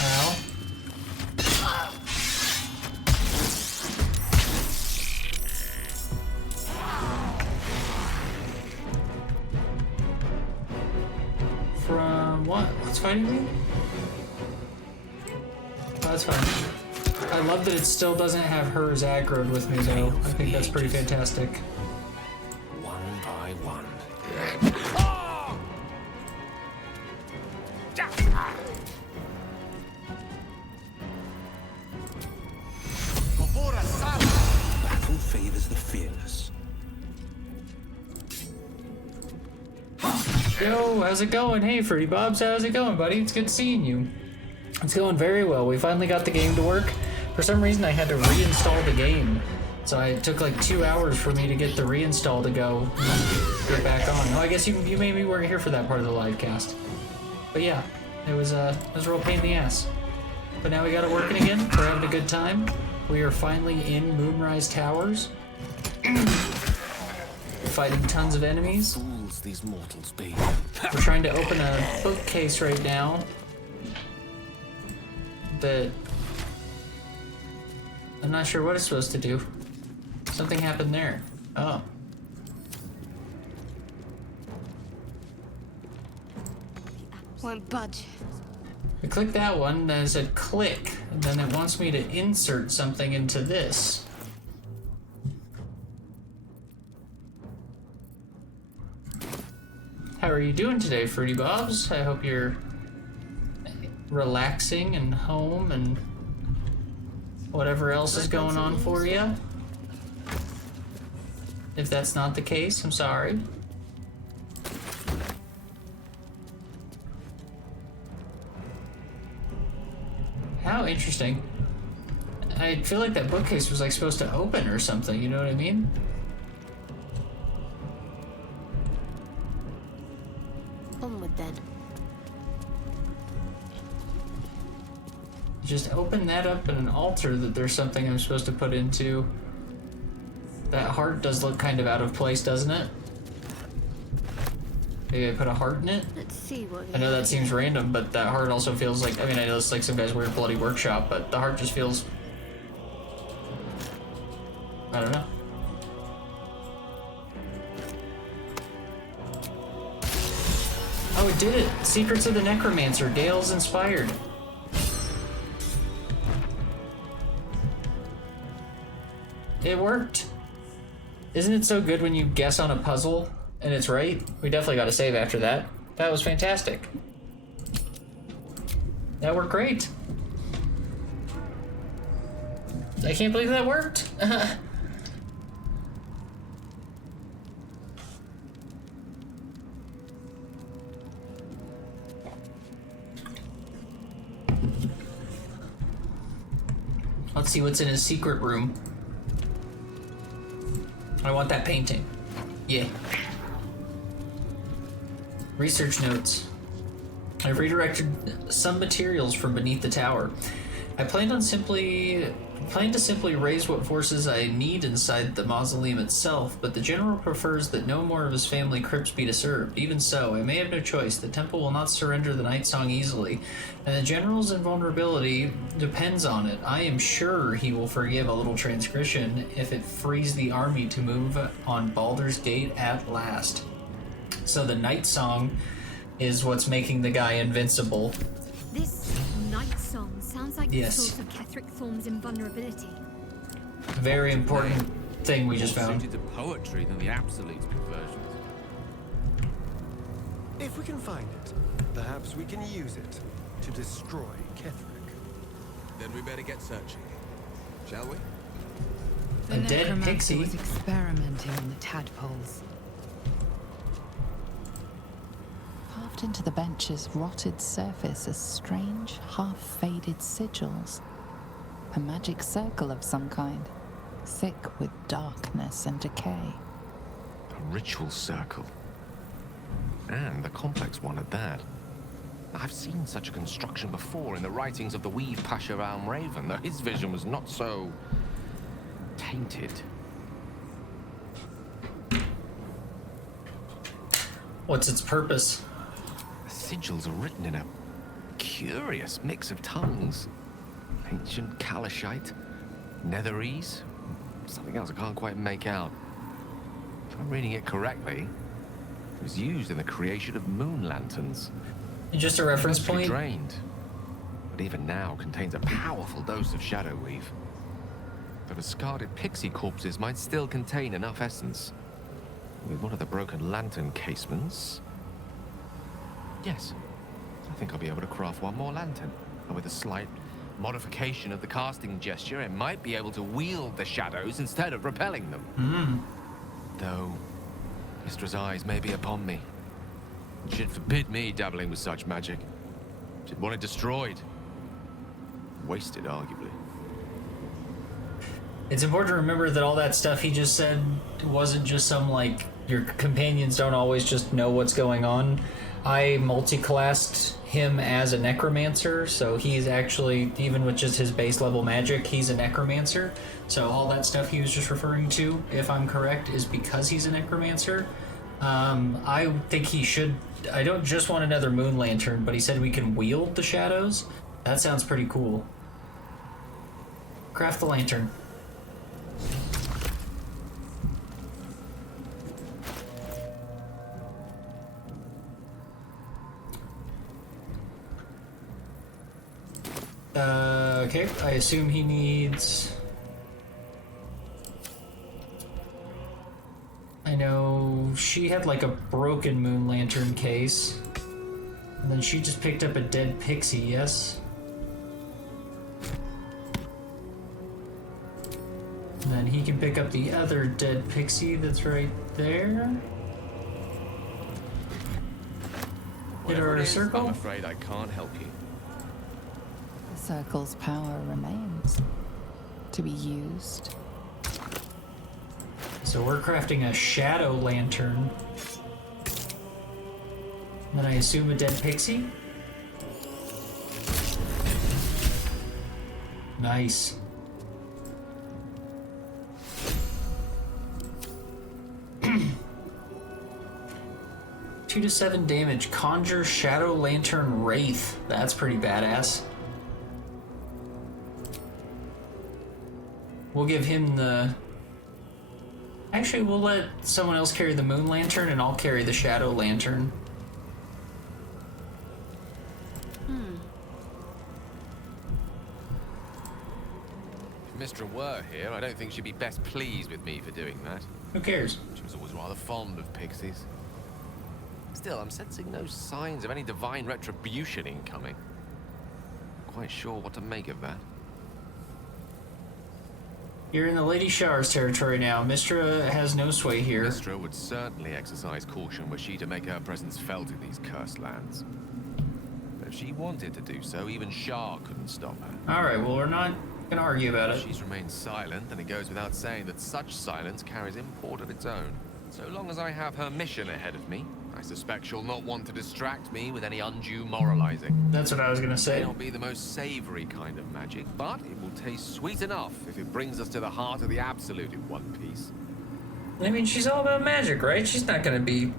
Ow. From what? What's fighting me? Oh, that's fine. I love that it still doesn't have hers aggroed with me though. I think that's pretty fantastic. One by one. Battle favors the fearless. Yo, how's it going? Hey, Fruity Bobs, how's it going, buddy? It's good seeing you. It's going very well. We finally got the game to work. For some reason, I had to reinstall the game. So it took like 2 hours for me to get the reinstall to go and get back on. Oh, I guess you maybe weren't here for that part of the live cast. But yeah, it was a real pain in the ass. But now we got it working again. We're having a good time. We are finally in Moonrise Towers. Fighting tons of enemies. Fools these mortals be. We're trying to open a bookcase right now. But I'm not sure what it's supposed to do. Something happened there. Oh. Won't budge. I clicked that one, then it said click, and then it wants me to insert something into this. How are you doing today, Fruity Bobs? I hope you're relaxing and home and whatever else is going on for you. If that's not the case, I'm sorry. How interesting. I feel like that bookcase was like supposed to open or something, you know what I mean? Onward then. Just open that up in an altar that there's something I'm supposed to put into. That heart does look kind of out of place, doesn't it? Maybe I put a heart in it? Let's see what. I know that seems random, but that heart also feels like, I mean, I know it's like some guy's weird bloody workshop, but the heart just feels... I don't know. Oh, it did it! Secrets of the Necromancer. Gale's inspired. It worked. Isn't it so good when you guess on a puzzle and it's right? We definitely got to save after that. That was fantastic. That worked great. I can't believe that worked. Let's see what's in his secret room. I want that painting. Yeah. Research notes. I've redirected some materials from beneath the tower. I plan to simply raise what forces I need inside the mausoleum itself, but the general prefers that no more of his family crypts be disturbed. Even so, I may have no choice. The temple will not surrender the Night Song easily, and the general's invulnerability depends on it. I am sure he will forgive a little transgression if it frees the army to move on Baldur's Gate at last. So the Night Song is what's making the guy invincible. This Night Song sounds like Yes. the source of Ketheric Thorm's invulnerability. Very important thing we just More found. suited to poetry than the Absolute's conversions. If we can find it, perhaps we can use it to destroy Ketheric. Then we better get searching, shall we? The A dead necromancer pixie. was experimenting on the tadpoles. Carved into the bench's rotted surface are strange, half-faded sigils. A magic circle of some kind, thick with darkness and decay. A ritual circle. And a complex one at that. I've seen such a construction before in the writings of the Weave Pasha Raven, though his vision was not so tainted. What's its purpose? The sigils are written in a curious mix of tongues. Ancient Kalashite, Netherese, something else I can't quite make out. If I'm reading it correctly, it was used in the creation of moon lanterns. Just a reference point? Drained, but even now contains a powerful dose of shadow weave. The discarded pixie corpses might still contain enough essence. With one of the broken lantern casements... Yes, I think I'll be able to craft one more lantern. And with a slight modification of the casting gesture, it might be able to wield the shadows instead of repelling them. Though, Mistra's eyes may be upon me. She'd forbid me dabbling with such magic. She'd want it destroyed. Wasted, arguably. It's important to remember that all that stuff he just said wasn't just some, like, your companions don't always just know what's going on. I multi-classed him as a necromancer, so he's actually, even with just his base level magic, he's a necromancer. So all that stuff he was just referring to, if I'm correct, is because he's a necromancer. I think he should... I don't just want another moon lantern, but he said we can wield the shadows. That sounds pretty cool. Craft the lantern. Okay, I assume he needs... I know she had like a broken moon lantern case. And then she just picked up a dead pixie, yes? And then he can pick up the other dead pixie that's right there. Hit her in a circle? I'm afraid I can't help you. The circle's power remains to be used. So we're crafting a shadow lantern. Then I assume a dead pixie? Nice. Two to 7 damage. Conjure Shadow Lantern Wraith. That's pretty badass. We'll give him the... Actually, we'll let someone else carry the moon lantern and I'll carry the shadow lantern. If Mistra were here, I don't think she'd be best pleased with me for doing that. Who cares? She was always rather fond of pixies. Still, I'm sensing no signs of any divine retribution incoming. Not quite sure what to make of that. You're in the Lady Showers territory now. Mistra has no sway here. Mistra would certainly exercise caution were she to make her presence felt in these cursed lands. But if she wanted to do so, even Shah couldn't stop her. Alright, well, we're not gonna argue about it. She's remained silent, and it goes without saying that such silence carries import of its own. So long as I have her mission ahead of me, I suspect she'll not want to distract me with any undue moralizing. That's what I was gonna say. It may not be the most savory kind of magic, but it will taste sweet enough if it brings us to the heart of the Absolute in one piece. I mean, she's all about magic, right? She's not gonna be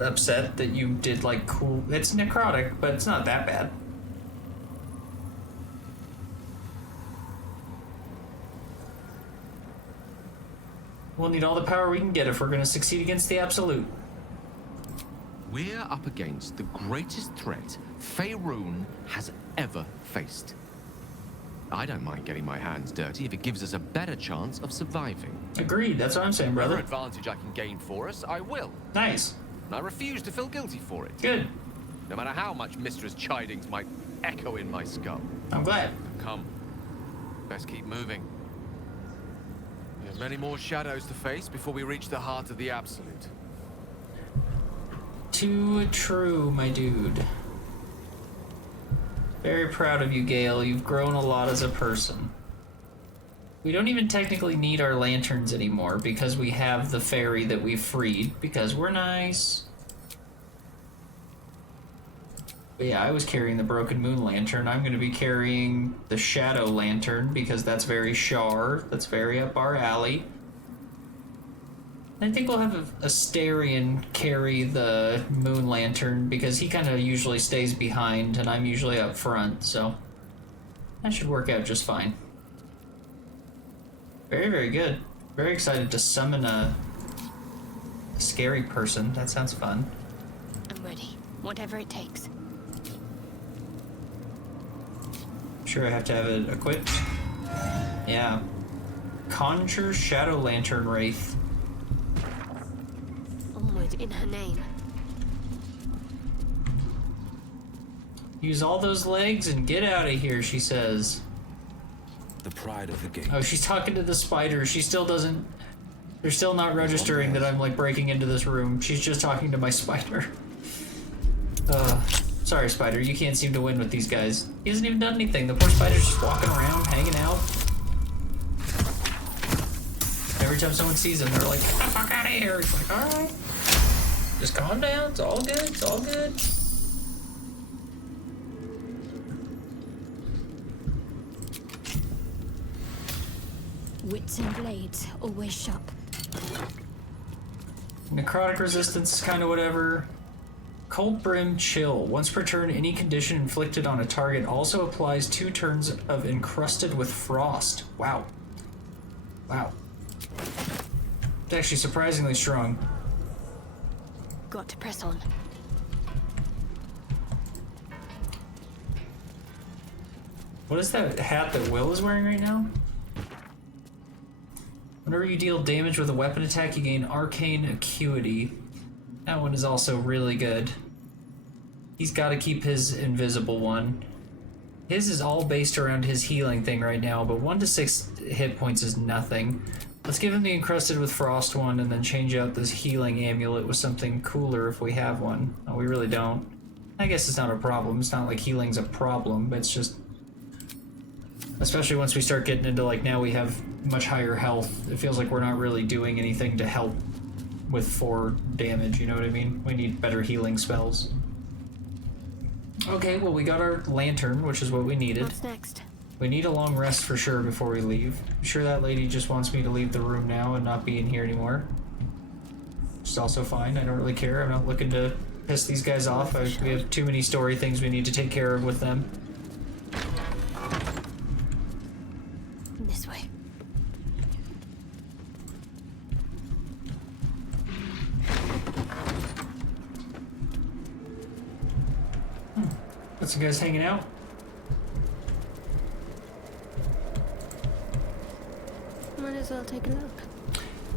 upset that you did, like, cool... It's necrotic, but it's not that bad. We'll need all the power we can get if we're gonna succeed against the Absolute. We're up against the greatest threat Faerun has ever faced. I don't mind getting my hands dirty if it gives us a better chance of surviving. Agreed, that's what I'm saying, brother. Whatever advantage I can gain for us, I will. Nice. And I refuse to feel guilty for it. Good. No matter how much Mistra's chidings might echo in my skull. I'm glad. Come. Best keep moving. We have many more shadows to face before we reach the heart of the Absolute. Too true, my dude. Very proud of you, Gale. You've grown a lot as a person. We don't even technically need our lanterns anymore because we have the fairy that we freed because we're nice. But yeah, I was carrying the Broken Moon Lantern. I'm going to be carrying the Shadow Lantern because that's very Shar. That's very up our alley. I think we'll have Astarion carry the Moon Lantern because he kind of usually stays behind and I'm usually up front, so that should work out just fine. Very, very good. Very excited to summon a scary person. That sounds fun. I'm ready. Whatever it takes. Sure, I have to have it equipped. Yeah. Conjure Shadow Lantern Wraith. Onward in her name. Use all those legs and get out of here, she says. The pride of the gate. Oh, she's talking to the spider. She still doesn't... They're still not registering that I'm, like, breaking into this room. She's just talking to my spider. Sorry, spider. You can't seem to win with these guys. He hasn't even done anything. The poor spider's just walking around, hanging out. Every time someone sees him, they're like, get the fuck out of here. It's like, alright. Just calm down. It's all good. It's all good. Wits and blades, always sharp. Necrotic resistance is kind of whatever. Cold Brim Chill. Once per turn, any condition inflicted on a target also applies 2 turns of Encrusted with Frost. Wow. Wow. It's actually surprisingly strong. Got to press on. What is that hat that Will is wearing right now? Whenever you deal damage with a weapon attack, you gain Arcane Acuity. That one is also really good. He's got to keep his invisible one. His is all based around his healing thing right now, but 1 to 6 hit points is nothing. Let's give him the Encrusted with Frost one and then change out this healing amulet with something cooler if we have one. Oh, we really don't. I guess it's not a problem. It's not like healing's a problem, but it's just... Especially once we start getting into, like, now we have much higher health. It feels like we're not really doing anything to help with 4 damage, you know what I mean? We need better healing spells. Okay, well, we got our lantern, which is what we needed. What's next? We need a long rest for sure before we leave. I'm sure that lady just wants me to leave the room now and not be in here anymore. Which is also fine. I don't really care. I'm not looking to piss these guys off. We have too many story things we need to take care of with them. This way. Got some guys hanging out. Might as well take a look.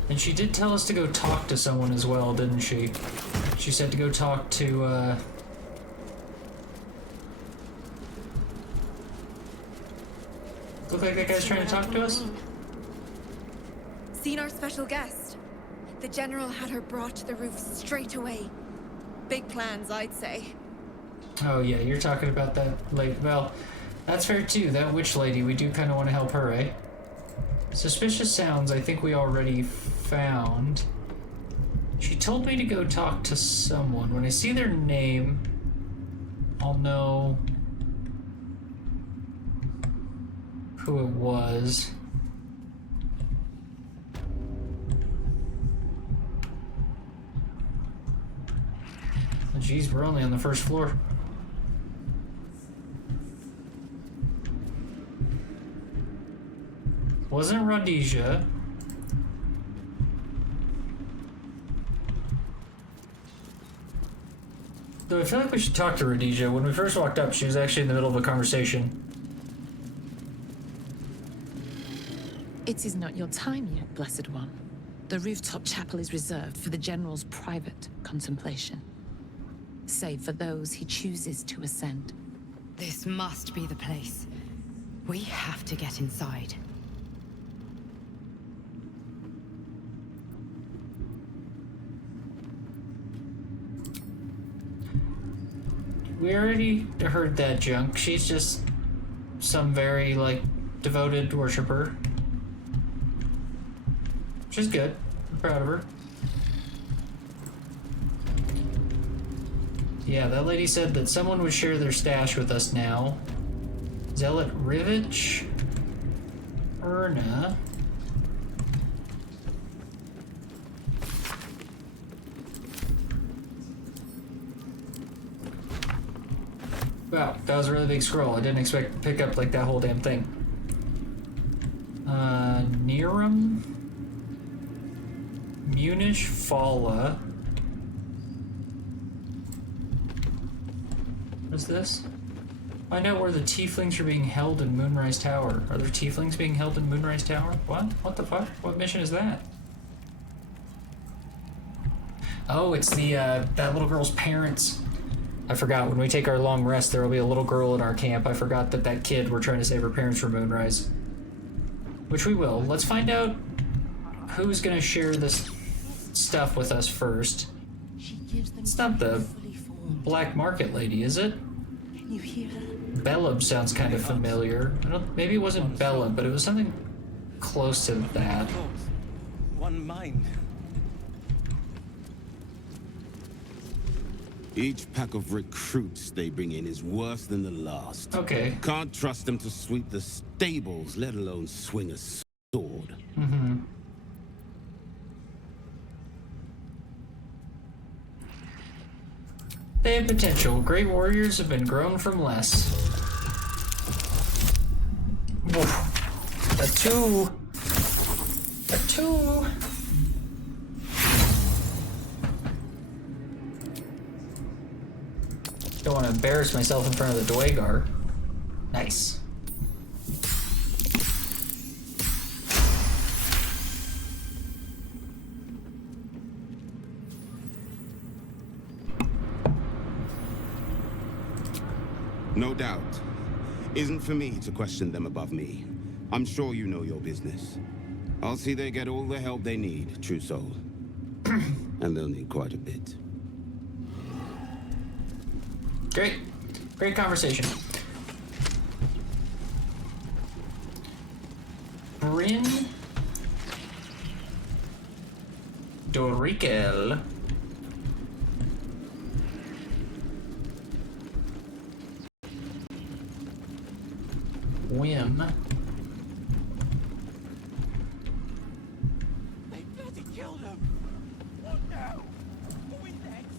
And she did tell us to go talk to someone as well, didn't she? She said to go talk to, Look like that guy's trying to talk to us? Seen our special guest. The general had her brought to the roof straight away. Big plans, I'd say. Oh yeah, you're talking about that lady. Well, that's fair too. That witch lady, we do kind of want to help her, eh? Suspicious sounds, I think we already found. She told me to go talk to someone. When I see their name, I'll know who it was. Oh, geez, we're only on the first floor. Wasn't Rhodesia. Though I feel like we should talk to Rhodesia. When we first walked up, she was actually in the middle of a conversation. It is not your time yet, Blessed One. The rooftop chapel is reserved for the General's private contemplation, save for those he chooses to ascend. This must be the place. We have to get inside. We already heard that junk. She's just some very, like, devoted worshiper. Which is good. I'm proud of her. Yeah, that lady said that someone would share their stash with us now. Zealot Rivich. Erna. Wow, that was a really big scroll. I didn't expect to pick up like that whole damn thing. Niram. Munish Falla. What's this? Find out where the tieflings are being held in Moonrise Tower. Are there tieflings being held in Moonrise Tower? What? What the fuck? What mission is that? Oh, it's the, that little girl's parents. I forgot, when we take our long rest, there will be a little girl in our camp. I forgot that that kid, we're trying to save her parents from Moonrise. Which we will. Let's find out who's gonna share this stuff with us first. It's not the Black Market lady, is it? Can you hear her? Bellum sounds kind of familiar. Maybe it wasn't Bellum, but it was something close to that. One mind. Each pack of recruits they bring in is worse than the last. Okay. Can't trust them to sweep the stables, let alone swing a sword. Mm-hmm. They have potential. Great warriors have been grown from less. Oof. A two. A two. Don't want to embarrass myself in front of the Dwagar. Nice. No doubt. Isn't for me to question them above me. I'm sure you know your business. I'll see they get all the help they need, true soul. And they'll need quite a bit. Great. Great conversation. Bryn Dorikel. Whim. They bloody killed him! What now? What we next?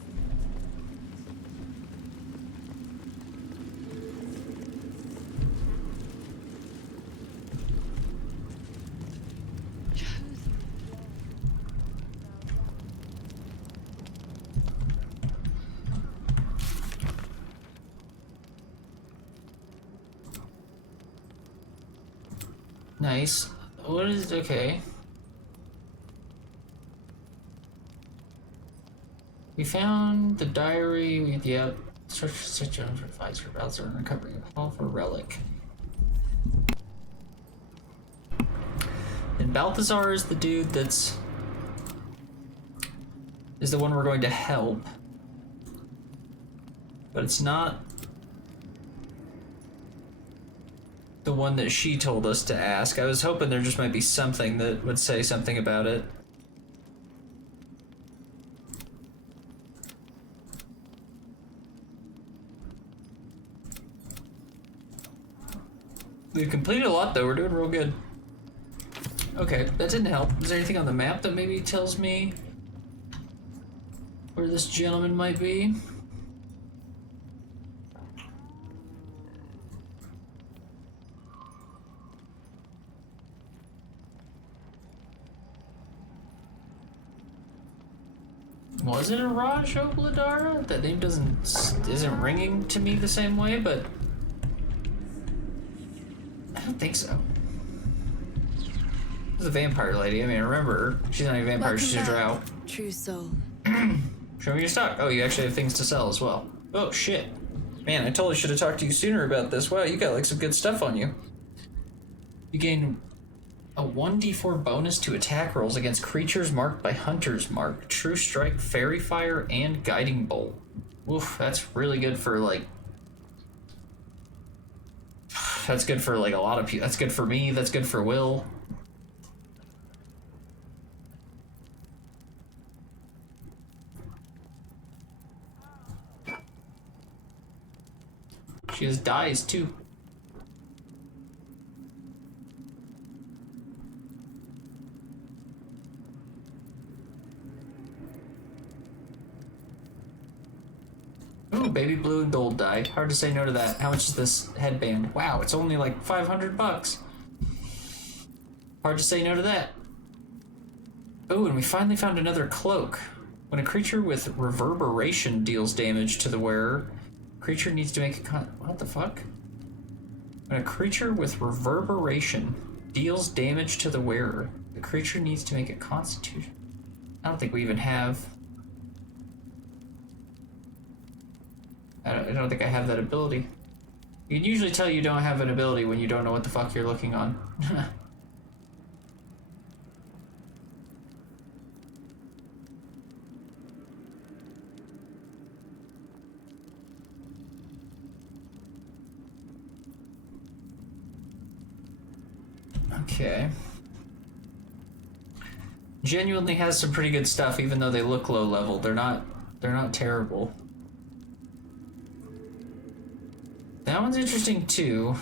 Nice. What is okay? We found the diary. Yeah, search on advisor Bowser and recovering a powerful relic. And Balthazar is the dude is the one we're going to help. But it's not the one that she told us to ask. I was hoping there just might be something that would say something about it. We've completed a lot though, we're doing real good. Okay, that didn't help. Is there anything on the map that maybe tells me where this gentleman might be? Was it a Raj Obladara? That name isn't ringing to me the same way, but I don't think so. It's a vampire lady. I mean, I remember her. She's not even a vampire, she's a drow. True soul. Show me your stock. Oh, you actually have things to sell as well. Oh, shit. Man, I totally should have talked to you sooner about this. Wow, you got like some good stuff on you. You gain a 1d4 bonus to attack rolls against creatures marked by Hunter's Mark, True Strike, Fairy Fire, and Guiding Bolt. Oof, that's really good for like... That's good for like a lot of people. That's good for me, that's good for Will. She has dyes too. Ooh, baby blue and gold dye. Hard to say no to that. How much is this headband? Wow, it's only like 500 bucks. Hard to say no to that. Oh, and we finally found another cloak. When a creature with reverberation deals damage to the wearer, creature needs to make a what the fuck? When a creature with reverberation deals damage to the wearer, the creature needs to make a constitution. I don't think we even have. I don't think I have that ability. You can usually tell you don't have an ability when you don't know what the fuck you're looking on. Okay. Genuinely has some pretty good stuff, even though they look low level. They're not terrible. That one's interesting too.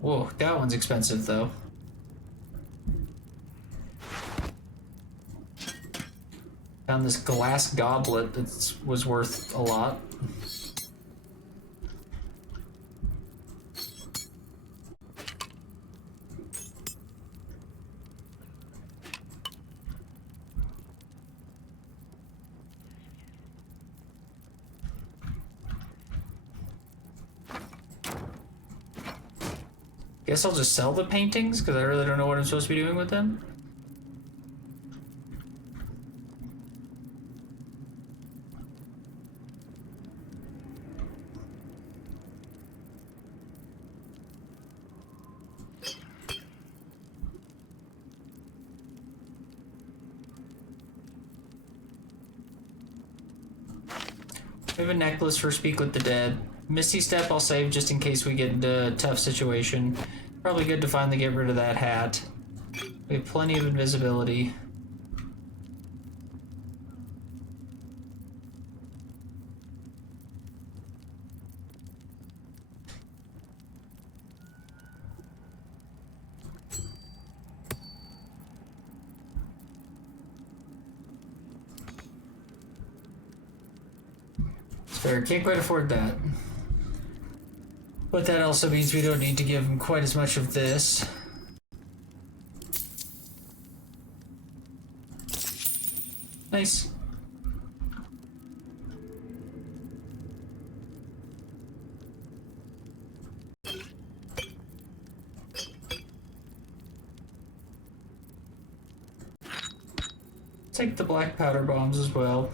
Whoa, that one's expensive though. Found this glass goblet that was worth a lot. Guess I'll just sell the paintings because I really don't know what I'm supposed to be doing with them. We have a necklace for Speak with the Dead. Misty Step I'll save just in case we get into a tough situation. Probably good to finally get rid of that hat. We have plenty of invisibility. It's fair, can't quite afford that. But that also means we don't need to give him quite as much of this. Nice. Take the black powder bombs as well.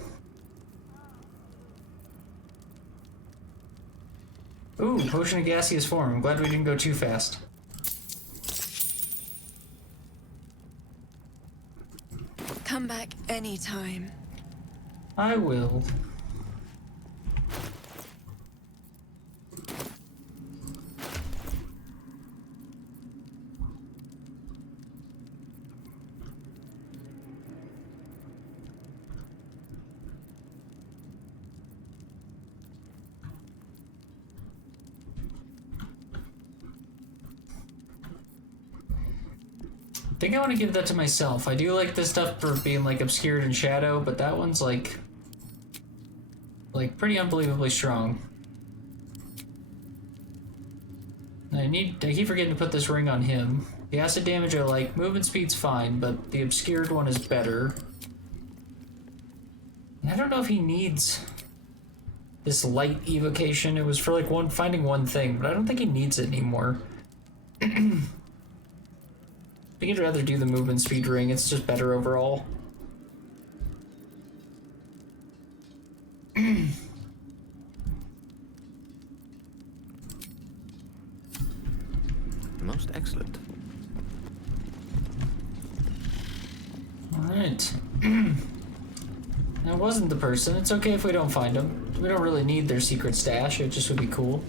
Ooh, potion of gaseous form. I'm glad we didn't go too fast. Come back anytime. I will. I think I want to give that to myself. I do like this stuff for being like obscured in shadow, but that one's like pretty unbelievably strong. I keep forgetting to put this ring on him. The acid damage I like. Movement speed's fine, but the obscured one is better. I don't know if he needs this light evocation. It was for like finding one thing, but I don't think he needs it anymore. I think I'd rather do the movement speed ring, it's just better overall. Most excellent. Alright. That wasn't the person. It's okay if we don't find them. We don't really need their secret stash, it just would be cool.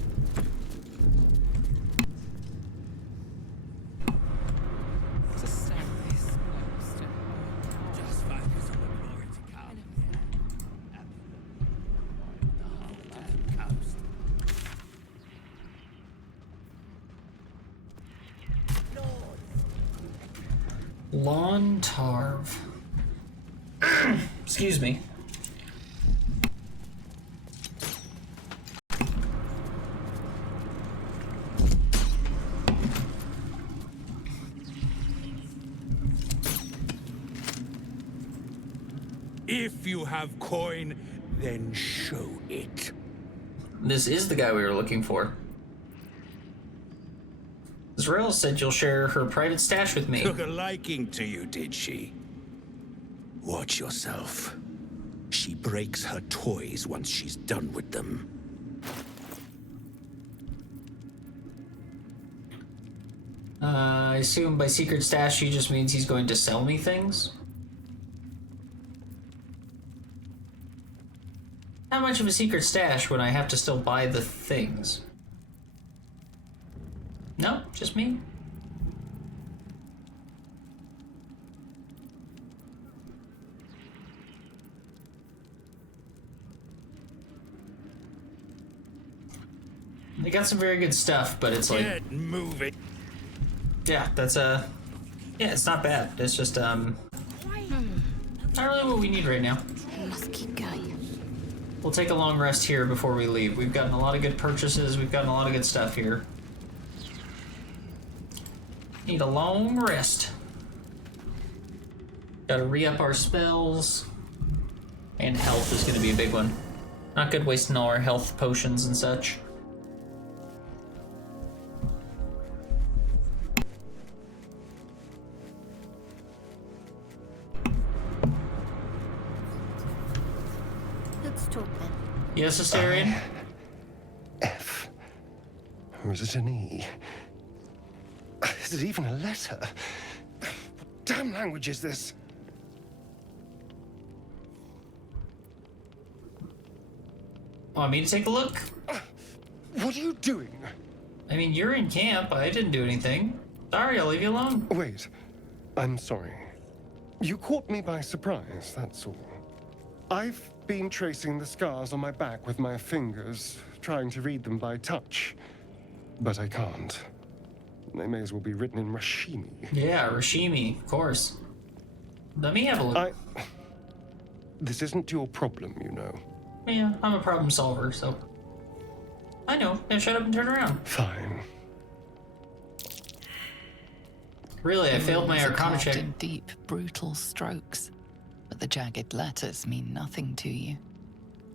Lawn Tarv. Excuse me. If you have coin, then show it. This is the guy we were looking for. Zrael said you'll share her private stash with me. Took a liking to you, did she? Watch yourself. She breaks her toys once she's done with them. I assume by secret stash she just means he's going to sell me things? How much of a secret stash when I have to still buy the things? No, just me. They got some very good stuff, but it's like... Get moving. Yeah, that's yeah, it's not bad. It's just not really what we need right now. Must keep going. We'll take a long rest here before we leave. We've gotten a lot of good purchases. We've gotten a lot of good stuff here. Need a long rest. Gotta re-up our spells. And health is gonna be a big one. Not good wasting all our health potions and such. Let's talk then. Yes, Astarion? F. Or is it an E? Is it even a letter? What damn language is this? Want me to take a look? What are you doing? I mean, you're in camp. I didn't do anything. Sorry, I'll leave you alone. Wait. I'm sorry. You caught me by surprise, that's all. I've been tracing the scars on my back with my fingers, trying to read them by touch. But I can't. They may as well be written in Rashimi. Yeah, Rashimi, of course. Let me have a look. This isn't your problem, you know. Yeah, I'm a problem solver, so... I know. Now shut up and turn around. Fine. Really, I failed my The runes are Arcana carved check. in deep, brutal strokes, but the jagged letters mean nothing to you.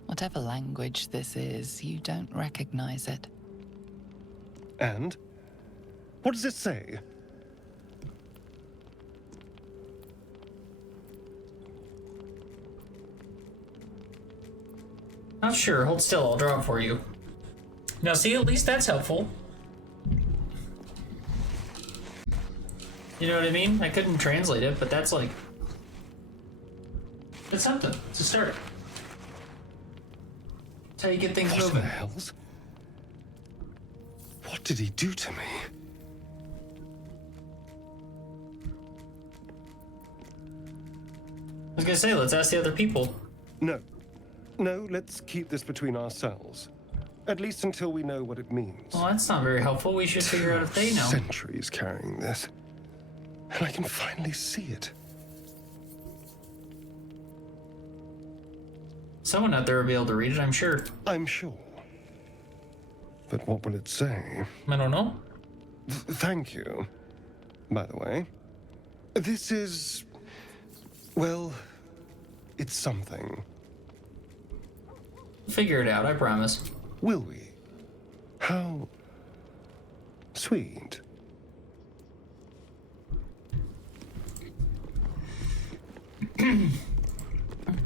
Whatever language this is, you don't recognize it. And? What does it say? Not sure. Hold still. I'll draw it for you. Now, see, at least that's helpful. You know what I mean? I couldn't translate it, but that's like... It's something. It's a start. That's how you get things What moving. the hells? What did he do to me? I was gonna say, let's ask the other people. No. No, let's keep this between ourselves. At least until we know what it means. Well, that's not very helpful. We should figure out if they know. Centuries carrying this. And I can finally see it. Someone out there will be able to read it, I'm sure. I'm sure. But what will it say? I don't know. Thank you. By the way, this is... well, it's something. Figure it out, I promise. Will we? How... sweet.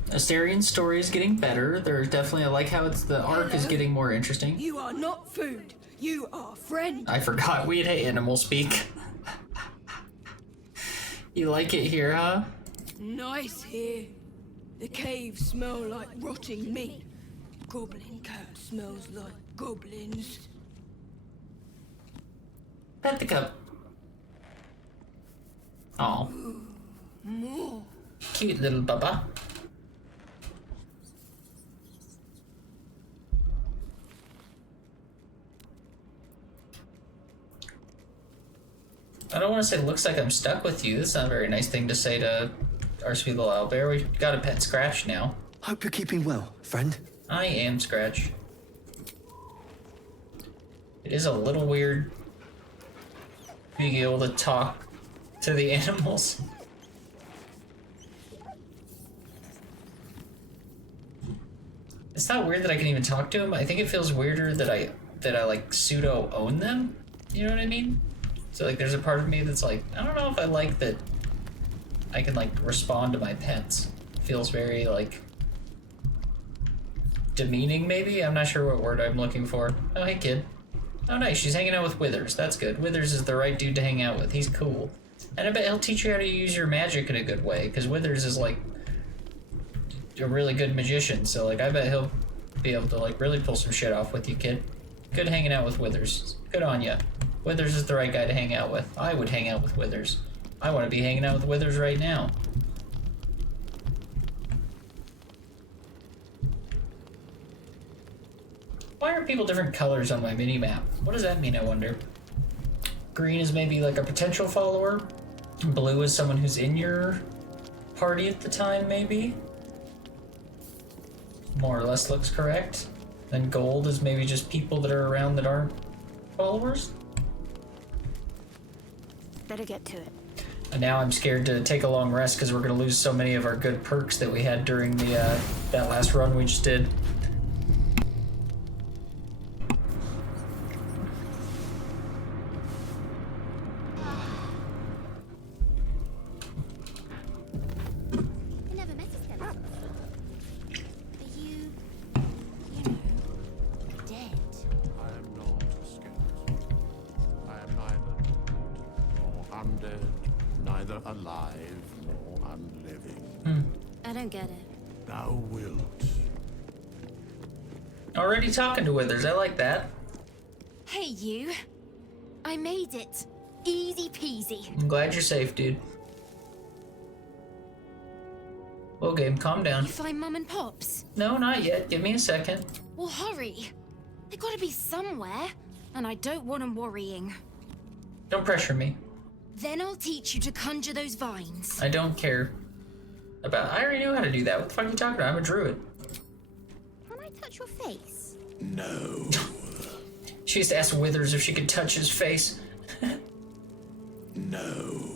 Astarion's story is getting better. There's definitely, I like how it's the arc is getting more interesting. You are not food. You are friend. I forgot we had animal speak. You like it here, huh? Nice here. The caves smell like rotting meat. Goblin cat smells like goblins. Pet the cup. Oh, More. cute little bubba. I don't want to say looks like I'm stuck with you. That's not a very nice thing to say to our sweet little owlbear. We got a pet Scratch now. Hope you're keeping well, friend. I am Scratch. It is a little weird being able to talk to the animals. It's not weird that I can even talk to them. I think it feels weirder that I like pseudo own them. You know what I mean? So like there's a part of me that's like, I don't know if I like that I can like respond to my pets. It feels very like demeaning maybe? I'm not sure what word I'm looking for. Oh hey kid. Oh nice, she's hanging out with Withers. That's good. Withers is the right dude to hang out with. He's cool. And I bet he'll teach you how to use your magic in a good way, because Withers is like a really good magician, so like I bet he'll be able to like really pull some shit off with you, kid. Good hanging out with Withers. Good on ya. Withers is the right guy to hang out with. I would hang out with Withers. I want to be hanging out with Withers right now. Why are people different colors on my mini-map? What does that mean, I wonder? Green is maybe like a potential follower. Blue is someone who's in your party at the time, maybe? More or less looks correct. Then gold is maybe just people that are around that aren't followers. Better get to it. And now I'm scared to take a long rest because we're going to lose so many of our good perks that we had during the that last run we just did. Already talking to Withers, I like that. Hey you. I made it. Easy peasy. I'm glad you're safe, dude. Well, game, calm down. You find Mum and Pops? No, not yet. Give me a second. Well, hurry. They gotta be somewhere, and I don't want them worrying. Don't pressure me. Then I'll teach you to conjure those vines. I don't care about. I already know how to do that. What the fuck are you talking about? I'm a druid. Can I touch your face? No. She used to ask Withers if she could touch his face. No.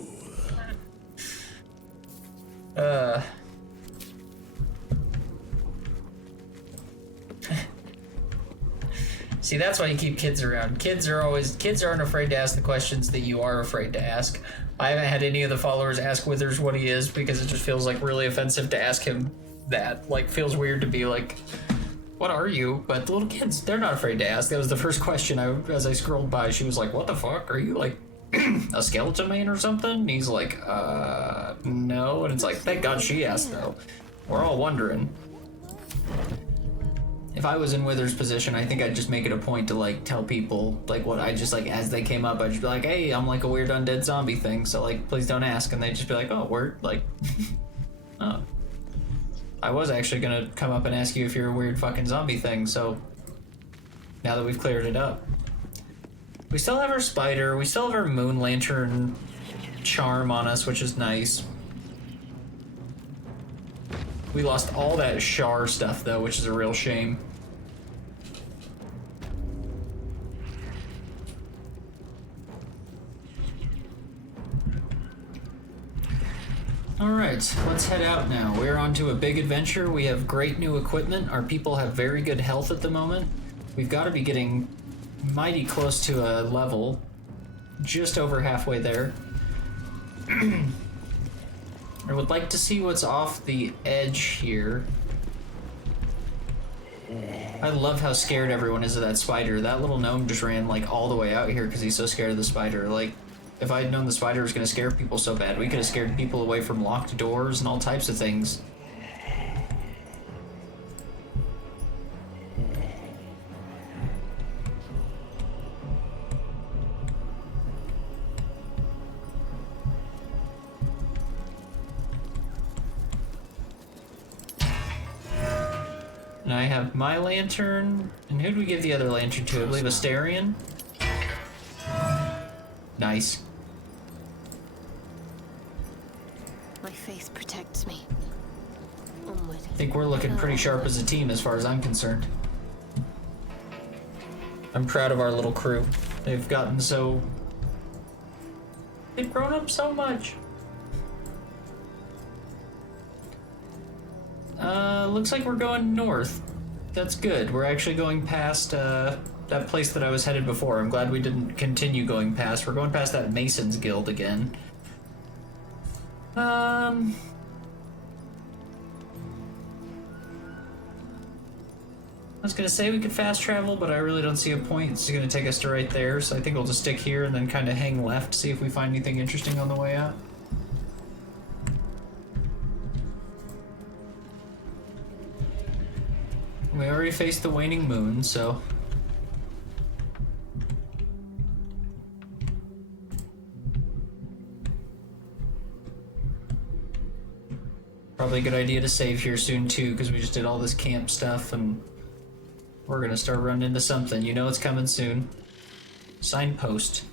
See, that's why you keep kids around. Kids aren't afraid to ask the questions that you are afraid to ask. I haven't had any of the followers ask Withers what he is because it just feels like really offensive to ask him that. Like, feels weird to be like, what are you? But the little kids, they're not afraid to ask. That was the first question as I scrolled by. She was like, what the fuck? Are you like a skeleton man or something? And he's like, no. And it's like, thank God she asked though. We're all wondering. If I was in Wither's position, I think I'd just make it a point to like tell people like what I just like as they came up, I'd just be like, hey, I'm like a weird undead zombie thing, so like please don't ask. And they'd just be like, oh, word, like oh. I was actually gonna come up and ask you if you're a weird fucking zombie thing, so now that we've cleared it up. We still have our spider, we still have our moon lantern charm on us, which is nice. We lost all that Shar stuff though, which is a real shame. Alright, let's head out now. We're on to a big adventure. We have great new equipment. Our people have very good health at the moment. We've got to be getting mighty close to a level. Just over halfway there. I would like to see what's off the edge here. I love how scared everyone is of that spider. That little gnome just ran like all the way out here because he's so scared of the spider. Like, if I had known the spider was going to scare people so bad, we could have scared people away from locked doors and all types of things. And I have my lantern. And who do we give the other lantern to? I believe Astarion. Nice. faith protects me. Onward. I think we're looking pretty sharp as a team as far as I'm concerned. I'm proud of our little crew. They've gotten so... They've grown up so much. Looks like we're going north. That's good. We're actually going past that place that I was headed before. I'm glad we didn't continue going past. We're going past that Mason's Guild again. I was gonna say we could fast travel, but I really don't see a point. It's gonna take us to right there, so I think we'll just stick here and then kind of hang left, see if we find anything interesting on the way out. We already faced the waning moon, so... Probably a good idea to save here soon, too, because we just did all this camp stuff, and we're gonna start running into something. You know it's coming soon. Signpost.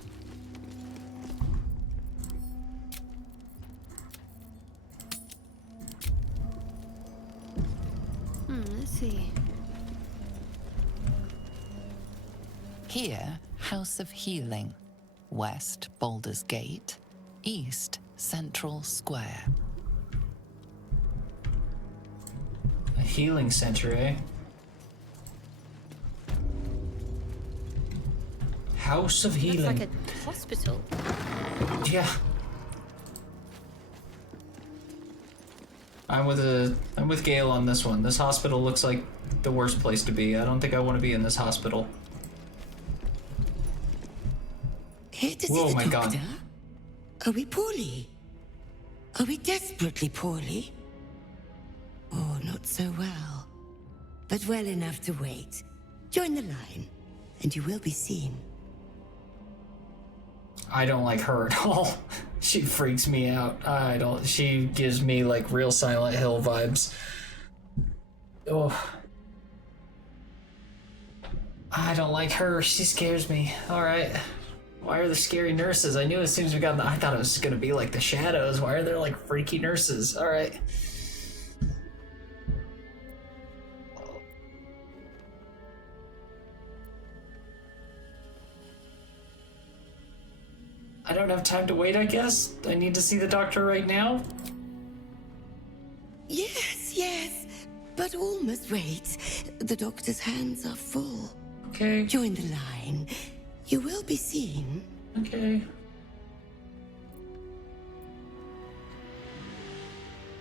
Let's see. Here, House of Healing. West, Baldur's Gate. East, Central Square. A healing center, eh? House of Healing. Looks like a hospital. Yeah. I'm with Gale on this one. This hospital looks like the worst place to be. I don't think I want to be in this hospital. Here to see Whoa, the my doctor? God. Are we poorly? Are we desperately poorly? Oh, not so well. But well enough to wait. Join the line, and you will be seen. I don't like her at all. She freaks me out. She gives me like real Silent Hill vibes. Oh. I don't like her. She scares me. Alright. Why are there scary nurses? I knew as soon as we got in the... I thought it was gonna be like the shadows. Why are there like freaky nurses? Alright. I don't have time to wait, I guess. I need to see the doctor right now. Yes, but all must wait. The doctor's hands are full. Okay. Join the line. You will be seen. Okay.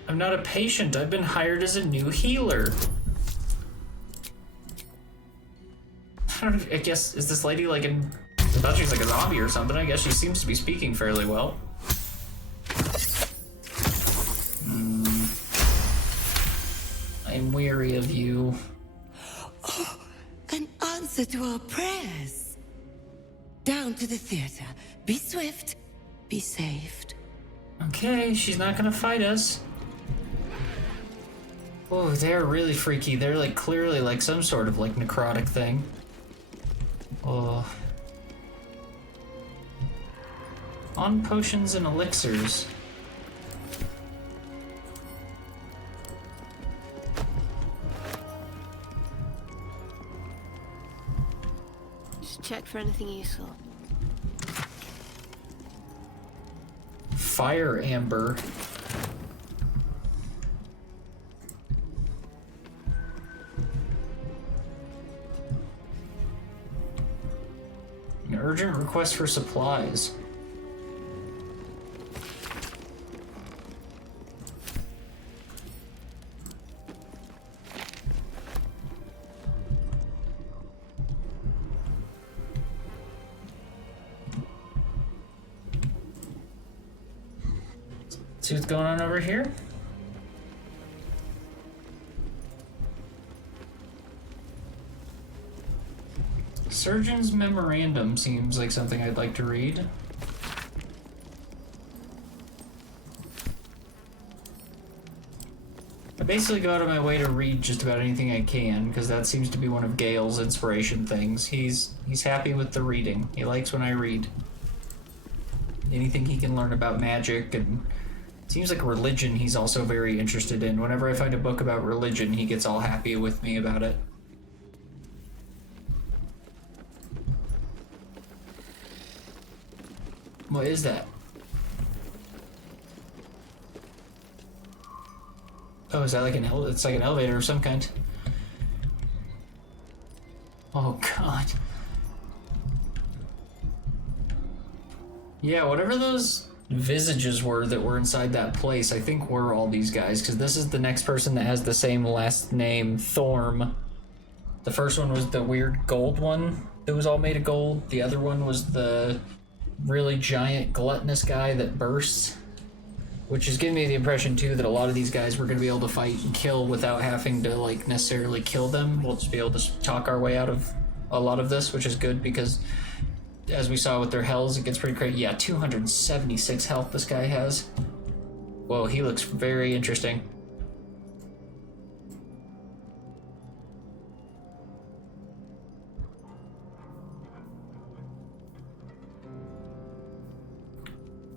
I'm not a patient. I've been hired as a new healer. I guess, is this lady like in... I thought she was like a zombie or something. I guess she seems to be speaking fairly well. I'm weary of you. Oh, an answer to our prayers. Down to the theater. Be swift. Be saved. Okay, she's not gonna fight us. Oh, they're really freaky. They're like clearly like some sort of like necrotic thing. Oh. On potions and elixirs. Just check for anything useful. Fire amber. An urgent request for supplies. See what's going on over here? Surgeon's Memorandum seems like something I'd like to read. I basically go out of my way to read just about anything I can, because that seems to be one of Gale's inspiration things. He's happy with the reading. He likes when I read. Anything he can learn about magic and Seems like religion he's also very interested in. Whenever I find a book about religion, he gets all happy with me about it. What is that? Oh, is that like it's like an elevator of some kind. Oh god. Yeah, whatever those visages were that were inside that place, I think were all these guys, because this is the next person that has the same last name, Thorm. The first one was the weird gold one that was all made of gold. The other one was the really giant gluttonous guy that bursts, which is giving me the impression too that a lot of these guys we're going to be able to fight and kill without having to like necessarily kill them. We'll just be able to talk our way out of a lot of this, which is good because as we saw with their hells, it gets pretty crazy. Yeah, 276 health this guy has. Whoa, he looks very interesting.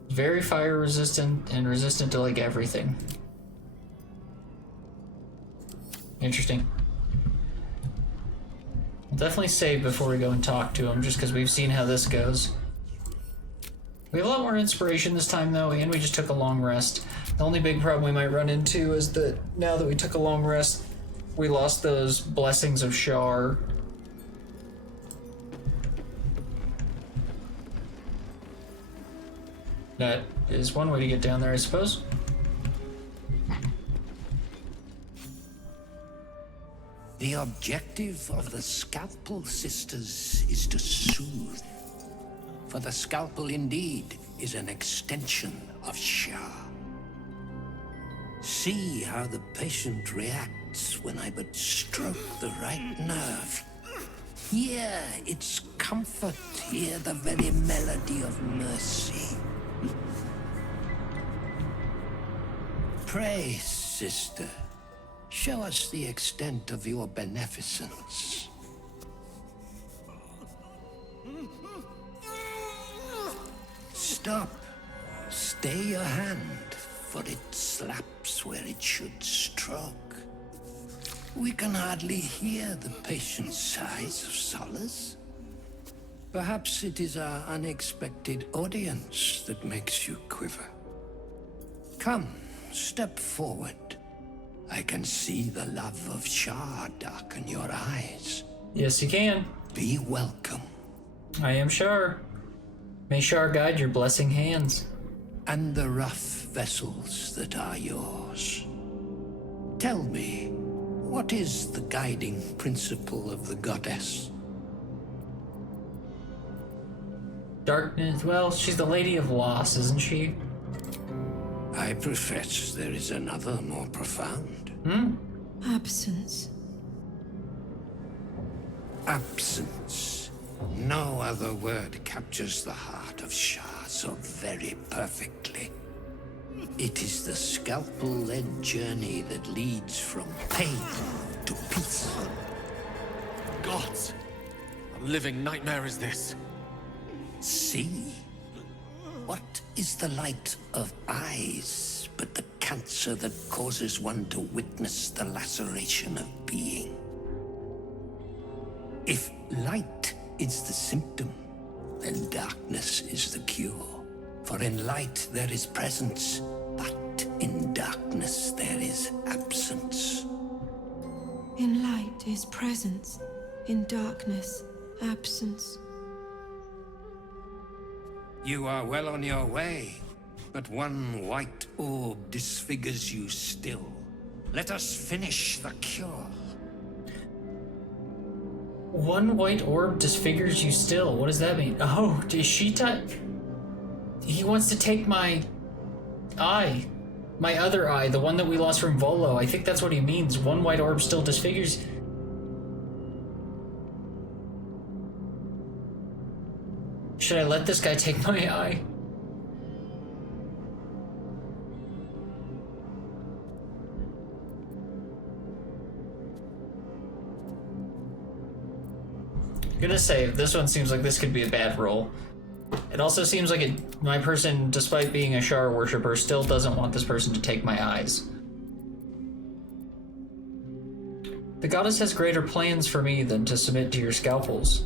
Very fire resistant and resistant to like everything. Interesting. We'll definitely save before we go and talk to him, just because we've seen how this goes. We have a lot more inspiration this time though, and we just took a long rest. The only big problem we might run into is that now that we took a long rest, we lost those blessings of Shar. That is one way to get down there, I suppose. The objective of the Scalpel Sisters is to soothe. For the scalpel indeed is an extension of Shah. See how the patient reacts when I but stroke the right nerve. Hear its comfort, hear the very melody of mercy. Pray, sister, show us the extent of your beneficence. Stop. Stay your hand, for it slaps where it should stroke. We can hardly hear the patient's sighs of solace. Perhaps it is our unexpected audience that makes you quiver. Come, step forward. I can see the love of Shah darken your eyes. Yes, you can. Be welcome. I am Shar. May Shar guide your blessing hands. And the rough vessels that are yours. Tell me, what is the guiding principle of the goddess? Darkness, well, she's the Lady of Loss, isn't she? I profess there is another more profound. Absence. Absence. No other word captures the heart of Shah so very perfectly. It is the scalpel-led journey that leads from pain to peace. Gods! A living nightmare is this. See? What is the light of eyes but the cancer that causes one to witness the laceration of being? If light is the symptom, then darkness is the cure. For in light there is presence, but in darkness there is absence. In light is presence, in darkness, absence. You are well on your way, but one white orb disfigures you still. Let us finish the cure. One white orb disfigures you still. What does that mean? Oh, is she He wants to take my eye. My other eye, the one that we lost from Volo. I think that's what he means. One white orb still disfigures. Should I let this guy take my eye? I'm gonna say, this one seems like this could be a bad roll. It also seems like my person, despite being a Shar worshipper, still doesn't want this person to take my eyes. The goddess has greater plans for me than to submit to your scalpels.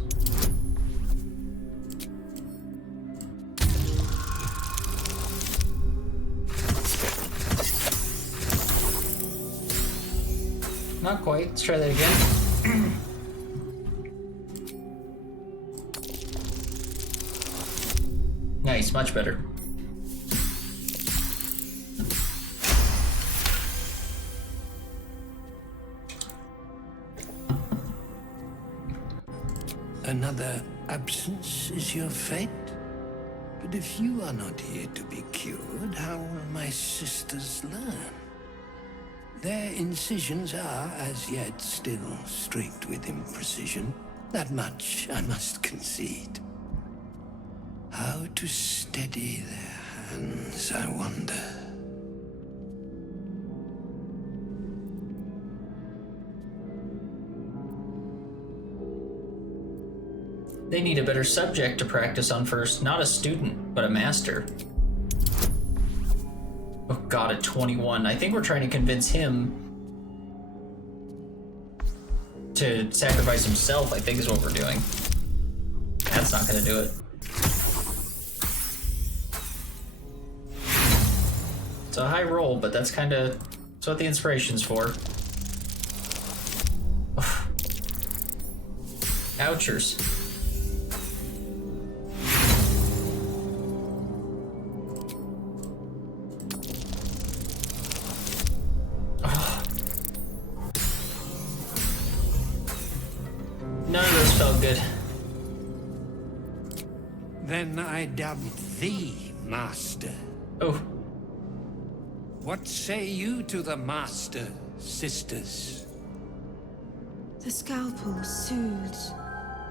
Not quite. Let's try that again. Nice, much better. Another absence is your fate? But if you are not here to be cured, how will my sisters learn? Their incisions are, as yet, still streaked with imprecision. That much I must concede. How to steady their hands, I wonder. They need a better subject to practice on first, not a student, but a master. Oh god, at 21. I think we're trying to convince him to sacrifice himself, I think is what we're doing. That's not gonna do it. It's a high roll, but that's what the inspiration's for. Ouchers. None of those felt good. Then I dub thee, Master. Oh. What say you to the Master, sisters? The scalpel soothes.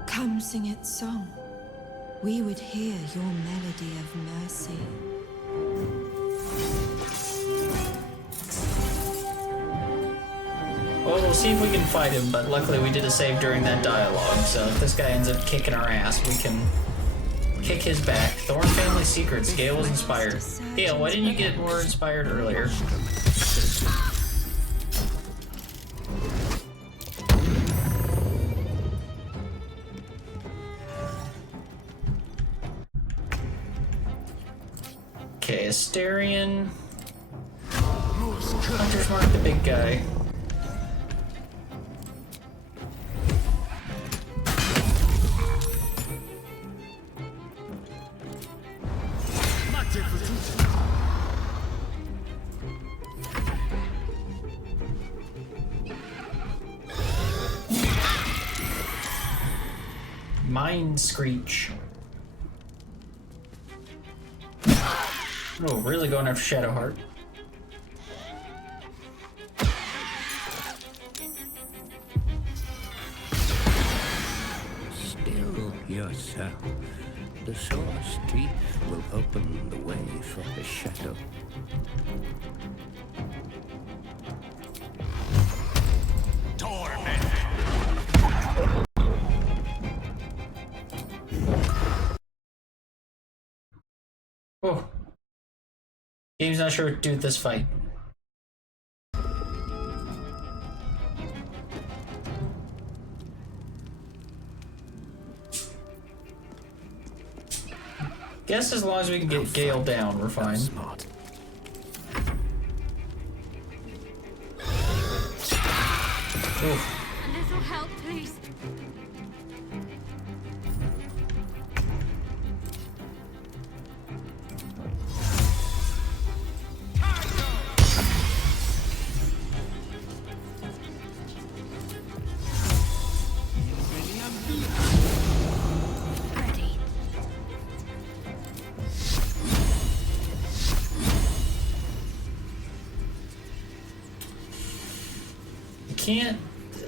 Come sing its song. We would hear your melody of mercy. Well, we'll see if we can fight him, but luckily we did a save during that dialogue, so if this guy ends up kicking our ass, we can kick his back. Thorn family secrets. Gale was inspired. Gale, why didn't you get more inspired earlier? Okay, Asterion. Hunter's Mark, the big guy. Mind Screech. Oh, really going after Shadowheart. Still yourself. The source teeth will open the way for the shadow. Oh. Game's not sure what to do with this fight. Guess as long as we can get Gale down, we're fine. Smart. Oof. A little help, please.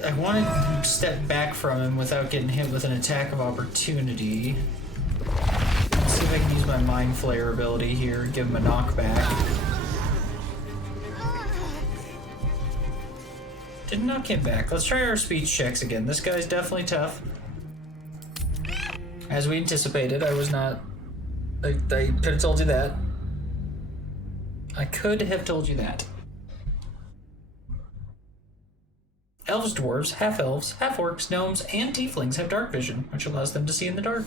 I want to step back from him without getting hit with an attack of opportunity. Let's see if I can use my Mind Flayer ability here and give him a knockback. Didn't knock him back. Let's try our speech checks again. This guy's definitely tough. As we anticipated, I was not I could have told you that. I could have told you that. Elves, dwarves, half-elves, half-orcs, gnomes, and tieflings have dark vision, which allows them to see in the dark.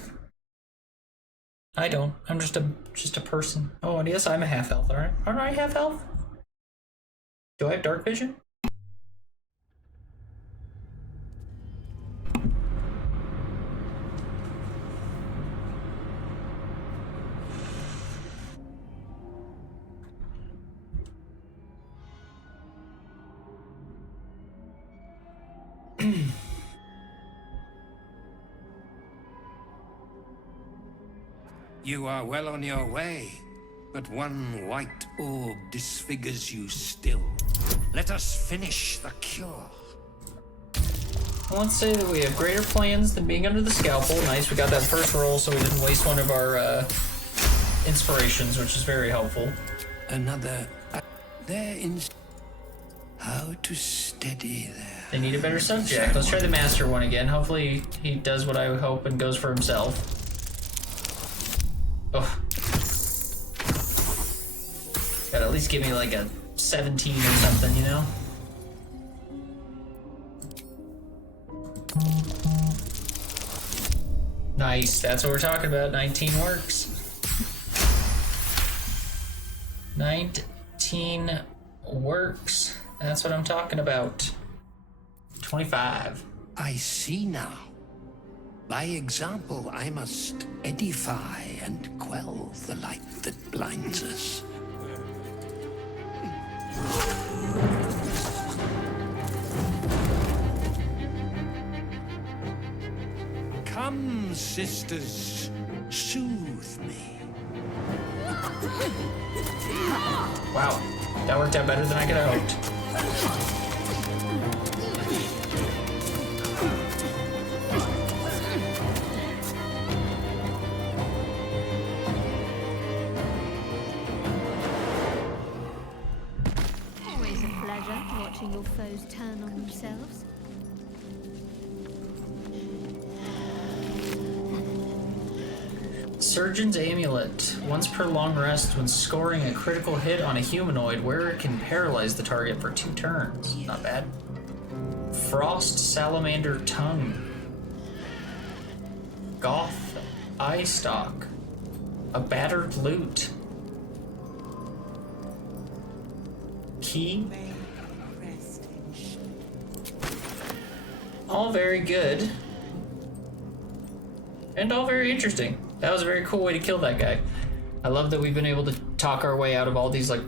I don't. I'm just a person. Oh, and yes, I'm a half-elf, aren't I half-elf? Do I have dark vision? You are well on your way, but one white orb disfigures you still. Let us finish the cure. I want to say that we have greater plans than being under the scalpel. Nice, we got that first roll, so we didn't waste one of our inspirations, which is very helpful. Another. There in. How to steady there. They need a better subject. Let's try the master one again. Hopefully he does what I hope and goes for himself. Oh. Gotta at least give me like a 17 or something, you know? Nice, that's what we're talking about. 19 works. 19 works. That's what I'm talking about. 25. I see now. By example, I must edify and quell the light that blinds us. Come, sisters, soothe me. Wow, that worked out better than I could have hoped. Always a pleasure watching your foes turn on themselves. Surgeon's Amulet. Once per long rest, when scoring a critical hit on a humanoid, wearer can paralyze the target for 2 turns. Not bad. Frost Salamander Tongue. Goth Eye Stalk. A battered lute. Key. All very good. And all very interesting. That was a very cool way to kill that guy. I love that we've been able to talk our way out of all these like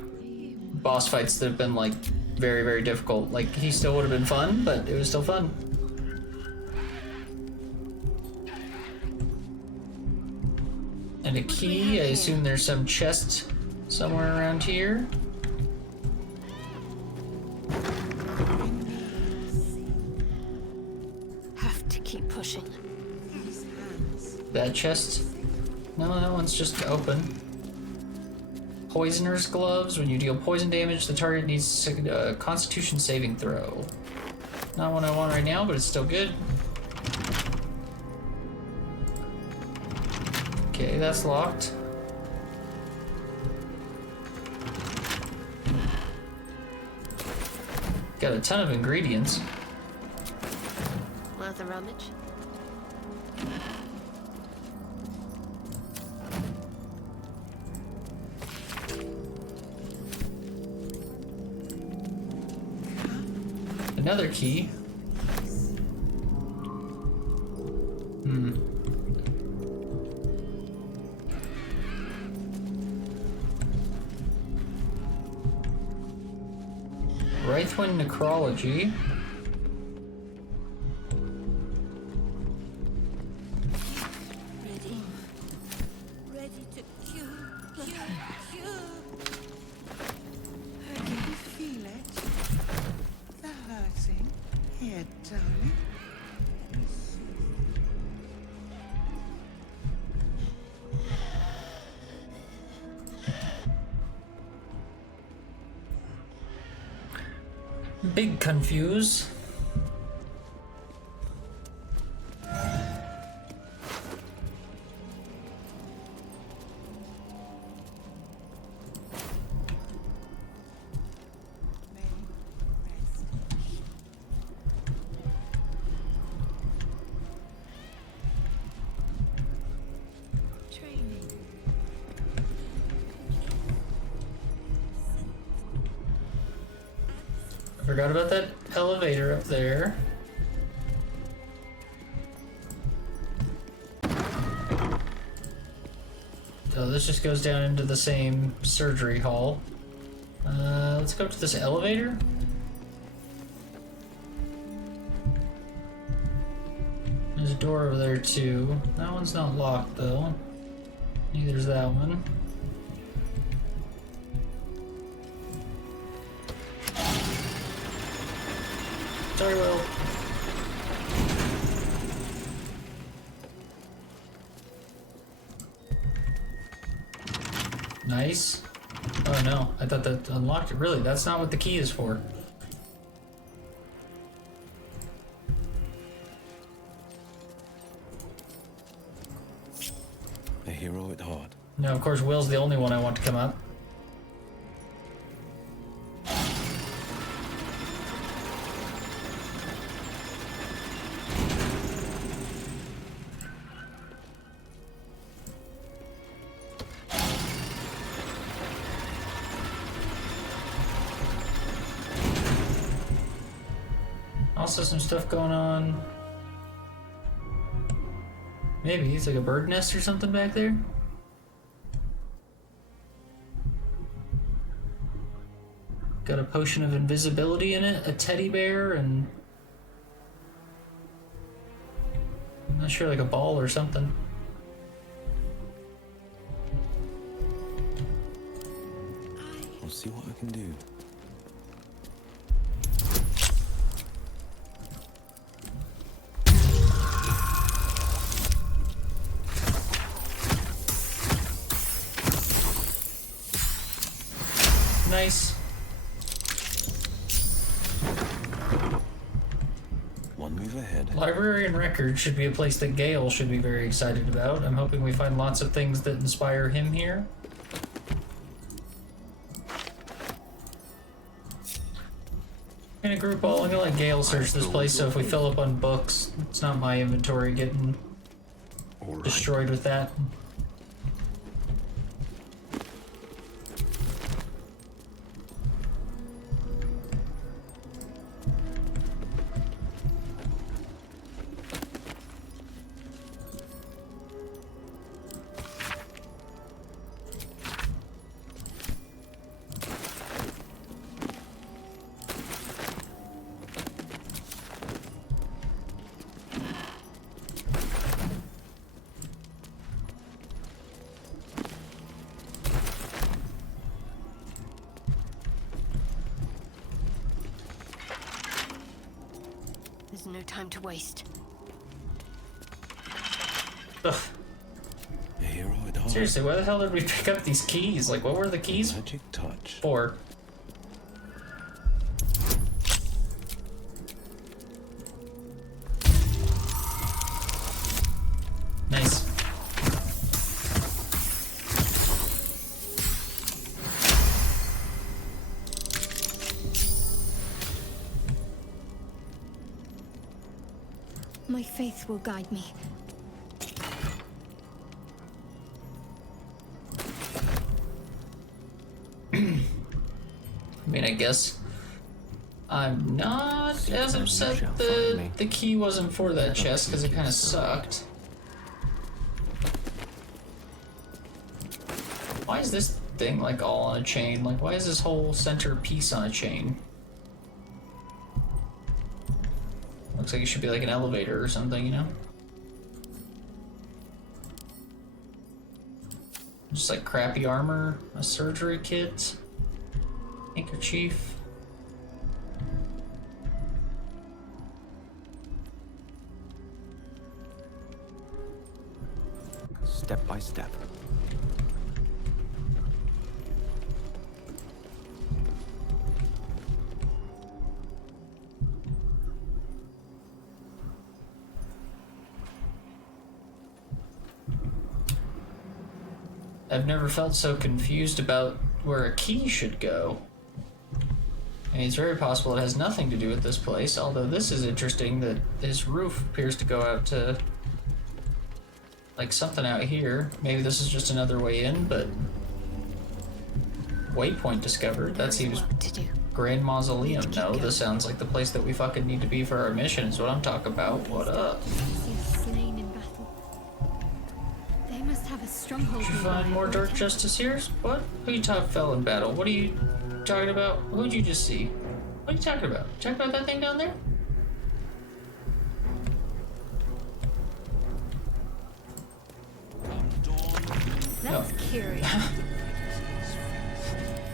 boss fights that have been like very, very difficult. Like he still would have been fun, but it was still fun. And a key, I assume there's some chest somewhere around here. Have to keep pushing. That chest? No, that one's just open. Poisoner's gloves. When you deal poison damage, the target needs a Constitution saving throw. Not what I want right now, but it's still good. Okay, that's locked. Got a ton of ingredients. Worth a rummage. Another key. Wraithwind Necrology. Ready to cure. I can feel it. The hurting. Here, darling. Big confuse. Forgot about that elevator up there. So this just goes down into the same surgery hall. Let's go up to this elevator. There's a door over there too. That one's not locked though. Neither's that one. Sorry, Will. Nice. Oh no, I thought that unlocked it. Really, that's not what the key is for. A hero at heart. No, of course, Will's the only one I want to come up. Also some stuff going on. Maybe it's like a bird nest or something back there. Got a potion of invisibility in it, a teddy bear, and I'm not sure, like a ball or something. I'll see what I can do. Nice. One move ahead. Library and records should be a place that Gale should be very excited about. I'm hoping we find lots of things that inspire him here. I'm gonna let Gale search this place, so if we fill up on books, it's not my inventory getting destroyed with that. There's no time to waste. Ugh. A hero at heart. Seriously, why the hell did we pick up these keys? Like, what were the keys Magic touch. for? Nice. My faith will guide me. I mean, I guess I'm not as upset that the key wasn't for that chest, because it kind of sucked. Why is this thing like all on a chain? Like, why is this whole center piece on a chain? Looks like it should be like an elevator or something, you know? Just like crappy armor, a surgery kit, handkerchief. Step by step. I've never felt so confused about where a key should go. I mean, it's very possible it has nothing to do with this place, although this is interesting that this roof appears to go out to like something out here. Maybe this is just another way in, but waypoint discovered. That seems Grand Mausoleum. No, this sounds like the place that we fucking need to be for our mission, is what I'm talking about. What up? Slain in battle. They must have a stronghold. Did you find more Dark Justiciars? What? Who you top fell in battle? What are you talking about? Who'd you just see? What are you talking about? Talking about that thing down there? That's curious.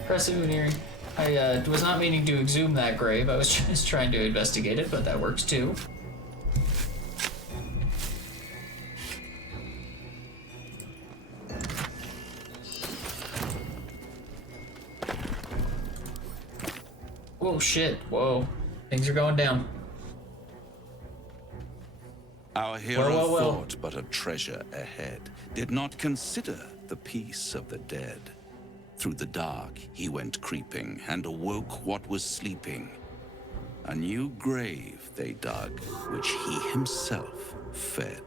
Impressive. I was not meaning to exhume that grave. I was just trying to investigate it, but that works too. Whoa, shit. Whoa. Things are going down. Our hero Well. thought but of treasure ahead, did not consider the peace of the dead. Through the dark he went creeping, and awoke what was sleeping. A new grave they dug, which he himself fed.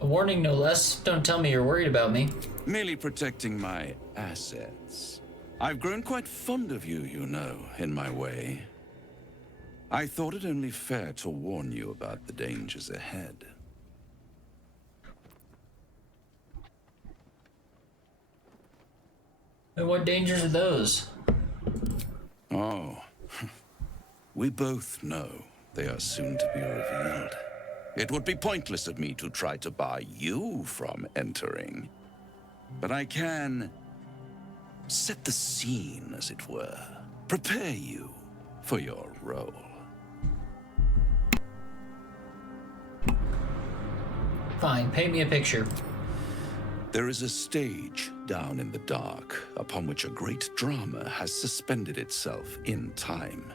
A warning, no less. Don't tell me you're worried about me. Merely protecting my assets. I've grown quite fond of you, you know, in my way. I thought it only fair to warn you about the dangers ahead. And what dangers are those? Oh, we both know they are soon to be revealed. It would be pointless of me to try to bar you from entering. But I can set the scene, as it were. Prepare you for your role. Fine, paint me a picture. There is a stage down in the dark upon which a great drama has suspended itself in time.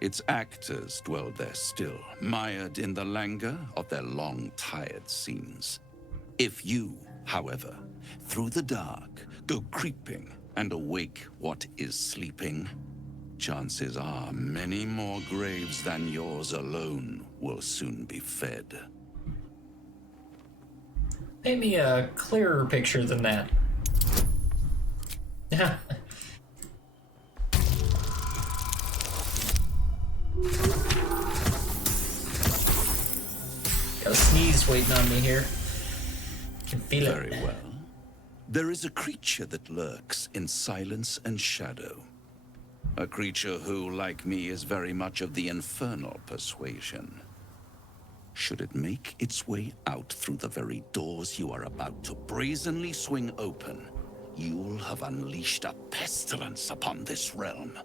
Its actors dwell there still, mired in the languor of their long-tired scenes. If you, however, through the dark, go creeping and awake what is sleeping, chances are many more graves than yours alone will soon be fed. Paint me a clearer picture than that. Got a sneeze waiting on me here. Can feel it. Very well. There is a creature that lurks in silence and shadow. A creature who, like me, is very much of the infernal persuasion. Should it make its way out through the very doors you are about to brazenly swing open, you'll have unleashed a pestilence upon this realm.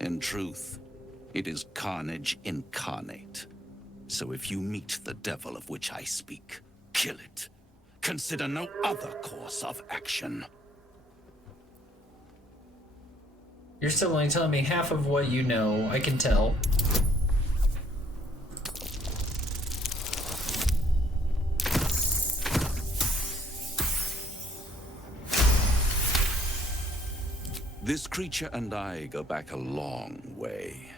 In truth, it is carnage incarnate. So if you meet the devil of which I speak, kill it. Consider no other course of action. You're still only telling me half of what you know, I can tell. This creature and I go back a long way.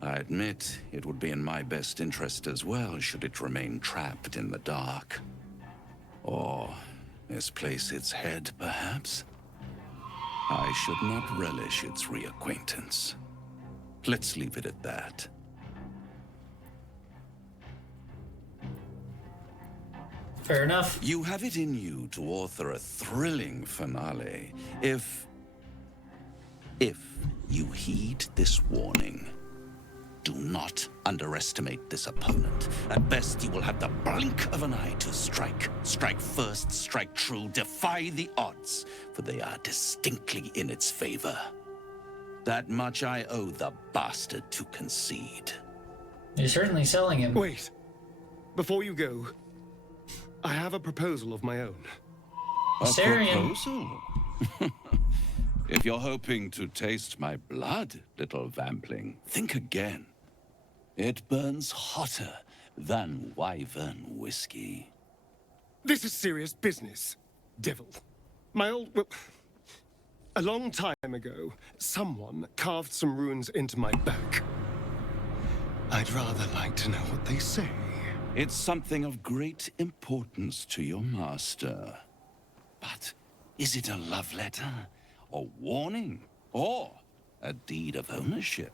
I admit it would be in my best interest as well should it remain trapped in the dark. Or misplace its head, perhaps? I should not relish its reacquaintance. Let's leave it at that. Fair enough. You have it in you to author a thrilling finale if you heed this warning. Do not underestimate this opponent. At best, you will have the blink of an eye to strike. Strike first, strike true, defy the odds, for they are distinctly in its favor. That much I owe the bastard to concede. You're certainly selling him. Wait. Before you go, I have a proposal of my own. A proposal? If you're hoping to taste my blood, little vampling, think again. It burns hotter than wyvern whiskey. This is serious business, devil. Well, a long time ago, someone carved some runes into my back. I'd rather like to know what they say. It's something of great importance to your master. But is it a love letter, a warning, or a deed of ownership?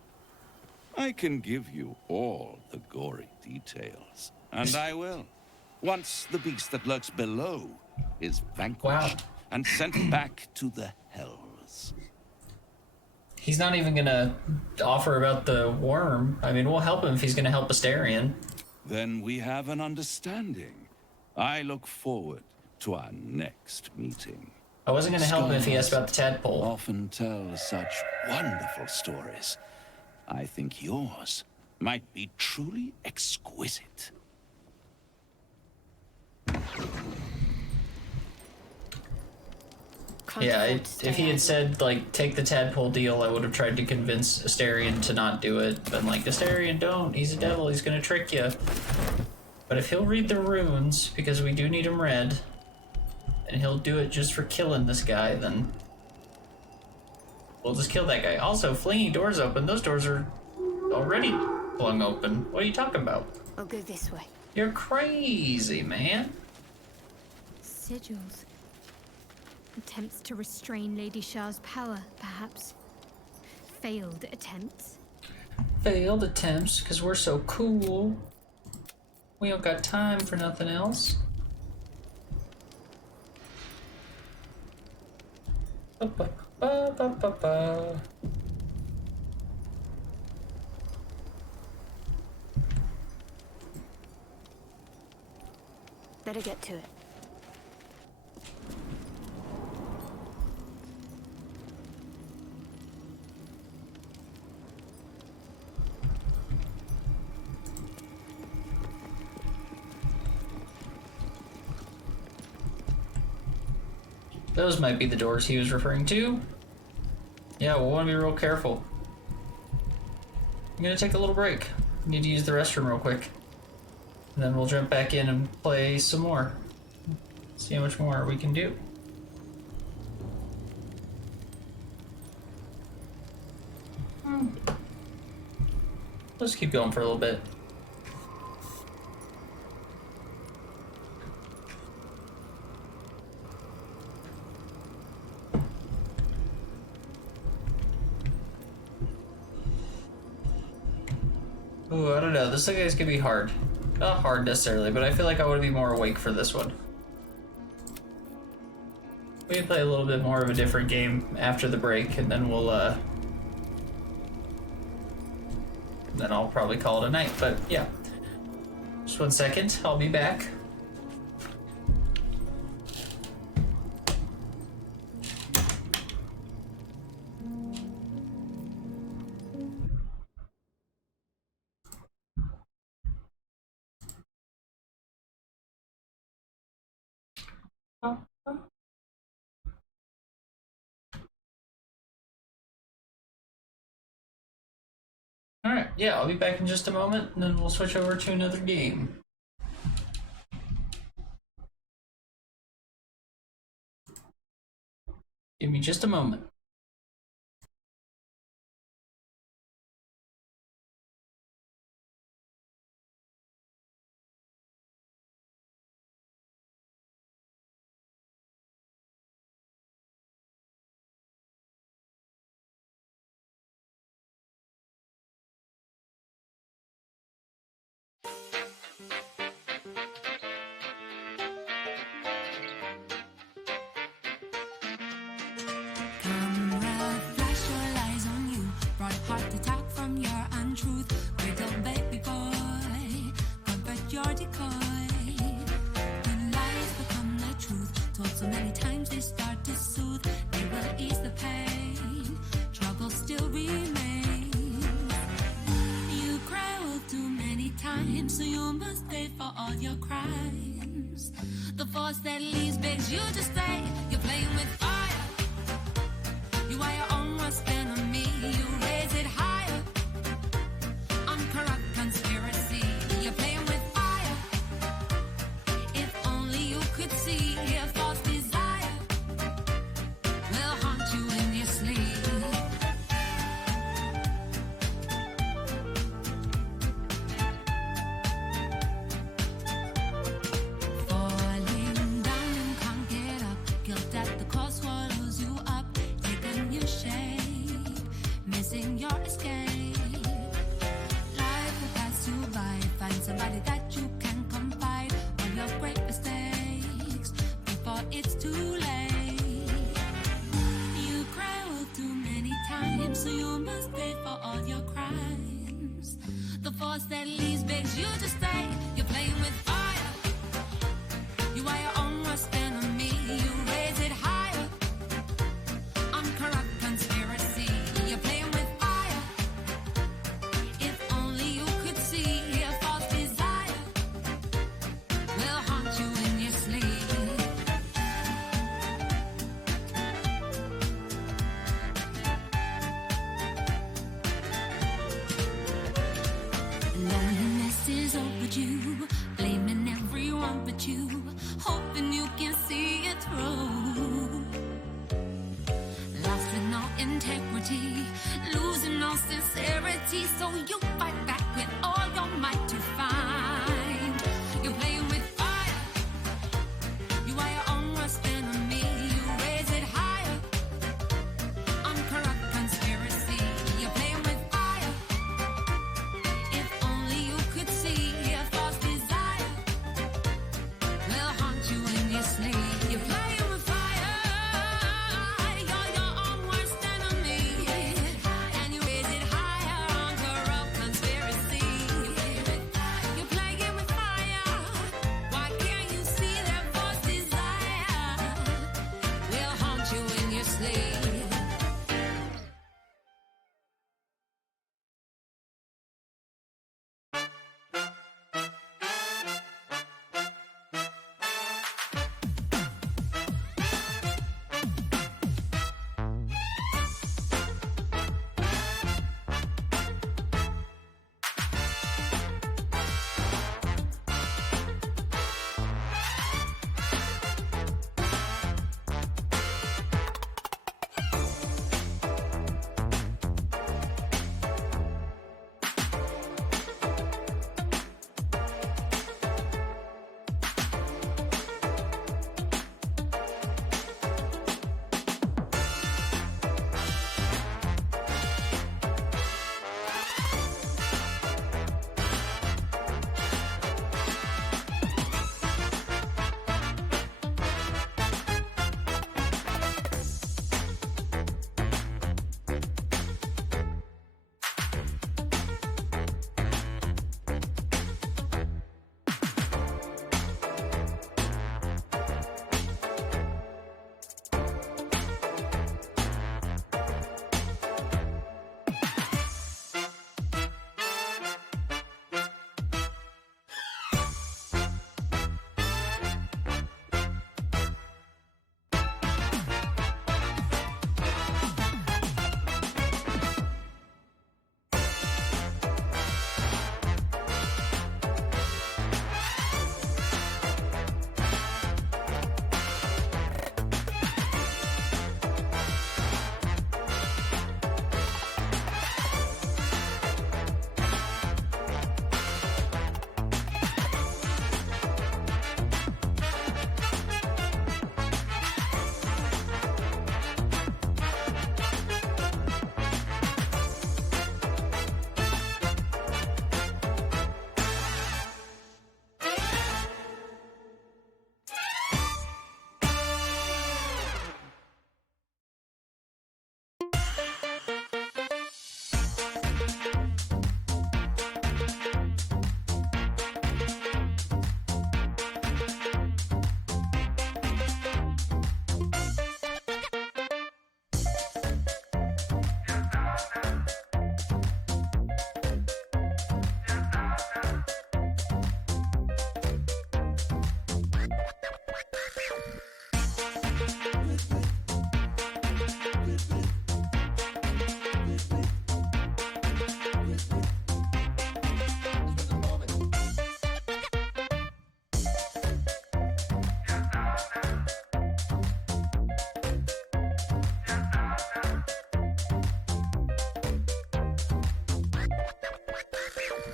I can give you all the gory details, and I will. Once the beast that lurks below is vanquished and sent back to the hells. He's not even gonna offer about the worm. I mean, we'll help him if he's gonna help Astarion. Then we have an understanding. I look forward to our next meeting. I wasn't gonna help him if he asked about the tadpole. Often tell such wonderful stories. I think yours might be truly exquisite. Yeah, if he had said, like, take the tadpole deal, I would have tried to convince Astarion to not do it. But, like, Astarion, don't. He's a devil. He's gonna trick you. But if he'll read the runes, because we do need him read, and he'll do it just for killing this guy, then we'll just kill that guy. Also, flinging doors open. Those doors are already flung open. What are you talking about? I'll go this way. You're crazy, man. Sigils. Attempts to restrain Lady Shah's power, perhaps. Failed attempts. Failed attempts, because we're so cool. We don't got time for nothing else. Ba-ba-ba-ba-ba-ba. Better get to it. Those might be the doors he was referring to. Yeah, we'll want to be real careful. I'm gonna take a little break. Need to use the restroom real quick. And then we'll jump back in and play some more. See how much more we can do. Let's keep going for a little bit. Ooh, I don't know. This guy's gonna be hard. Not hard necessarily, but I feel like I want to be more awake for this one. We can play a little bit more of a different game after the break, and then we'll, then I'll probably call it a night, but yeah. Just 1 second, I'll be back. Alright, yeah, I'll be back in just a moment, and then we'll switch over to another game. Give me just a moment. Camera, flash your lies on you. Brought heart attack from your untruth. Little baby boy, convert your decoy. When lies become the truth, told so many times they start to soothe. They will ease the pain. Trouble still remains. You cry wolf too many times, so you must pay for all your crimes. The force that leaves begs you to stay. You're playing with fire. You are your own worst enemy. You raise it higher. Uncorrupt conspiracy. You're playing with fire. If only you could see a false desire will haunt you in your sleep. force that leaves begs you to stay. You're playing with fire. You are your own worst enemy. You raise it higher. Uncorrupt conspiracy. You're playing with fire. If only you could see a false desire will haunt you in your sleep. Loneliness is overdue, blaming everyone but you, hoping you can see it through. Lost with no integrity, losing all sincerity, so you fight back with all your might to find. You're playing with fire. You are your own worst enemy. You raise it higher. Uncorrupt conspiracy. You're playing with fire. If only you could see a false desire will haunt you in your sleep. You're playing with fire. You're your own worst enemy. And you raise it higher. Uncorrupt conspiracy. You're playing with fire. Why can't you see that false desire will haunt you in your sleep?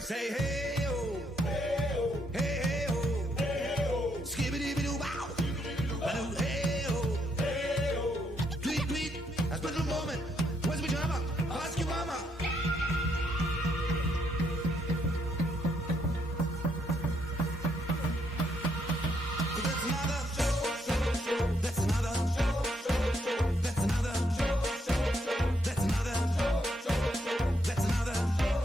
Say hey oh, hey oh, hey oh, hey oh, skibbity doo wow, hey oh, hey oh, tweet tweet, a special moment. Where's my drama? Ask your mama. That's another show. That's another show. That's another show. That's another show. That's another show.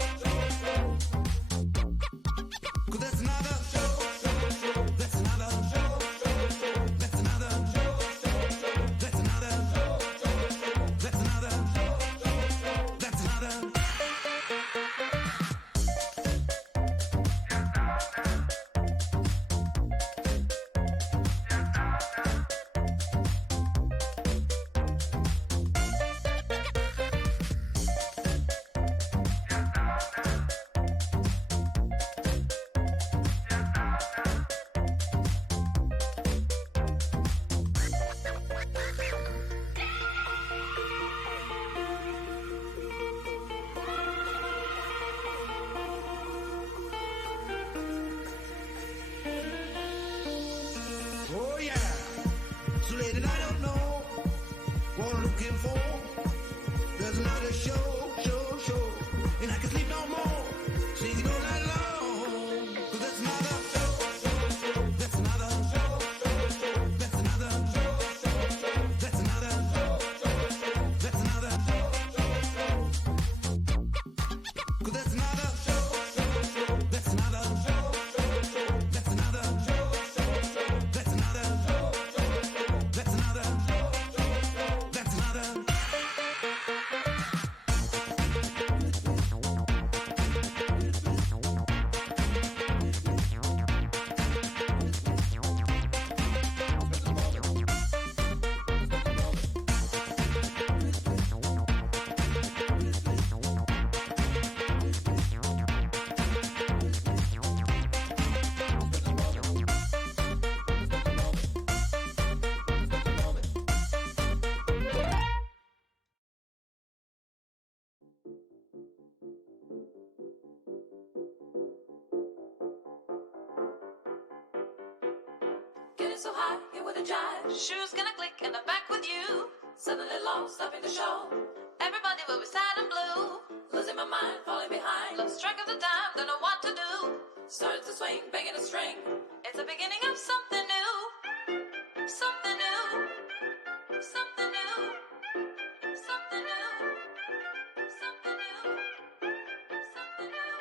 so high, here with a jive. Shoes gonna click and I'm back with you. Suddenly lost, stopping the show. Everybody will be sad and blue. Losing my mind, falling behind. Lost track of the time, don't know what to do. Started to swing, banging a string. It's the beginning of something new. Something new. Something new. Something new. Something new. Something new.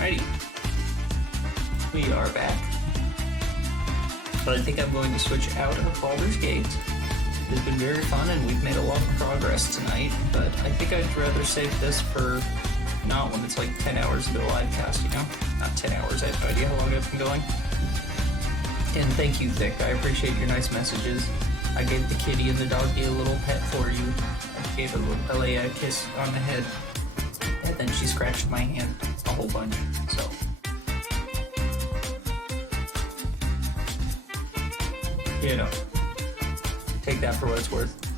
Alrighty. We are back. But I think I'm going to switch out of Baldur's Gate. It's been very fun and we've made a lot of progress tonight, but I think I'd rather save this for not when it's like 10 hours into a live cast, you know? Not 10 hours, I have no idea how long I've been going. And thank you, Vic. I appreciate your nice messages. I gave the kitty and the doggy a little pet for you. I gave a kiss on the head. And then she scratched my hand a whole bunch, so. You know, take that for what it's worth.